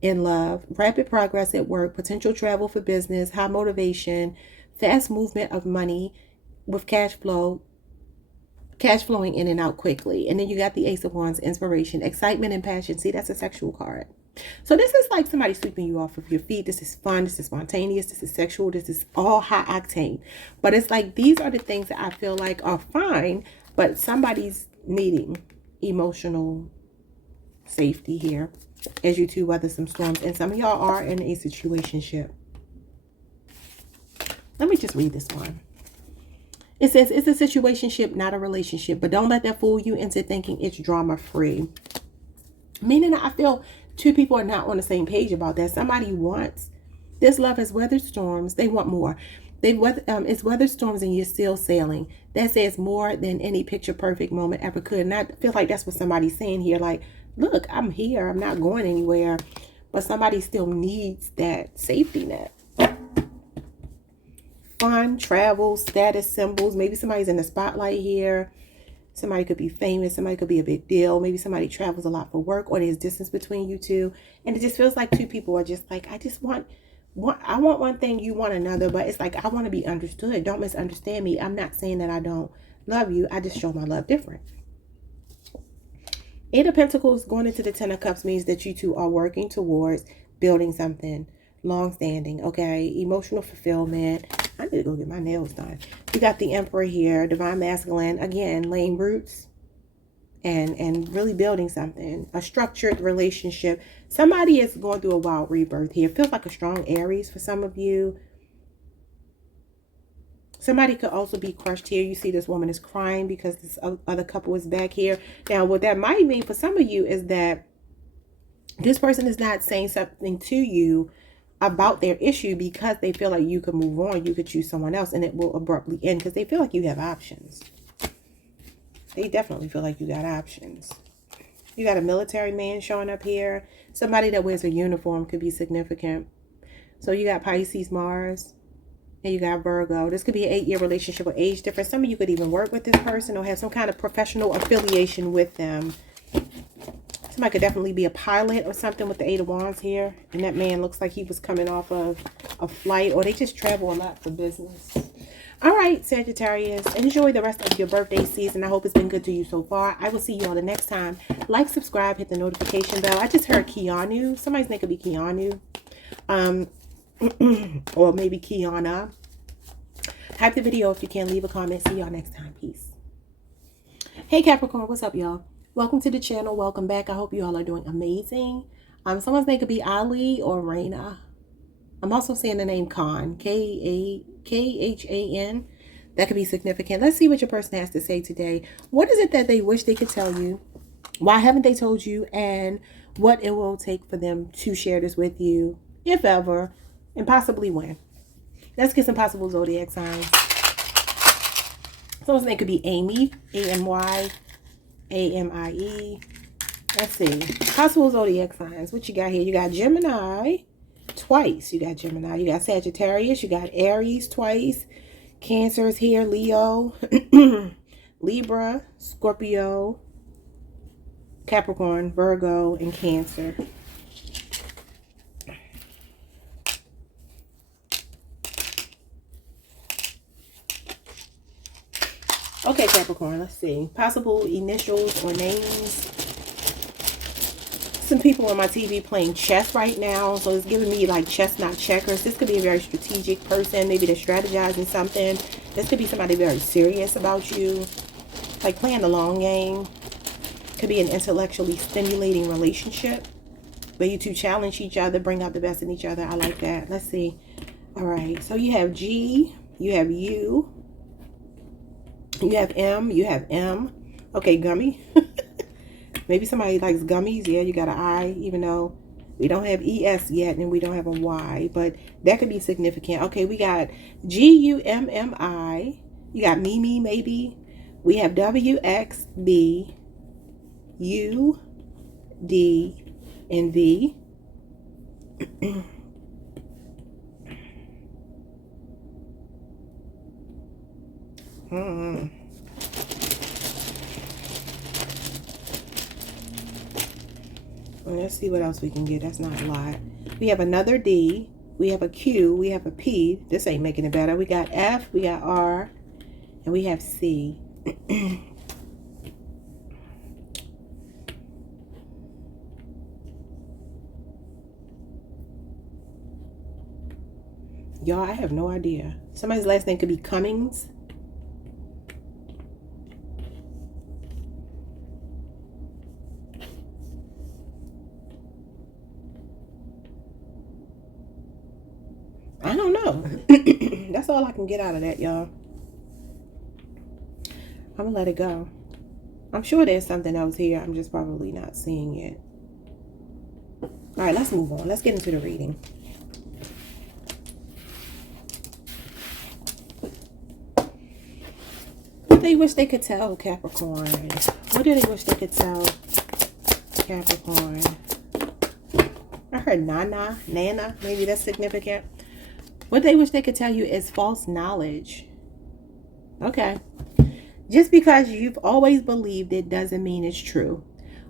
in love, rapid progress at work, potential travel for business, high motivation, fast movement of money with cash flowing in and out quickly. And then you got the Ace of Wands, inspiration, excitement and passion. See, that's a sexual card. So this is like somebody sweeping you off of your feet. This is fun. This is spontaneous. This is sexual. This is all high octane. But it's like these are the things that I feel like are fine, but somebody's needing emotional safety here as you two weather some storms. And some of y'all are in a situationship. Let me just read this one. It says it's a situationship, not a relationship. But don't let that fool you into thinking it's drama free. Meaning I feel two people are not on the same page about that. Somebody wants this love has weathered storms. They want more. It's weathered storms and you're still sailing. That says more than any picture perfect moment ever could. And I feel like that's what somebody's saying here. Like, look, I'm here. I'm not going anywhere. But somebody still needs that safety net. Fun, travel, status symbols. Maybe somebody's in the spotlight here. Somebody could be famous. Somebody could be a big deal. Maybe somebody travels a lot for work or there's distance between you two. And it just feels like two people are just like, I want one thing, you want another. But it's like, I want to be understood. Don't misunderstand me. I'm not saying that I don't love you. I just show my love different. 8 of Pentacles going into the 10 of Cups means that you two are working towards building something long-standing, okay? Emotional fulfillment. I need to go get my nails done. We got the Emperor here, Divine Masculine. Again, laying roots and really building something. A structured relationship. Somebody is going through a wild rebirth here. Feels like a strong Aries for some of you. Somebody could also be crushed here. You see this woman is crying because this other couple is back here. Now, what that might mean for some of you is that this person is not saying something to you about their issue because they feel like you could move on. You could choose someone else and it will abruptly end because they feel like you have options. They definitely feel like you got options. You got a military man showing up here. Somebody that wears a uniform could be significant. So you got Pisces, Mars, and you got Virgo. This could be an 8-year relationship with age difference. Some of you could even work with this person or have some kind of professional affiliation with them. Somebody could definitely be a pilot or something with the 8 of Wands here. And that man looks like he was coming off of a flight, or they just travel a lot for business. All right, Sagittarius, enjoy the rest of your birthday season. I hope it's been good to you so far. I will see you all the next time. Like, subscribe, hit the notification bell. I just heard Keanu. Somebody's name could be Keanu. Or maybe Kiana. Hype the video if you can. Leave a comment. See y'all next time. Peace. Hey, Capricorn. What's up, y'all? Welcome to the channel. Welcome back. I hope you all are doing amazing. Someone's name could be Ali or Raina. I'm also seeing the name Khan. K-H-A-N. That could be significant. Let's see what your person has to say today. What is it that they wish they could tell you? Why haven't they told you? And what it will take for them to share this with you, if ever, and possibly when. Let's get some possible zodiac signs. Someone's name could be Amy. A-M-Y. A-M-I-E. Let's see. Possible zodiac signs. What you got here? You got Gemini twice. You got Gemini. You got Sagittarius. You got Aries twice. Cancer is here. Leo. Libra. Scorpio. Capricorn. Virgo. And Cancer. Okay, Capricorn, let's see. Possible initials or names. Some people on my TV playing chess right now, so it's giving me like chess, not checkers. This could be a very strategic person. Maybe they're strategizing something. This could be somebody very serious about you, like playing the long game. Could be an intellectually stimulating relationship where you two challenge each other, bring out the best in each other. I like that. Let's see. All right, so you have G, you have U. You have M, you have M. Okay, gummy. Maybe somebody likes gummies. Yeah, you got an I, even though we don't have ES yet and we don't have a Y, but that could be significant. Okay, we got G-U-M-M-I. You got Mimi, maybe. We have W-X-B, U, D, and V. Let's see what else we can get. That's not a lot. We have another D. We have a Q. We have a P. This ain't making it better. We got F. We got R. And we have C. Y'all, I have no idea. Somebody's last name could be Cummings. I don't know. That's all I can get out of that, y'all. I'm gonna let it go. I'm sure there's something else here. I'm just probably not seeing it. All right, let's move on. Let's get into the reading. What they wish they could tell Capricorn. What do they wish they could tell Capricorn? I heard Nana, maybe that's significant. What they wish they could tell you is false knowledge. Okay. Just because you've always believed it doesn't mean it's true.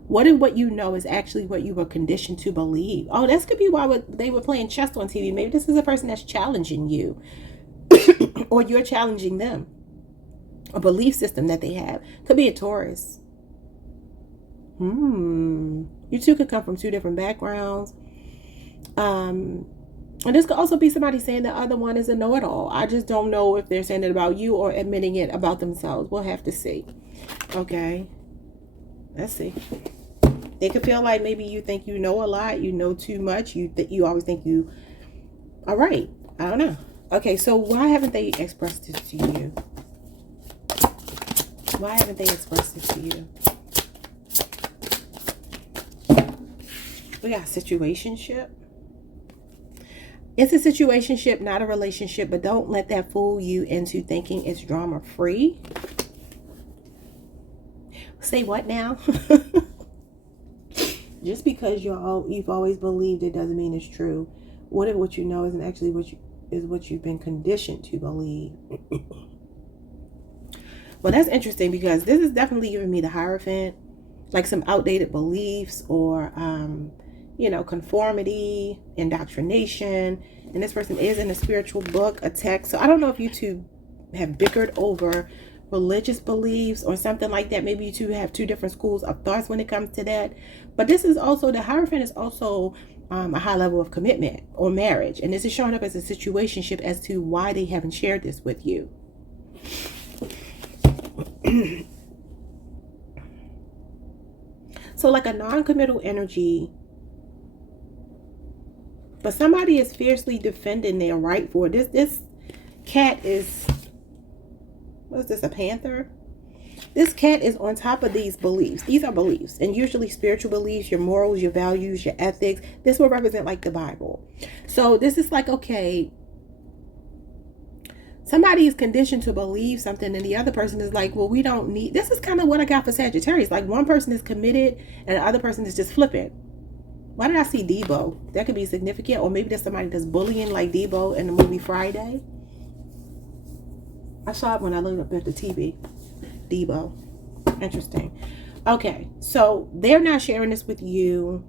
What if what you know is actually what you were conditioned to believe? Oh, this could be why they were playing chess on TV. Maybe this is a person that's challenging you. Or you're challenging them. A belief system that they have. Could be a Taurus. You two could come from two different backgrounds. And this could also be somebody saying the other one is a know-it-all. I just don't know if they're saying it about you or admitting it about themselves. We'll have to see. Okay. Let's see. They could feel like maybe you think you know a lot. You know too much. You always think you are right. I don't know. Okay, so why haven't they expressed this to you? Why haven't they expressed this to you? We got situationship. It's a situationship, not a relationship, but don't let that fool you into thinking it's drama-free. Say what now? Just because you've always believed it doesn't mean it's true. What if what you know isn't actually what you've been conditioned to believe? Well, that's interesting because this is definitely giving me the Hierophant, like some outdated beliefs or, conformity, indoctrination. And this person is in a spiritual book, a text. So I don't know if you two have bickered over religious beliefs or something like that. Maybe you two have two different schools of thoughts when it comes to that. But this is also, the Hierophant is also a high level of commitment or marriage. And this is showing up as a situationship as to why they haven't shared this with you. So like a non-committal energy, but somebody is fiercely defending their right for it. This cat is, what is this, a panther? This cat is on top of these beliefs. These are beliefs, and usually spiritual beliefs, your morals, your values, your ethics. This will represent like the Bible. So this is like, okay, somebody is conditioned to believe something and the other person is like, well, we don't need, this is kind of what I got for Sagittarius. Like one person is committed and the other person is just flippant. Why did I see Debo? That could be significant. Or maybe there's somebody that's bullying like Debo in the movie Friday. I saw it when I looked up at the TV. Debo. Interesting. Okay, so they're not sharing this with you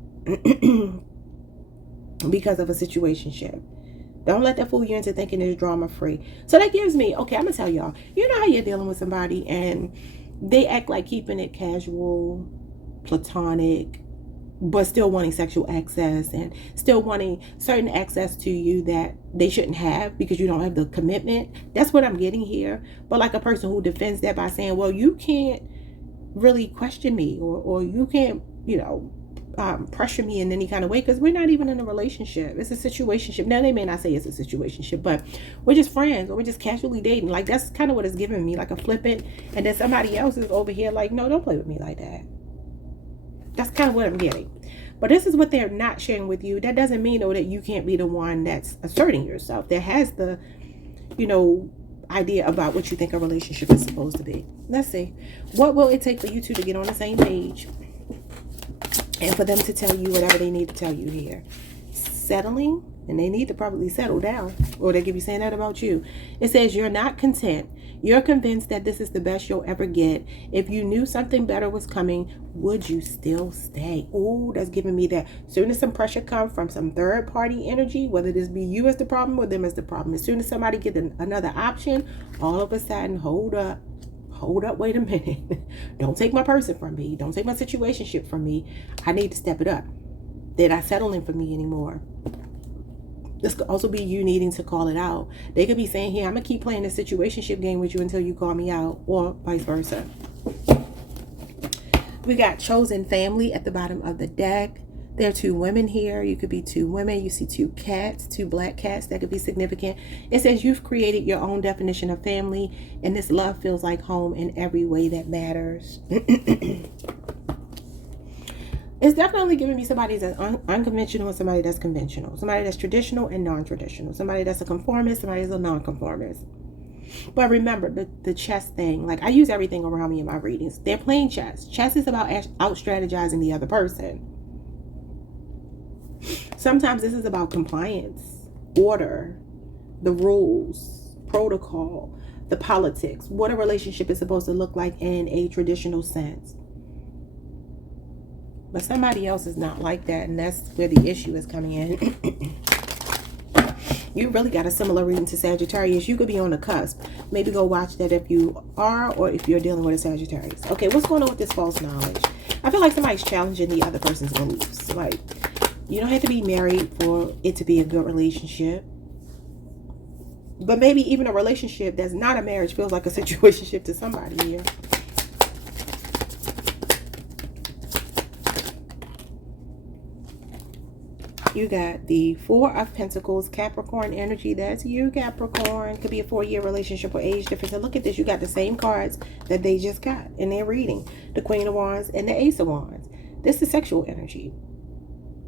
because of a situationship. Don't let that fool you into thinking it's drama free. So that gives me, okay, I'm gonna tell y'all, you know how you're dealing with somebody and they act like keeping it casual, platonic, but still wanting sexual access and still wanting certain access to you that they shouldn't have because you don't have the commitment. That's what I'm getting here. But like a person who defends that by saying, well, you can't really question me or you can't, pressure me in any kind of way because we're not even in a relationship. It's a situationship. Now they may not say it's a situationship, but we're just friends or we're just casually dating. Like that's kind of what it's giving me, like a flippant. And then somebody else is over here like, no, don't play with me like that. That's kind of what I'm getting. But this is what they're not sharing with you. That doesn't mean though that you can't be the one that's asserting yourself. That has the, idea about what you think a relationship is supposed to be. Let's see. What will it take for you two to get on the same page? And for them to tell you whatever they need to tell you here. Settling, and they need to probably settle down, or they could be saying that about you. It says you're not content. You're convinced that this is the best you'll ever get. If you knew something better was coming, would you still stay? Oh, that's giving me that. Soon as some pressure comes from some third party energy, whether this be you as the problem or them as the problem, as soon as somebody gets another option, all of a sudden, hold up, wait a minute. Don't take my person from me. Don't take my situationship from me. I need to step it up. They're not settling for me anymore. This could also be you needing to call it out. They could be saying, here, I'm going to keep playing this situationship game with you until you call me out, or vice versa. We got chosen family at the bottom of the deck. There are two women here. You could be two women. You see two cats, two black cats. That could be significant. It says you've created your own definition of family, and this love feels like home in every way that matters. It's definitely giving me somebody that's unconventional and somebody that's conventional. Somebody that's traditional and non-traditional. Somebody that's a conformist, somebody that's a non-conformist. But remember, the chess thing, like I use everything around me in my readings. They're playing chess. Chess is about out-strategizing the other person. Sometimes this is about compliance, order, the rules, protocol, the politics, what a relationship is supposed to look like in a traditional sense. But somebody else is not like that, and that's where the issue is coming in. You really got a similar reading to Sagittarius. You could be on the cusp. Maybe go watch that if you are, or if you're dealing with a Sagittarius. Okay, what's going on with this false knowledge? I feel like somebody's challenging the other person's beliefs. Like, you don't have to be married for it to be a good relationship. But maybe even a relationship that's not a marriage feels like a situationship to somebody here. You got the Four of Pentacles, Capricorn energy. That's you, Capricorn. Could be a 4-year relationship or age difference. And look at this. You got the same cards that they just got in their reading. The Queen of Wands and the Ace of Wands. This is sexual energy.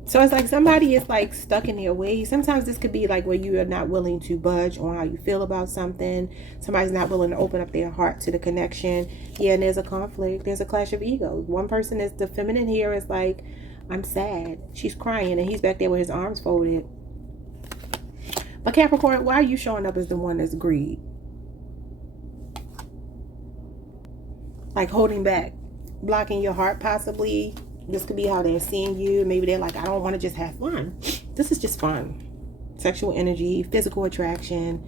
So it's like somebody is like stuck in their ways. Sometimes this could be like where you are not willing to budge on how you feel about something. Somebody's not willing to open up their heart to the connection. Yeah, and there's a conflict. There's a clash of egos. One person is, the feminine here is like, I'm sad. She's crying, and he's back there with his arms folded. But Capricorn, why are you showing up as the one that's greed? Like holding back, blocking your heart possibly. This could be how they're seeing you. Maybe they're like, I don't want to just have fun. This is just fun. Sexual energy, physical attraction.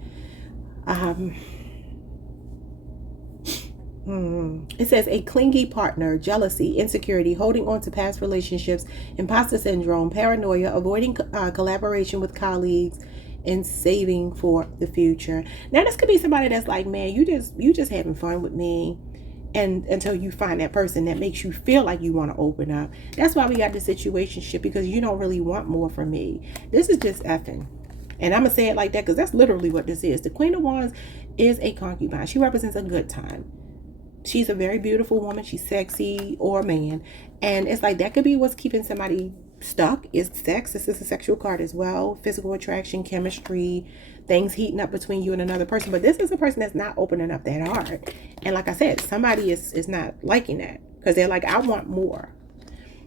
It says a clingy partner, jealousy, insecurity, holding on to past relationships, imposter syndrome, paranoia, avoiding collaboration with colleagues, and saving for the future. Now, this could be somebody that's like, man, you just having fun with me. And until you find that person that makes you feel like you want to open up. That's why we got this situationship, because you don't really want more from me. This is just effing. And I'm going to say it like that because that's literally what this is. The Queen of Wands is a concubine. She represents a good time. She's a very beautiful woman. She's sexy, or a man. And it's like that could be what's keeping somebody stuck is sex. This is a sexual card as well. Physical attraction, chemistry, things heating up between you and another person. But this is a person that's not opening up that heart. And like I said, somebody is not liking that because they're like, I want more.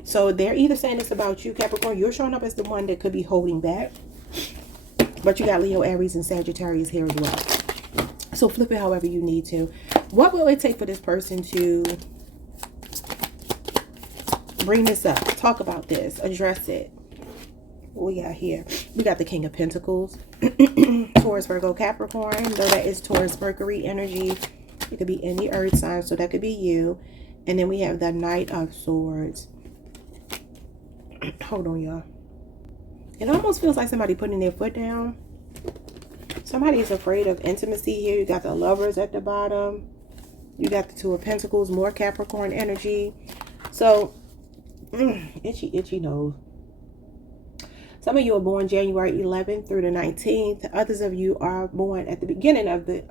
So they're either saying this about you, Capricorn. You're showing up as the one that could be holding back. But you got Leo, Aries, and Sagittarius here as well. So flip it however you need to. What will it take for this person to bring this up, talk about this, address it? What we got here? We got the King of Pentacles, Taurus, Virgo, Capricorn. Though that is Taurus, Mercury energy. It could be any earth sign, so that could be you. And then we have the Knight of Swords. Hold on, y'all. It almost feels like somebody putting their foot down. Somebody is afraid of intimacy here. You got the Lovers at the bottom. You got the Two of Pentacles, more Capricorn energy. So, itchy nose. Some of you are born January 11th through the 19th. Others of you are born at the beginning of the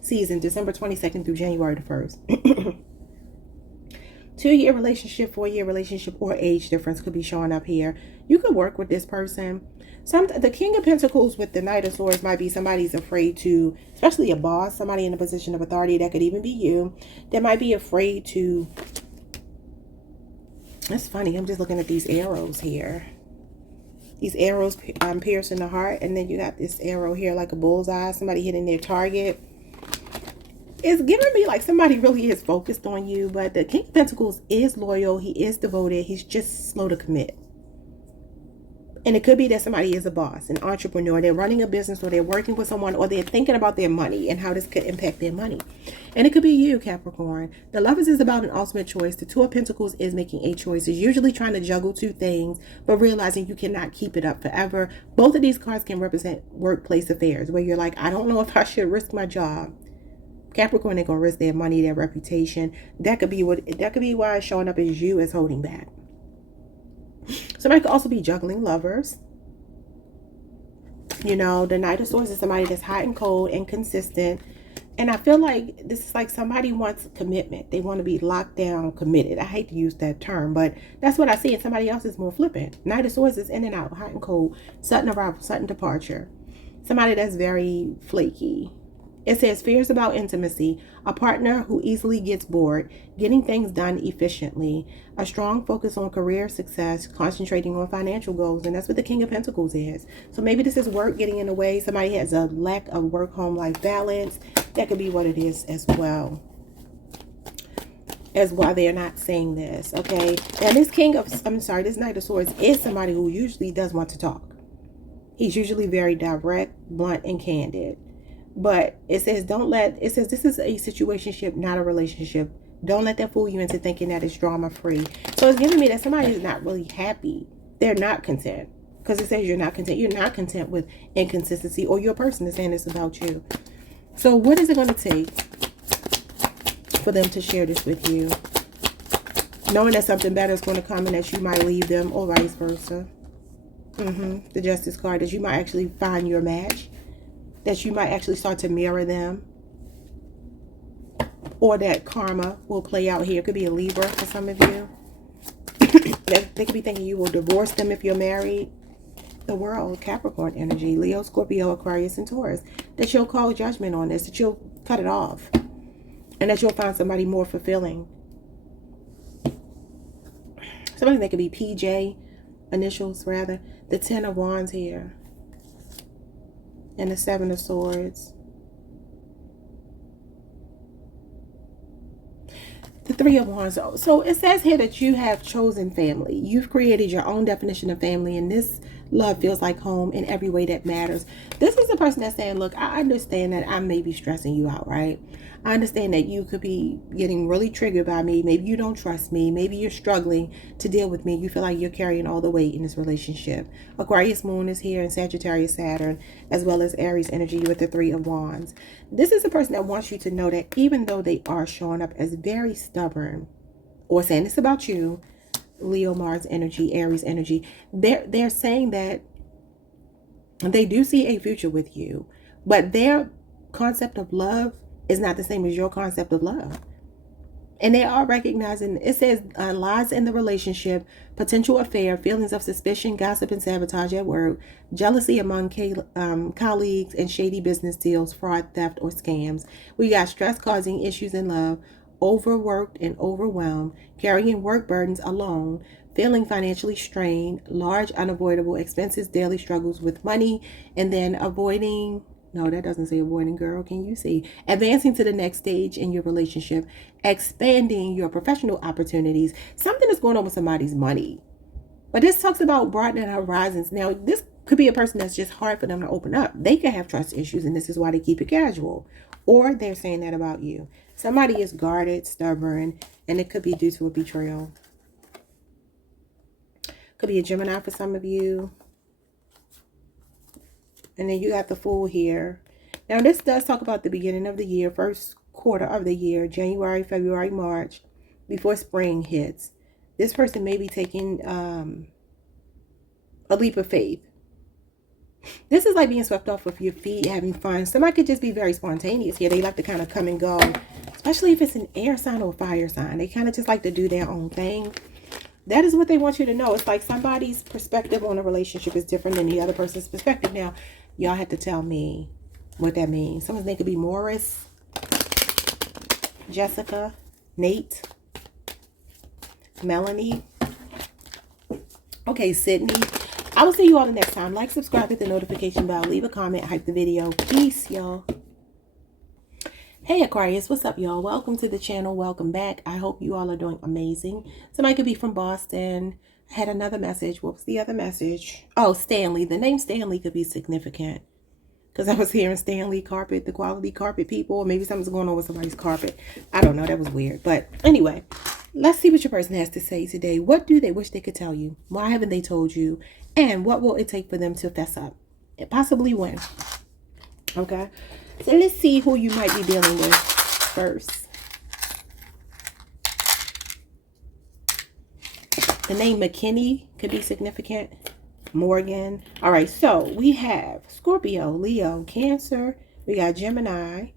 season, December 22nd through January the 1st. 2-year relationship, 4-year relationship, or age difference could be showing up here. You could work with this person. The King of Pentacles with the Knight of Swords might be somebody's afraid to, especially a boss, somebody in a position of authority. That could even be you. That might be afraid to. That's funny. I'm just looking at these arrows here. These arrows piercing the heart. And then you got this arrow here like a bullseye. Somebody hitting their target. It's giving me like somebody really is focused on you. But the King of Pentacles is loyal. He is devoted. He's just slow to commit. And it could be that somebody is a boss, an entrepreneur. They're running a business, or they're working with someone, or they're thinking about their money and how this could impact their money. And it could be you, Capricorn. The Lovers is about an ultimate choice. The Two of Pentacles is making a choice. It's usually trying to juggle two things, but realizing you cannot keep it up forever. Both of these cards can represent workplace affairs, where you're like, I don't know if I should risk my job. Capricorn ain't gonna risk their money, their reputation. That could be why it's showing up as you as holding back. Somebody could also be juggling lovers. You know, the Knight of Swords is somebody that's hot and cold and consistent. And I feel like this is like somebody wants commitment. They want to be locked down, committed. I hate to use that term, but that's what I see. And somebody else is more flippant. Knight of Swords is in and out, hot and cold, sudden arrival, sudden departure. Somebody that's very flaky. It says fears about intimacy, a partner who easily gets bored, getting things done efficiently, a strong focus on career success, concentrating on financial goals. And that's what the King of Pentacles is. So maybe this is work getting in the way. Somebody has a lack of work-home life balance. That could be what it is as well. As why they're not saying this. Okay. Now this this Knight of Swords is somebody who usually does want to talk. He's usually very direct, blunt, and candid. But it says this is a situationship, not a relationship. Don't let that fool you into thinking that it's drama free. So it's giving me that somebody is not really happy. They're not content. Because it says you're not content. You're not content with inconsistency, or your person is saying this about you. So what is it going to take for them to share this with you? Knowing that something better is going to come and that you might leave them, or vice versa. The Justice card, that you might actually find your match. That you might actually start to mirror them. Or that karma will play out here. It could be a Libra for some of you. They could be thinking you will divorce them if you're married. The World, Capricorn energy, Leo, Scorpio, Aquarius, and Taurus. That you'll call judgment on this, that you'll cut it off, and that you'll find somebody more fulfilling. Somebody that could be PJ, initials rather. The 10 of Wands here, and the 7 of Swords. The 3 of Wands. So it says here that you have chosen family. You've created your own definition of family, and this love feels like home in every way that matters. This is the person that's saying, look, I understand that I may be stressing you out, right? I understand that you could be getting really triggered by me. Maybe you don't trust me. Maybe you're struggling to deal with me. You feel like you're carrying all the weight in this relationship. Aquarius moon is here, and Sagittarius Saturn, as well as Aries energy with the 3 of Wands. This is a person that wants you to know that even though they are showing up as very stubborn, or saying it's about you, Leo, Mars energy, Aries energy, they're saying that they do see a future with you, but their concept of love is not the same as your concept of love. And they are recognizing, it says lies in the relationship, potential affair, feelings of suspicion, gossip and sabotage at work, jealousy among colleagues, and shady business deals, fraud, theft, or scams. We got stress causing issues in love, overworked and overwhelmed, carrying work burdens alone, feeling financially strained, large unavoidable expenses, daily struggles with money, and then avoiding, no, that doesn't say avoiding, girl. Can you see? Advancing to the next stage in your relationship, expanding your professional opportunities. Something is going on with somebody's money. But this talks about broadening horizons. Now, this could be a person that's just hard for them to open up. They could have trust issues, and this is why they keep it casual. Or they're saying that about you. Somebody is guarded, stubborn, and it could be due to a betrayal. Could be a Gemini for some of you. And then you got the Fool here. Now, this does talk about the beginning of the year, first quarter of the year, January, February, March, before spring hits. This person may be taking a leap of faith. This is like being swept off of your feet, having fun. Somebody could just be very spontaneous here. They like to kind of come and go, especially if it's an air sign or a fire sign. They kind of just like to do their own thing. That is what they want you to know. It's like somebody's perspective on a relationship is different than the other person's perspective. Now, y'all have to tell me what that means. Someone's name could be Morris, Jessica, Nate, Melanie. Okay, Sydney. I will see you all the next time. Like, subscribe, hit the notification bell, leave a comment, hype the video. Peace, y'all. Hey Aquarius, what's up, y'all? Welcome to the channel. Welcome back. I hope you all are doing amazing. Somebody could be from Boston. I had another message. What was the other message? Oh, Stanley. The name Stanley could be significant because I was hearing Stanley Carpet, the quality carpet people. Or maybe something's going on with somebody's carpet. I don't know. That was weird. But anyway, let's see what your person has to say today. What do they wish they could tell you? Why haven't they told you? And what will it take for them to fess up? And possibly when? Okay. So let's see who you might be dealing with first. The name McKinney could be significant. Morgan. All right, so we have Scorpio, Leo, Cancer. We got Gemini.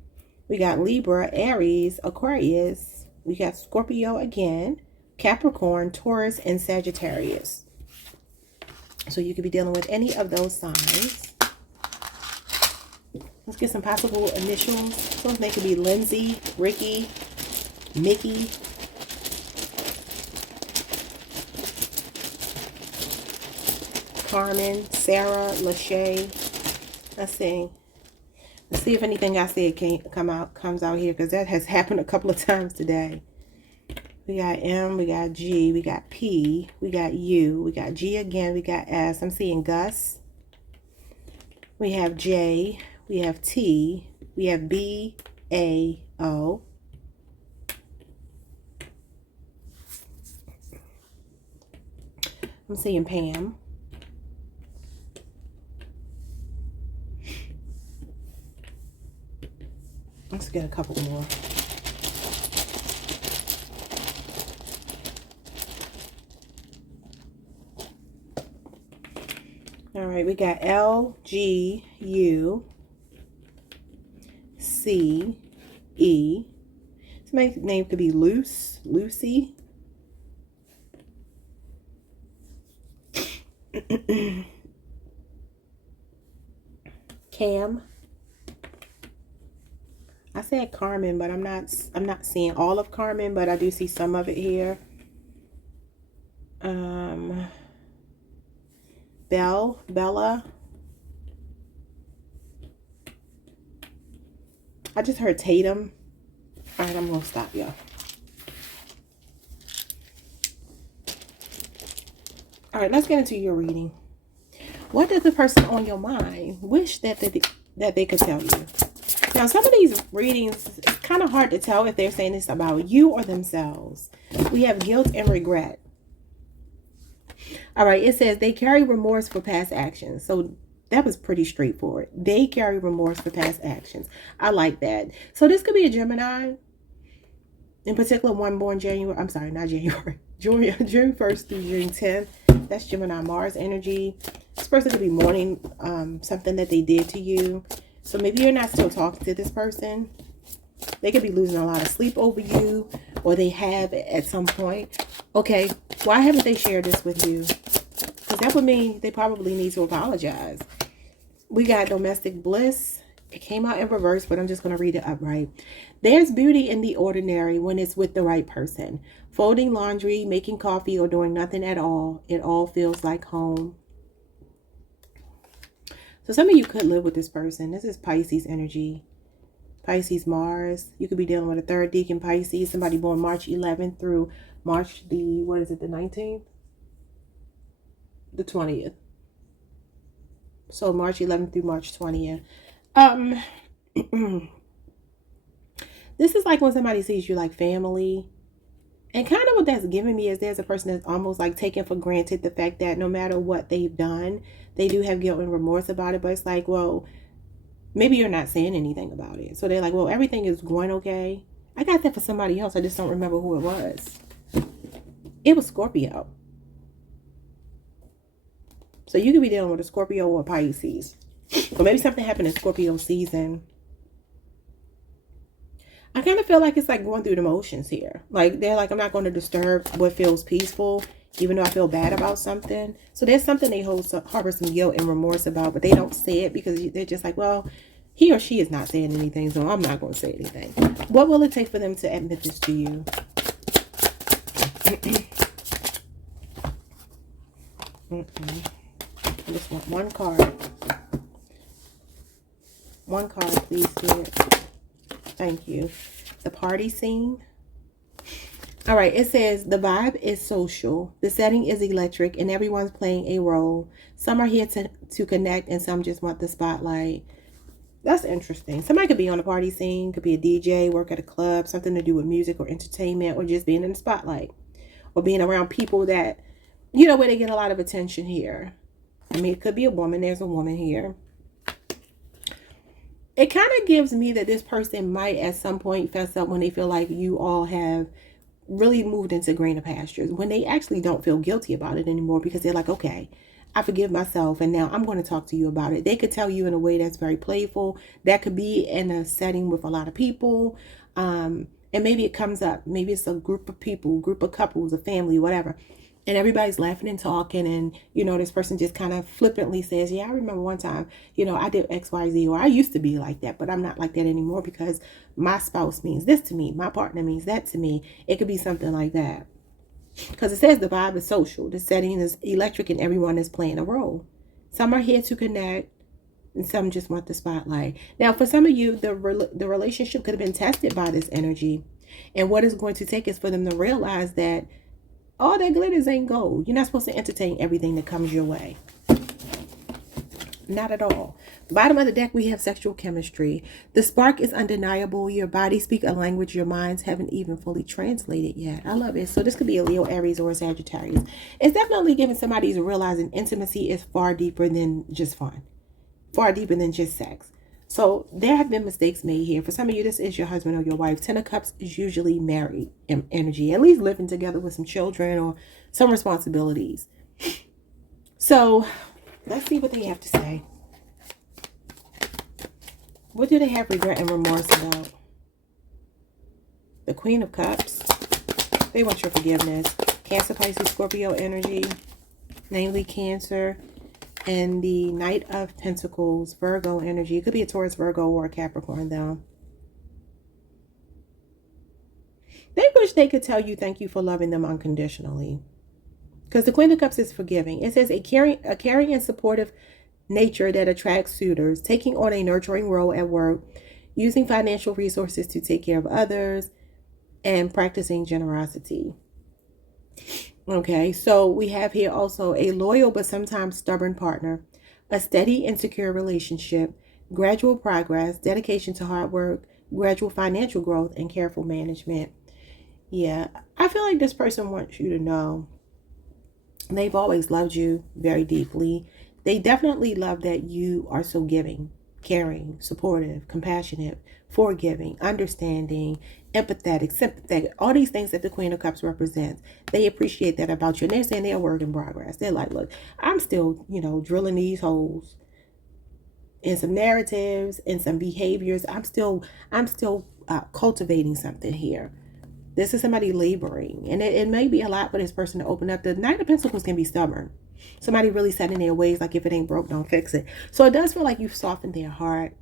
We got Libra, Aries, Aquarius. We got Scorpio again, Capricorn, Taurus, and Sagittarius. So you could be dealing with any of those signs. Let's get some possible initials. So they could be Lindsay, Ricky, Mickey, Carmen, Sarah, Lachey. Let's see. Let's see if anything I said comes out here, because that has happened a couple of times today. We got M, we got G, we got P, we got U, we got G again, we got S. I'm seeing Gus. We have J, we have T, we have B, A, O. I'm seeing Pam. Let's get a couple more. All right, we got L, G, U, C, E. Somebody's name could be Lucy. Cam. I said Carmen, but I'm not seeing all of Carmen, but I do see some of it here. Bella. I just heard Tatum. All right, I'm gonna stop, y'all. All right, let's get into your reading. What does the person on your mind wish that they could tell you? Now, some of these readings, it's kind of hard to tell if they're saying this about you or themselves. We have guilt and regret. All right, it says they carry remorse for past actions. So that was pretty straightforward. They carry remorse for past actions. I like that. So this could be a Gemini. In particular, one born January. I'm sorry, not January. June 1st through June 10th. That's Gemini Mars energy. This person could be mourning something that they did to you. So maybe you're not still talking to this person. They could be losing a lot of sleep over you, or they have at some point. Okay, why haven't they shared this with you? Because that would mean they probably need to apologize. We got domestic bliss. It came out in reverse, but I'm just going to read it upright. There's beauty in the ordinary when it's with the right person. Folding laundry, making coffee, or doing nothing at all. It all feels like home. So some of you could live with this person. This is Pisces energy. Pisces Mars. You could be dealing with a third decan Pisces. Somebody born March 11th through March the 19th? The 20th. So March 11th through March 20th. This is like when somebody sees you like family. And kind of what that's giving me is there's a person that's almost like taking for granted the fact that no matter what they've done, they do have guilt and remorse about it. But it's like, well, maybe you're not saying anything about it. So they're like, well, everything is going okay. I got that for somebody else. I just don't remember who it was. It was Scorpio. So you could be dealing with a Scorpio or Pisces. Or maybe something happened in Scorpio season. I kind of feel like it's like going through the motions here. Like they're like, I'm not going to disturb what feels peaceful, even though I feel bad about something. So there's something they harbor some guilt and remorse about, but they don't say it because they're just like, well, he or she is not saying anything, so I'm not going to say anything. What will it take for them to admit this to you? I just want one card. One card, please, Spirit. Thank you. The party scene. All right, it says the vibe is social. The setting is electric and everyone's playing a role. Some are here to connect and some just want the spotlight. That's interesting. Somebody could be on a party scene, could be a DJ, work at a club, something to do with music or entertainment, or just being in the spotlight. Or being around people that, you know, where they get a lot of attention here. I mean, it could be a woman. There's a woman here. It kind of gives me that this person might at some point fess up when they feel like you all have really moved into greener pastures, when they actually don't feel guilty about it anymore because they're like, okay, I forgive myself and now I'm going to talk to you about it. They could tell you in a way that's very playful. That could be in a setting with a lot of people. And maybe it comes up. Maybe it's a group of people, group of couples, a family, whatever. And everybody's laughing and talking. And, you know, this person just kind of flippantly says, yeah, I remember one time, you know, I did X, Y, Z, or I used to be like that, but I'm not like that anymore because my spouse means this to me. My partner means that to me. It could be something like that. Because it says the vibe is social. The setting is electric and everyone is playing a role. Some are here to connect and some just want the spotlight. Now, for some of you, the relationship could have been tested by this energy. And what it's going to take is for them to realize that all that glitters ain't gold. You're not supposed to entertain everything that comes your way. Not at all. Bottom of the deck, we have sexual chemistry. The spark is undeniable. Your body speaks a language your minds haven't even fully translated yet. I love it. So this could be a Leo, Aries, or a Sagittarius. It's definitely giving somebody to realizing intimacy is far deeper than just fun. Far deeper than just sex. So there have been mistakes made here. For some of you, this is your husband or your wife. Ten of Cups is usually married energy. At least living together with some children or some responsibilities. So let's see what they have to say. What do they have regret and remorse about? The Queen of Cups. They want your forgiveness. Cancer, Pisces, Scorpio energy. Namely Cancer. And the Knight of Pentacles, Virgo energy. It could be a Taurus, Virgo, or a Capricorn, though. They wish they could tell you thank you for loving them unconditionally. Because the Queen of Cups is forgiving. It says a caring and supportive nature that attracts suitors, taking on a nurturing role at work, using financial resources to take care of others, and practicing generosity. Okay, so we have here also a loyal but sometimes stubborn partner, a steady and secure relationship, gradual progress, dedication to hard work, gradual financial growth, and careful management. Yeah, I feel like this person wants you to know they've always loved you very deeply. They definitely love that you are so giving, caring, supportive, compassionate, forgiving, understanding, empathetic, sympathetic, all these things that the Queen of Cups represents. They appreciate that about you. And they're saying they're a work in progress. They're like, look, I'm still, drilling these holes in some narratives and some behaviors. I'm still cultivating something here. This is somebody laboring. And it may be a lot for this person to open up. The Knight of Pentacles can be stubborn. Somebody really set in their ways, like if it ain't broke, don't fix it. So it does feel like you've softened their heart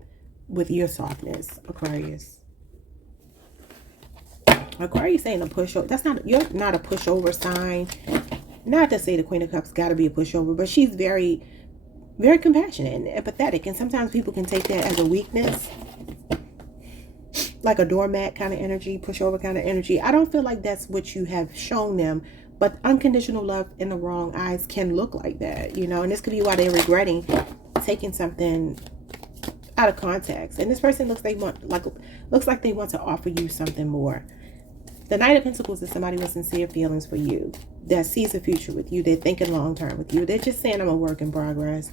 with your softness, Aquarius. Aquarius ain't a pushover. You're not a pushover sign. Not to say the Queen of Cups got to be a pushover, but she's very, very compassionate and empathetic. And sometimes people can take that as a weakness. Like a doormat kind of energy, pushover kind of energy. I don't feel like that's what you have shown them. But unconditional love in the wrong eyes can look like that, And this could be why they're regretting taking something out of context. And this person looks like they want to offer you something more. The Knight of Pentacles is somebody with sincere feelings for you, that sees a future with you. They're thinking long term with you. They're just saying I'm a work in progress.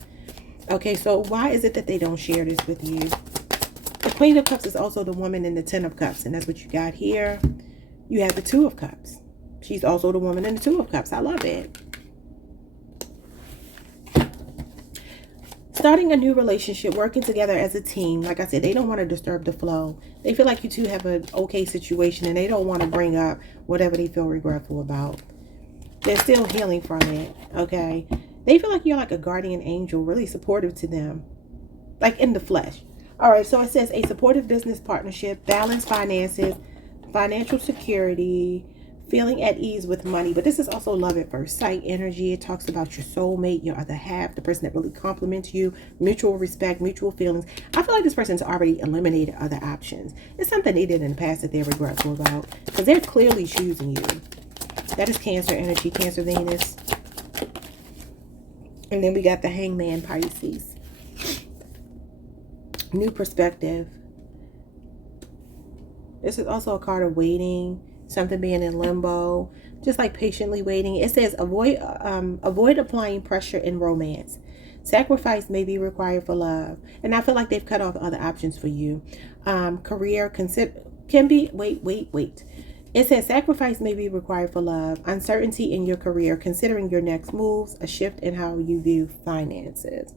Okay, so why is it that they don't share this with you? The Queen of Cups is also the woman in the Ten of Cups, and that's what you got here. You have the Two of Cups. She's also the woman in the Two of Cups. I love it. Starting a new relationship, working together as a team. Like I said, they don't want to disturb the flow. They feel like you two have an okay situation and they don't want to bring up whatever they feel regretful about. They're still healing from it, okay? They feel like you're like a guardian angel, really supportive to them. Like in the flesh. All right, so it says a supportive business partnership, balanced finances, financial security, feeling at ease with money. But this is also love at first sight energy. It talks about your soulmate, your other half, the person that really compliments you, mutual respect, mutual feelings. I feel like this person's already eliminated other options. It's something they did in the past that they're regretful about because they're clearly choosing you. That is Cancer energy, Cancer Venus. And then we got the Hangman, Pisces. New perspective. This is also a card of waiting. Something being in limbo, just like patiently waiting. It says avoid applying pressure in romance. Sacrifice may be required for love, and I feel like they've cut off other options for you. Career can be wait. It says sacrifice may be required for love. Uncertainty in your career, considering your next moves, a shift in how you view finances.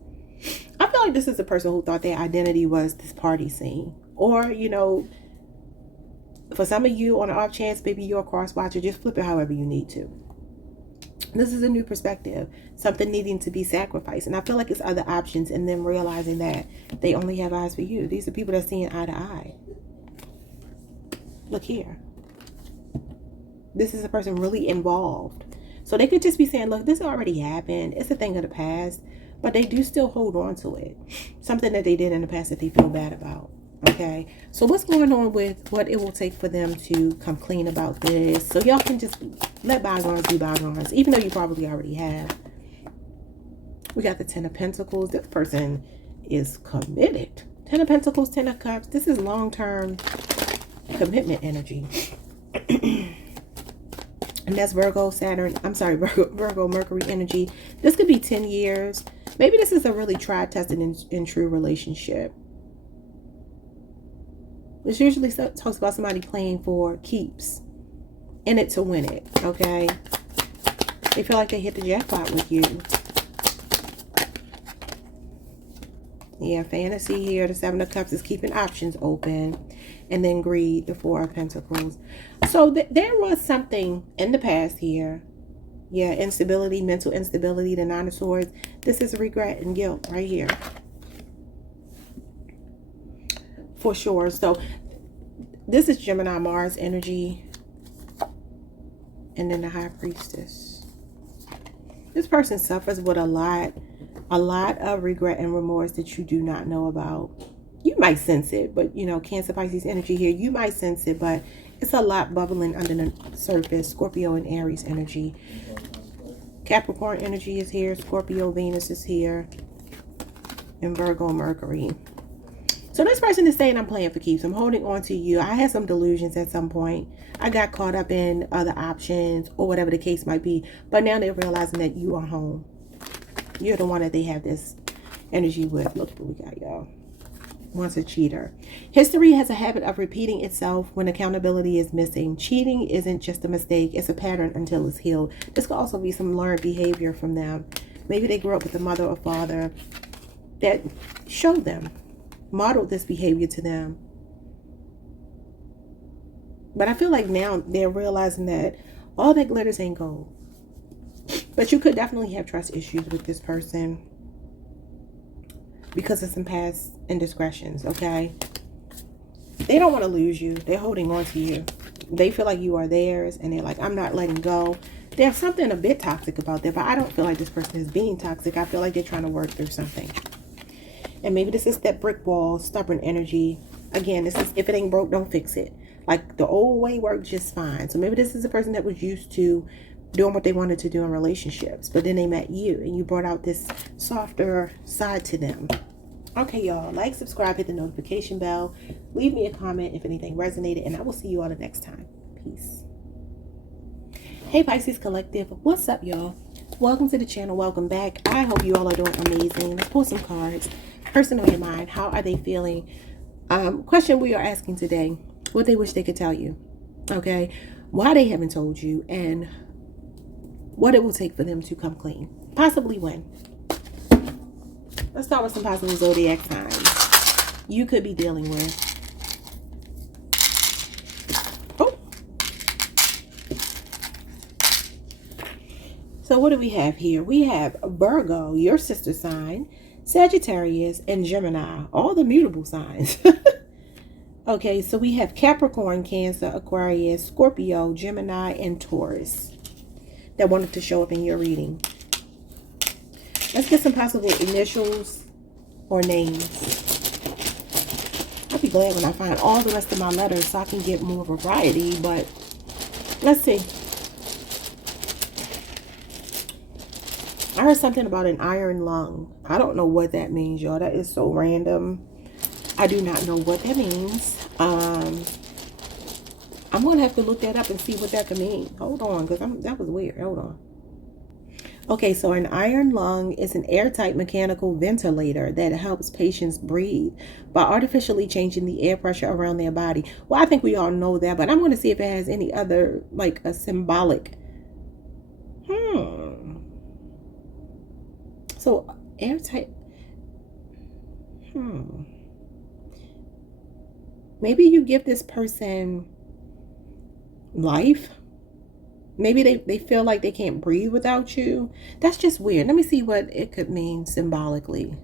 I feel like this is a person who thought their identity was this party scene, or for some of you, on the off chance, maybe you're a cross watcher, just flip it however you need to. This is a new perspective, something needing to be sacrificed. And I feel like it's other options and them realizing that they only have eyes for you. These are people that are seeing eye to eye. Look here. This is a person really involved. So they could just be saying, look, this already happened. It's a thing of the past. But they do still hold on to it. Something that they did in the past that they feel bad about. Okay, so what's going on with what it will take for them to come clean about this, so y'all can just let bygones be bygones, even though you probably already have. We got the Ten of Pentacles. This person is committed. Ten of Pentacles, Ten of Cups. This is long-term commitment energy. And that's Virgo, Saturn. I'm sorry, Virgo, Mercury energy. This could be 10 years. Maybe this is a really tried, tested, and true relationship. This usually talks about somebody playing for keeps, in it to win it, okay? They feel like they hit the jackpot with you. Yeah, fantasy here. The Seven of Cups is keeping options open. And then greed, the Four of Pentacles. So there was something in the past here Yeah, instability, mental instability, the Nine of Swords. This is regret and guilt right here. For sure. So this is Gemini Mars energy. And then the High Priestess. This person suffers with a lot of regret and remorse that you do not know about. You might sense it, but you know, Cancer, Pisces energy here, you might sense it, but it's a lot bubbling under the surface. Scorpio and Aries energy. Capricorn energy is here. Scorpio, Venus is here. And Virgo, Mercury. So this person is saying, I'm playing for keeps. I'm holding on to you. I had some delusions at some point. I got caught up in other options or whatever the case might be. But now they're realizing that you are home. You're the one that they have this energy with. Look what we got, y'all. Once a cheater. History has a habit of repeating itself when accountability is missing. Cheating isn't just a mistake. It's a pattern until it's healed. This could also be some learned behavior from them. Maybe they grew up with a mother or father that showed them, modeled this behavior to them. But I feel like now they're realizing that all that glitters ain't gold. But you could definitely have trust issues with this person because of some past indiscretions, okay? They don't want to lose you. They're holding on to you. They feel like you are theirs, and they're like, I'm not letting go. There's something a bit toxic about that, but I don't feel like this person is being toxic. I feel like they're trying to work through something. And maybe this is that brick wall, stubborn energy. Again, this is if it ain't broke, don't fix it. Like the old way worked just fine. So maybe this is a person that was used to doing what they wanted to do in relationships, but then they met you and you brought out this softer side to them. Okay, y'all, like, subscribe, hit the notification bell, leave me a comment if anything resonated, and I will see you all the next time. Peace. Hey Pisces Collective, what's up, y'all? Welcome to the channel. Welcome back. I hope you all are doing amazing. Let's pull some cards. Person on your mind, how are they feeling? Question we are asking today, what they wish they could tell you. Okay, why they haven't told you, and what it will take for them to come clean. Possibly when. Let's start with some possible zodiac signs you could be dealing with. Oh. So what do we have here? We have Virgo, your sister sign, Sagittarius, and Gemini, all the mutable signs. Okay, so we have Capricorn, Cancer, Aquarius, Scorpio, Gemini, and Taurus that wanted to show up in your reading. Let's get some possible initials or names. I'll be glad when I find all the rest of my letters so I can get more variety, but let's see. I heard something about an iron lung. I don't know what that means, y'all. That is so random. I do not know what that means. I'm going to have to look that up and see what that could mean. Hold on, because that was weird. Hold on. Okay, so an iron lung is an airtight mechanical ventilator that helps patients breathe by artificially changing the air pressure around their body. Well, I think we all know that, but I'm going to see if it has any other, like a symbolic. So airtight. Maybe you give this person life. Maybe they feel like they can't breathe without you. That's just weird. Let me see what it could mean symbolically.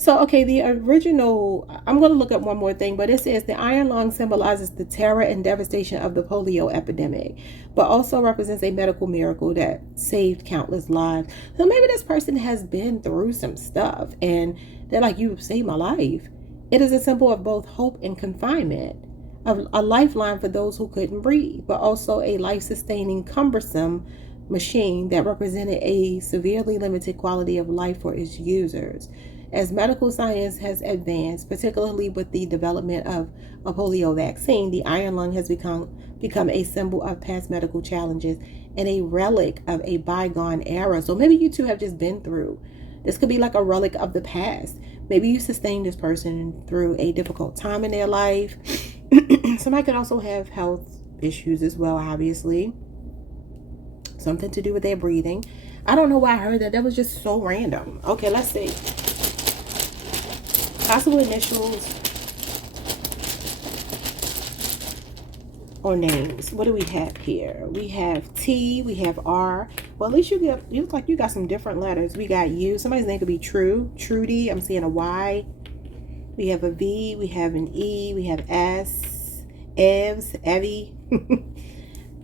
So, okay, the original, I'm going to look up one more thing, but it says the iron lung symbolizes the terror and devastation of the polio epidemic, but also represents a medical miracle that saved countless lives. So maybe this person has been through some stuff and they're like, you saved my life. It is a symbol of both hope and confinement, of a lifeline for those who couldn't breathe, but also a life-sustaining, cumbersome machine that represented a severely limited quality of life for its users. As medical science has advanced, particularly with the development of a polio vaccine, the iron lung has become a symbol of past medical challenges and a relic of a bygone era. So maybe you two have just been through. This could be like a relic of the past. Maybe you sustained this person through a difficult time in their life. Somebody could also have health issues as well, obviously. Something to do with their breathing. I don't know why I heard that. That was just so random. Okay, let's see. Possible initials or names. What do we have here? We have T, we have R. Well, at least you look like you got some different letters. We got U. Somebody's name could be True, Trudy. I'm seeing a Y. We have a V, we have an E, we have S, Evs, Evie,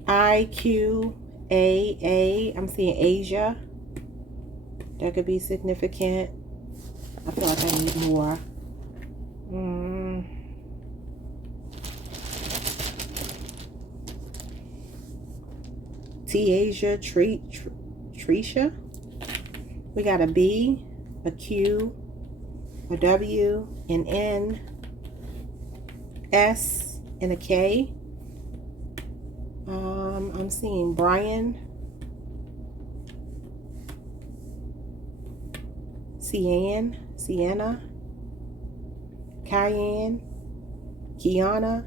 I, Q, A. I'm seeing Asia. That could be significant. I feel like I need more. T-Asia, Trisha. We got a B, a Q, a W, an N, S, and a K. I'm seeing Brian, Sienna, Cayenne, Kiana,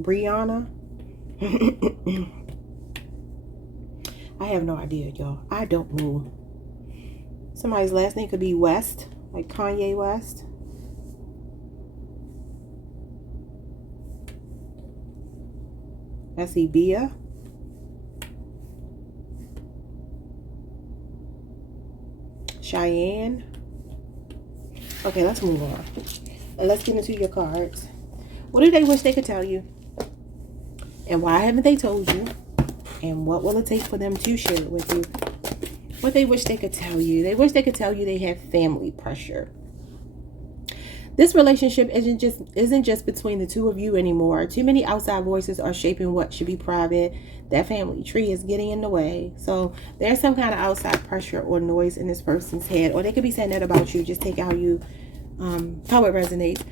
Brianna. I have no idea, y'all. I don't know. Somebody's last name could be West, like Kanye West. I see Bia. Cheyenne. Okay, let's move on. Let's get into your cards. What do they wish they could tell you? And why haven't they told you? And what will it take for them to share it with you? What they wish they could tell you. They wish they could tell you they have family pressure. This relationship isn't just between the two of you anymore. Too many outside voices are shaping what should be private. That family tree is getting in the way. So there's some kind of outside pressure or noise in this person's head. Or they could be saying that about you. Just take how it resonates.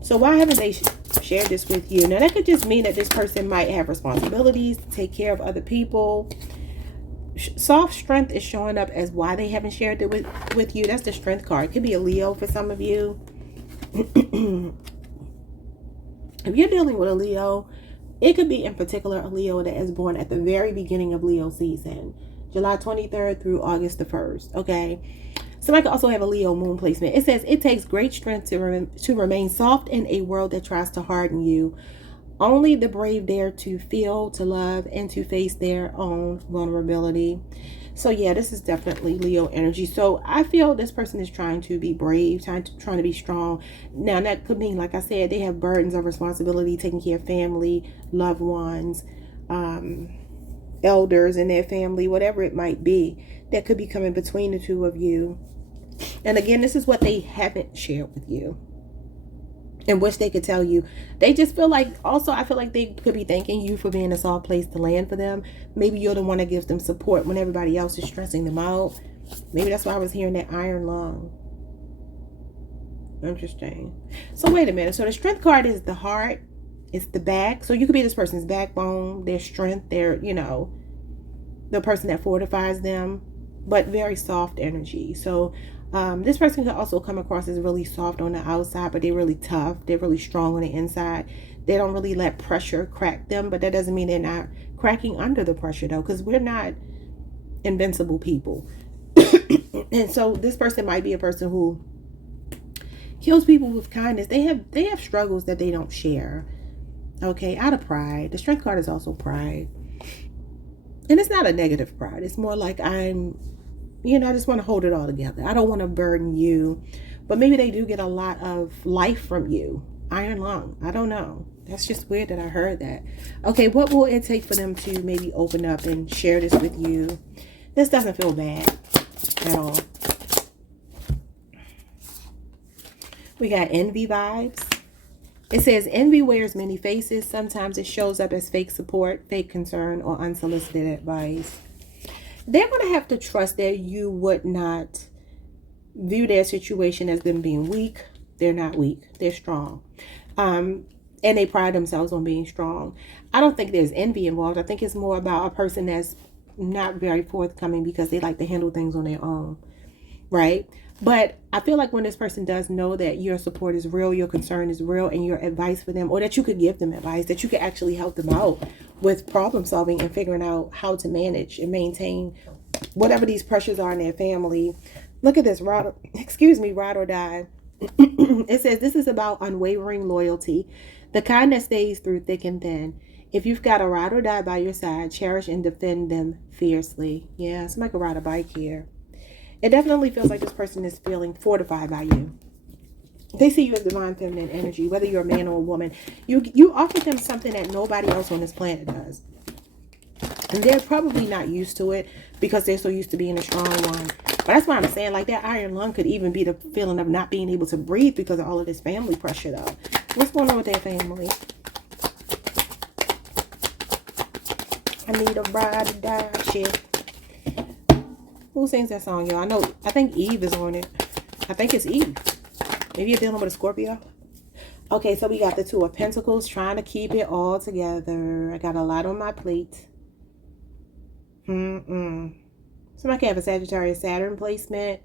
So why haven't they shared this with you? Now that could just mean that this person might have responsibilities to take care of other people. Soft strength is showing up as why they haven't shared it with you. That's the strength card. It could be a Leo for some of you. If you're dealing with a Leo, it could be in particular a Leo that is born at the very beginning of Leo season, July 23rd through August the 1st. Okay. Somebody could also have a Leo moon placement. It says it takes great strength to remain soft in a world that tries to harden you. Only the brave dare to feel, to love, and to face their own vulnerability. So yeah, this is definitely Leo energy. So I feel this person is trying to be brave, trying to be strong. Now that could mean, like I said, they have burdens of responsibility, taking care of family, loved ones, elders in their family, whatever it might be, that could be coming between the two of you. And again, this is what they haven't shared with you and wish they could tell you. They just feel like, also I feel like they could be thanking you for being a soft place to land for them. Maybe you're the one that gives them support when everybody else is stressing them out. Maybe that's why I was hearing that iron lung. Interesting. So wait a minute. So the strength card is the heart. It's the back. So you could be this person's backbone, their strength, their, the person that fortifies them, but very soft energy. So this person could also come across as really soft on the outside, but they're really tough. They're really strong on the inside. They don't really let pressure crack them, but that doesn't mean they're not cracking under the pressure, though, because we're not invincible people. And so this person might be a person who kills people with kindness. They have struggles that they don't share. Okay, out of pride. The strength card is also pride. And it's not a negative pride. It's more like I just want to hold it all together. I don't want to burden you. But maybe they do get a lot of life from you. Iron lung. I don't know. That's just weird that I heard that. Okay, what will it take for them to maybe open up and share this with you? This doesn't feel bad at all. We got envy vibes. It says envy wears many faces. Sometimes it shows up as fake support, fake concern, or unsolicited advice. They're going to have to trust that you would not view their situation as them being weak. They're not weak. They're strong. And they pride themselves on being strong. I don't think there's envy involved. I think it's more about a person that's not very forthcoming because they like to handle things on their own. Right? But I feel like when this person does know that your support is real, your concern is real, and your advice for them, or that you could give them advice, that you could actually help them out with problem solving and figuring out how to manage and maintain whatever these pressures are in their family. Look at this, ride or die. It says this is about unwavering loyalty. The kind that stays through thick and thin. If you've got a ride or die by your side, cherish and defend them fiercely. Yeah, somebody could ride a bike here. It definitely feels like this person is feeling fortified by you. They see you as divine feminine energy, whether you're a man or a woman. You offer them something that nobody else on this planet does. And they're probably not used to it because they're so used to being a strong one. But that's why I'm saying, like, that iron lung could even be the feeling of not being able to breathe because of all of this family pressure, though. What's going on with their family? I need a ride to die, shit. Who sings that song, y'all? I think Eve is on it. I think it's Eve. Maybe you're dealing with a Scorpio. Okay, so we got the Two of Pentacles, trying to keep it all together. I got a lot on my plate. Somebody can have a Sagittarius Saturn placement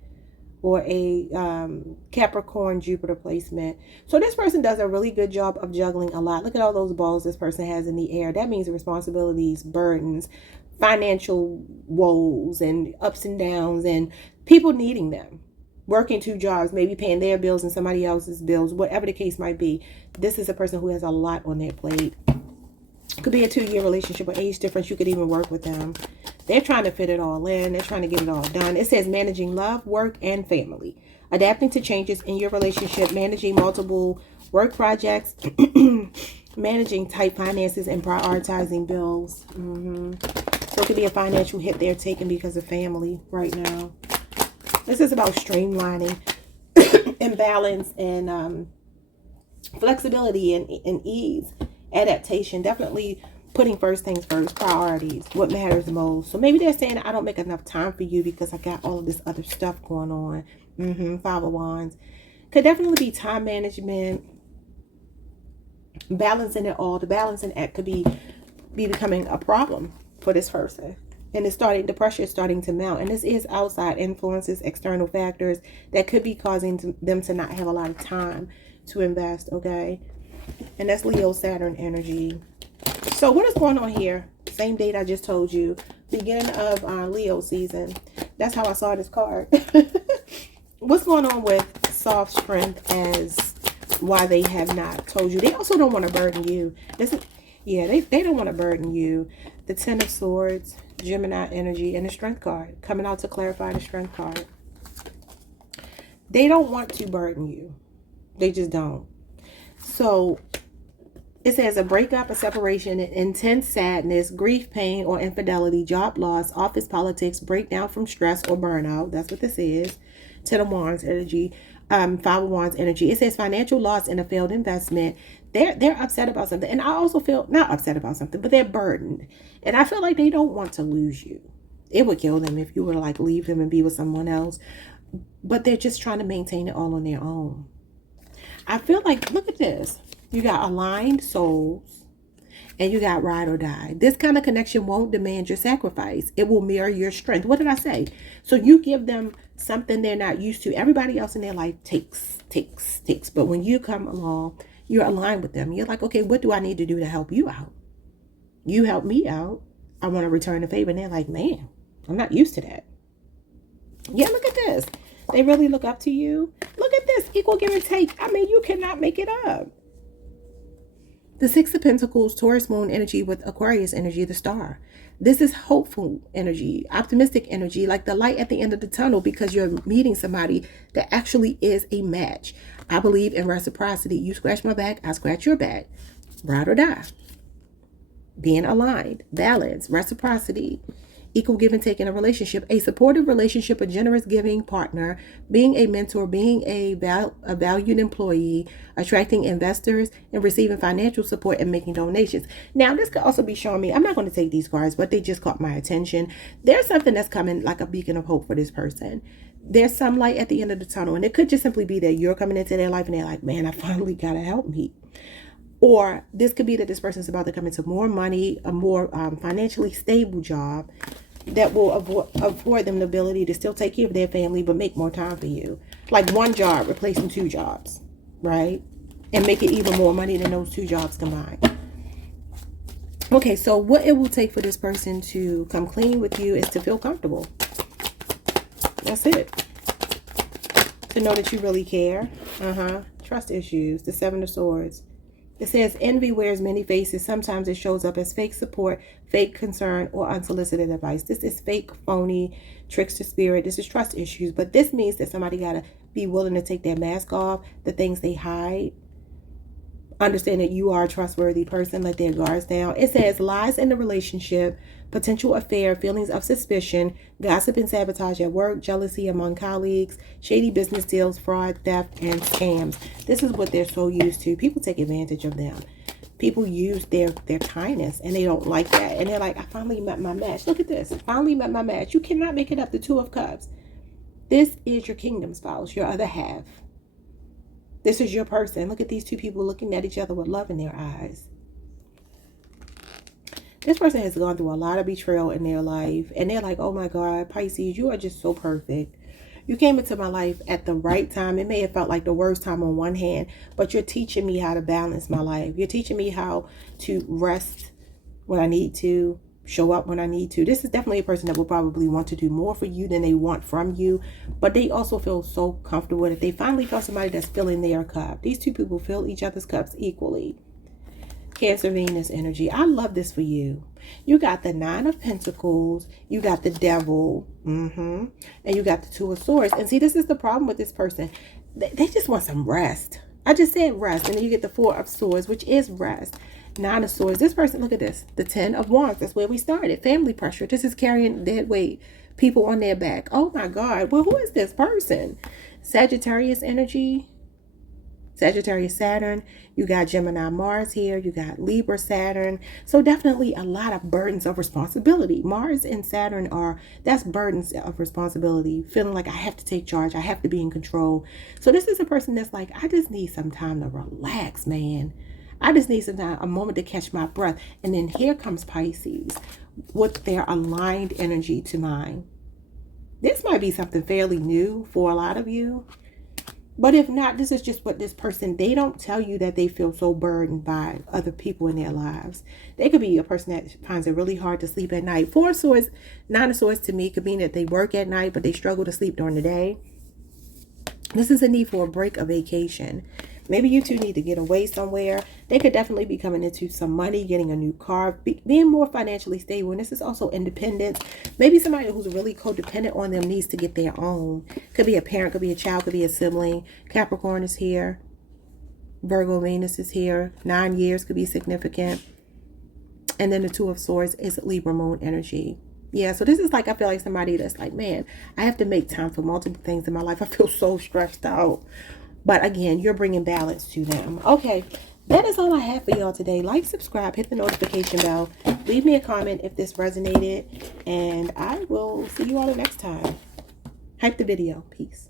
or a Capricorn Jupiter placement. So this person does a really good job of juggling a lot. Look at all those balls this person has in the air. That means responsibilities, burdens, financial woes, and ups and downs, and people needing them. Working 2 jobs, maybe paying their bills and somebody else's bills, whatever the case might be. This is a person who has a lot on their plate. Could be a 2-year relationship or age difference. You could even work with them. They're trying to fit it all in. They're trying to get it all done. It says managing love, work, and family. Adapting to changes in your relationship. Managing multiple work projects. Managing tight finances and prioritizing bills. So it could be a financial hit they're taking because of family right now. This is about streamlining and balance and flexibility and ease. Adaptation. Definitely putting first things first. Priorities. What matters most. So maybe they're saying, I don't make enough time for you because I got all of this other stuff going on. 5 of Wands. Could definitely be time management. Balancing it all. The balancing act could be becoming a problem for this person. And the pressure is starting to mount. And this is outside influences, external factors that could be causing them to not have a lot of time to invest, okay? And that's Leo Saturn energy. So what is going on here? Same date I just told you. Beginning of Leo season. That's how I saw this card. What's going on with soft strength as why they have not told you? They also don't want to burden you. They don't want to burden you. The 10 of Swords, Gemini energy, and the Strength card. Coming out to clarify the Strength card. They don't want to burden you. They just don't. So it says a breakup, a separation, intense sadness, grief, pain, or infidelity, job loss, office politics, breakdown from stress or burnout. That's what this is. 10 of Wands energy. 5 of Wands energy. It says financial loss in a failed investment. They're upset about something. And I also feel not upset about something, but they're burdened. And I feel like they don't want to lose you. It would kill them if you were to like leave them and be with someone else. But they're just trying to maintain it all on their own. I feel like, look at this. You got aligned souls and you got ride or die. This kind of connection won't demand your sacrifice. It will mirror your strength. What did I say? So you give them something they're not used to. Everybody else in their life takes. But when you come along, you're aligned with them. You're like, okay, what do I need to do to help you out? You help me out. I want to return the favor. And they're like, man, I'm not used to that. Yeah, look at this. They really look up to you. Look at this. Equal give and take. I mean, you cannot make it up. The 6 of Pentacles, Taurus moon energy with Aquarius energy, the star. This is hopeful energy, optimistic energy, like the light at the end of the tunnel because you're meeting somebody that actually is a match. I believe in reciprocity. You scratch my back, I scratch your back. Ride or die. Being aligned, balance, reciprocity, equal give and take in a relationship, a supportive relationship, a generous giving partner, being a mentor, being a valued employee, attracting investors, and receiving financial support and making donations. Now, this could also be showing me, I'm not going to take these cards, but they just caught my attention. There's something that's coming like a beacon of hope for this person. There's some light at the end of the tunnel, and it could just simply be that you're coming into their life and they're like, man, I finally got a help me. Or this could be that this person's about to come into more money, a more financially stable job that will afford them the ability to still take care of their family, but make more time for you. Like one job replacing 2 jobs, right? And make it even more money than those 2 jobs combined. Okay, so what it will take for this person to come clean with you is to feel comfortable. That's it. To know that you really care. Trust issues. The 7 of Swords. It says envy wears many faces. Sometimes it shows up as fake support, fake concern, or unsolicited advice. This is fake, phony, trickster spirit. This is trust issues. But this means that somebody got to be willing to take their mask off, the things they hide. Understand that you are a trustworthy person. Let their guards down. It says lies in the relationship, potential affair, feelings of suspicion, gossip and sabotage at work, jealousy among colleagues, shady business deals, fraud, theft, and scams. This is what they're so used to. People take advantage of them. People use their kindness, and they don't like that. And they're like, I finally met my match. Look at this. I finally met my match. You cannot make it up. The Two of Cups. This is your kingdom spouse, your other half. This is your person. Look at these two people looking at each other with love in their eyes. This person has gone through a lot of betrayal in their life. And they're like, oh my God, Pisces, you are just so perfect. You came into my life at the right time. It may have felt like the worst time on one hand, but you're teaching me how to balance my life. You're teaching me how to rest when I need to, show up when I need to. This is definitely a person that will probably want to do more for you than they want from you, but they also feel so comfortable that they finally found somebody that's filling their cup. These two people fill each other's cups equally. Cancer, Venus energy. I love this for you. You got the Nine of Pentacles, you got the Devil, and you got the Two of Swords. And see, this is the problem with this person. They just want some rest. I just said rest, and then you get the Four of Swords, which is rest. Nine of Swords. This person, look at this. The Ten of Wands. That's where we started. Family pressure. This is carrying dead weight. People on their back. Oh my God. Well, who is this person? Sagittarius energy. Sagittarius Saturn. You got Gemini Mars here. You got Libra Saturn. So definitely a lot of burdens of responsibility. Mars and Saturn that's burdens of responsibility. Feeling like I have to take charge. I have to be in control. So this is a person that's like, I just need some time to relax, man. I just need some time, a moment to catch my breath. And then here comes Pisces with their aligned energy to mine. This might be something fairly new for a lot of you. But if not, this is just what this person, they don't tell you that they feel so burdened by other people in their lives. They could be a person that finds it really hard to sleep at night. Four of Swords, Nine of Swords to me could mean that they work at night, but they struggle to sleep during the day. This is a need for a break, a vacation. Maybe you two need to get away somewhere. They could definitely be coming into some money, getting a new car, being more financially stable. And this is also independence. Maybe somebody who's really codependent on them needs to get their own. Could be a parent, could be a child, could be a sibling. Capricorn is here. Virgo Venus is here. 9 years could be significant. And then the Two of Swords is Libra Moon energy. Yeah, so this is like, I feel like somebody that's like, man, I have to make time for multiple things in my life. I feel so stressed out. But again, you're bringing balance to them. Okay, that is all I have for y'all today. Like, subscribe, hit the notification bell. Leave me a comment if this resonated. And I will see you all the next time. Hype the video. Peace.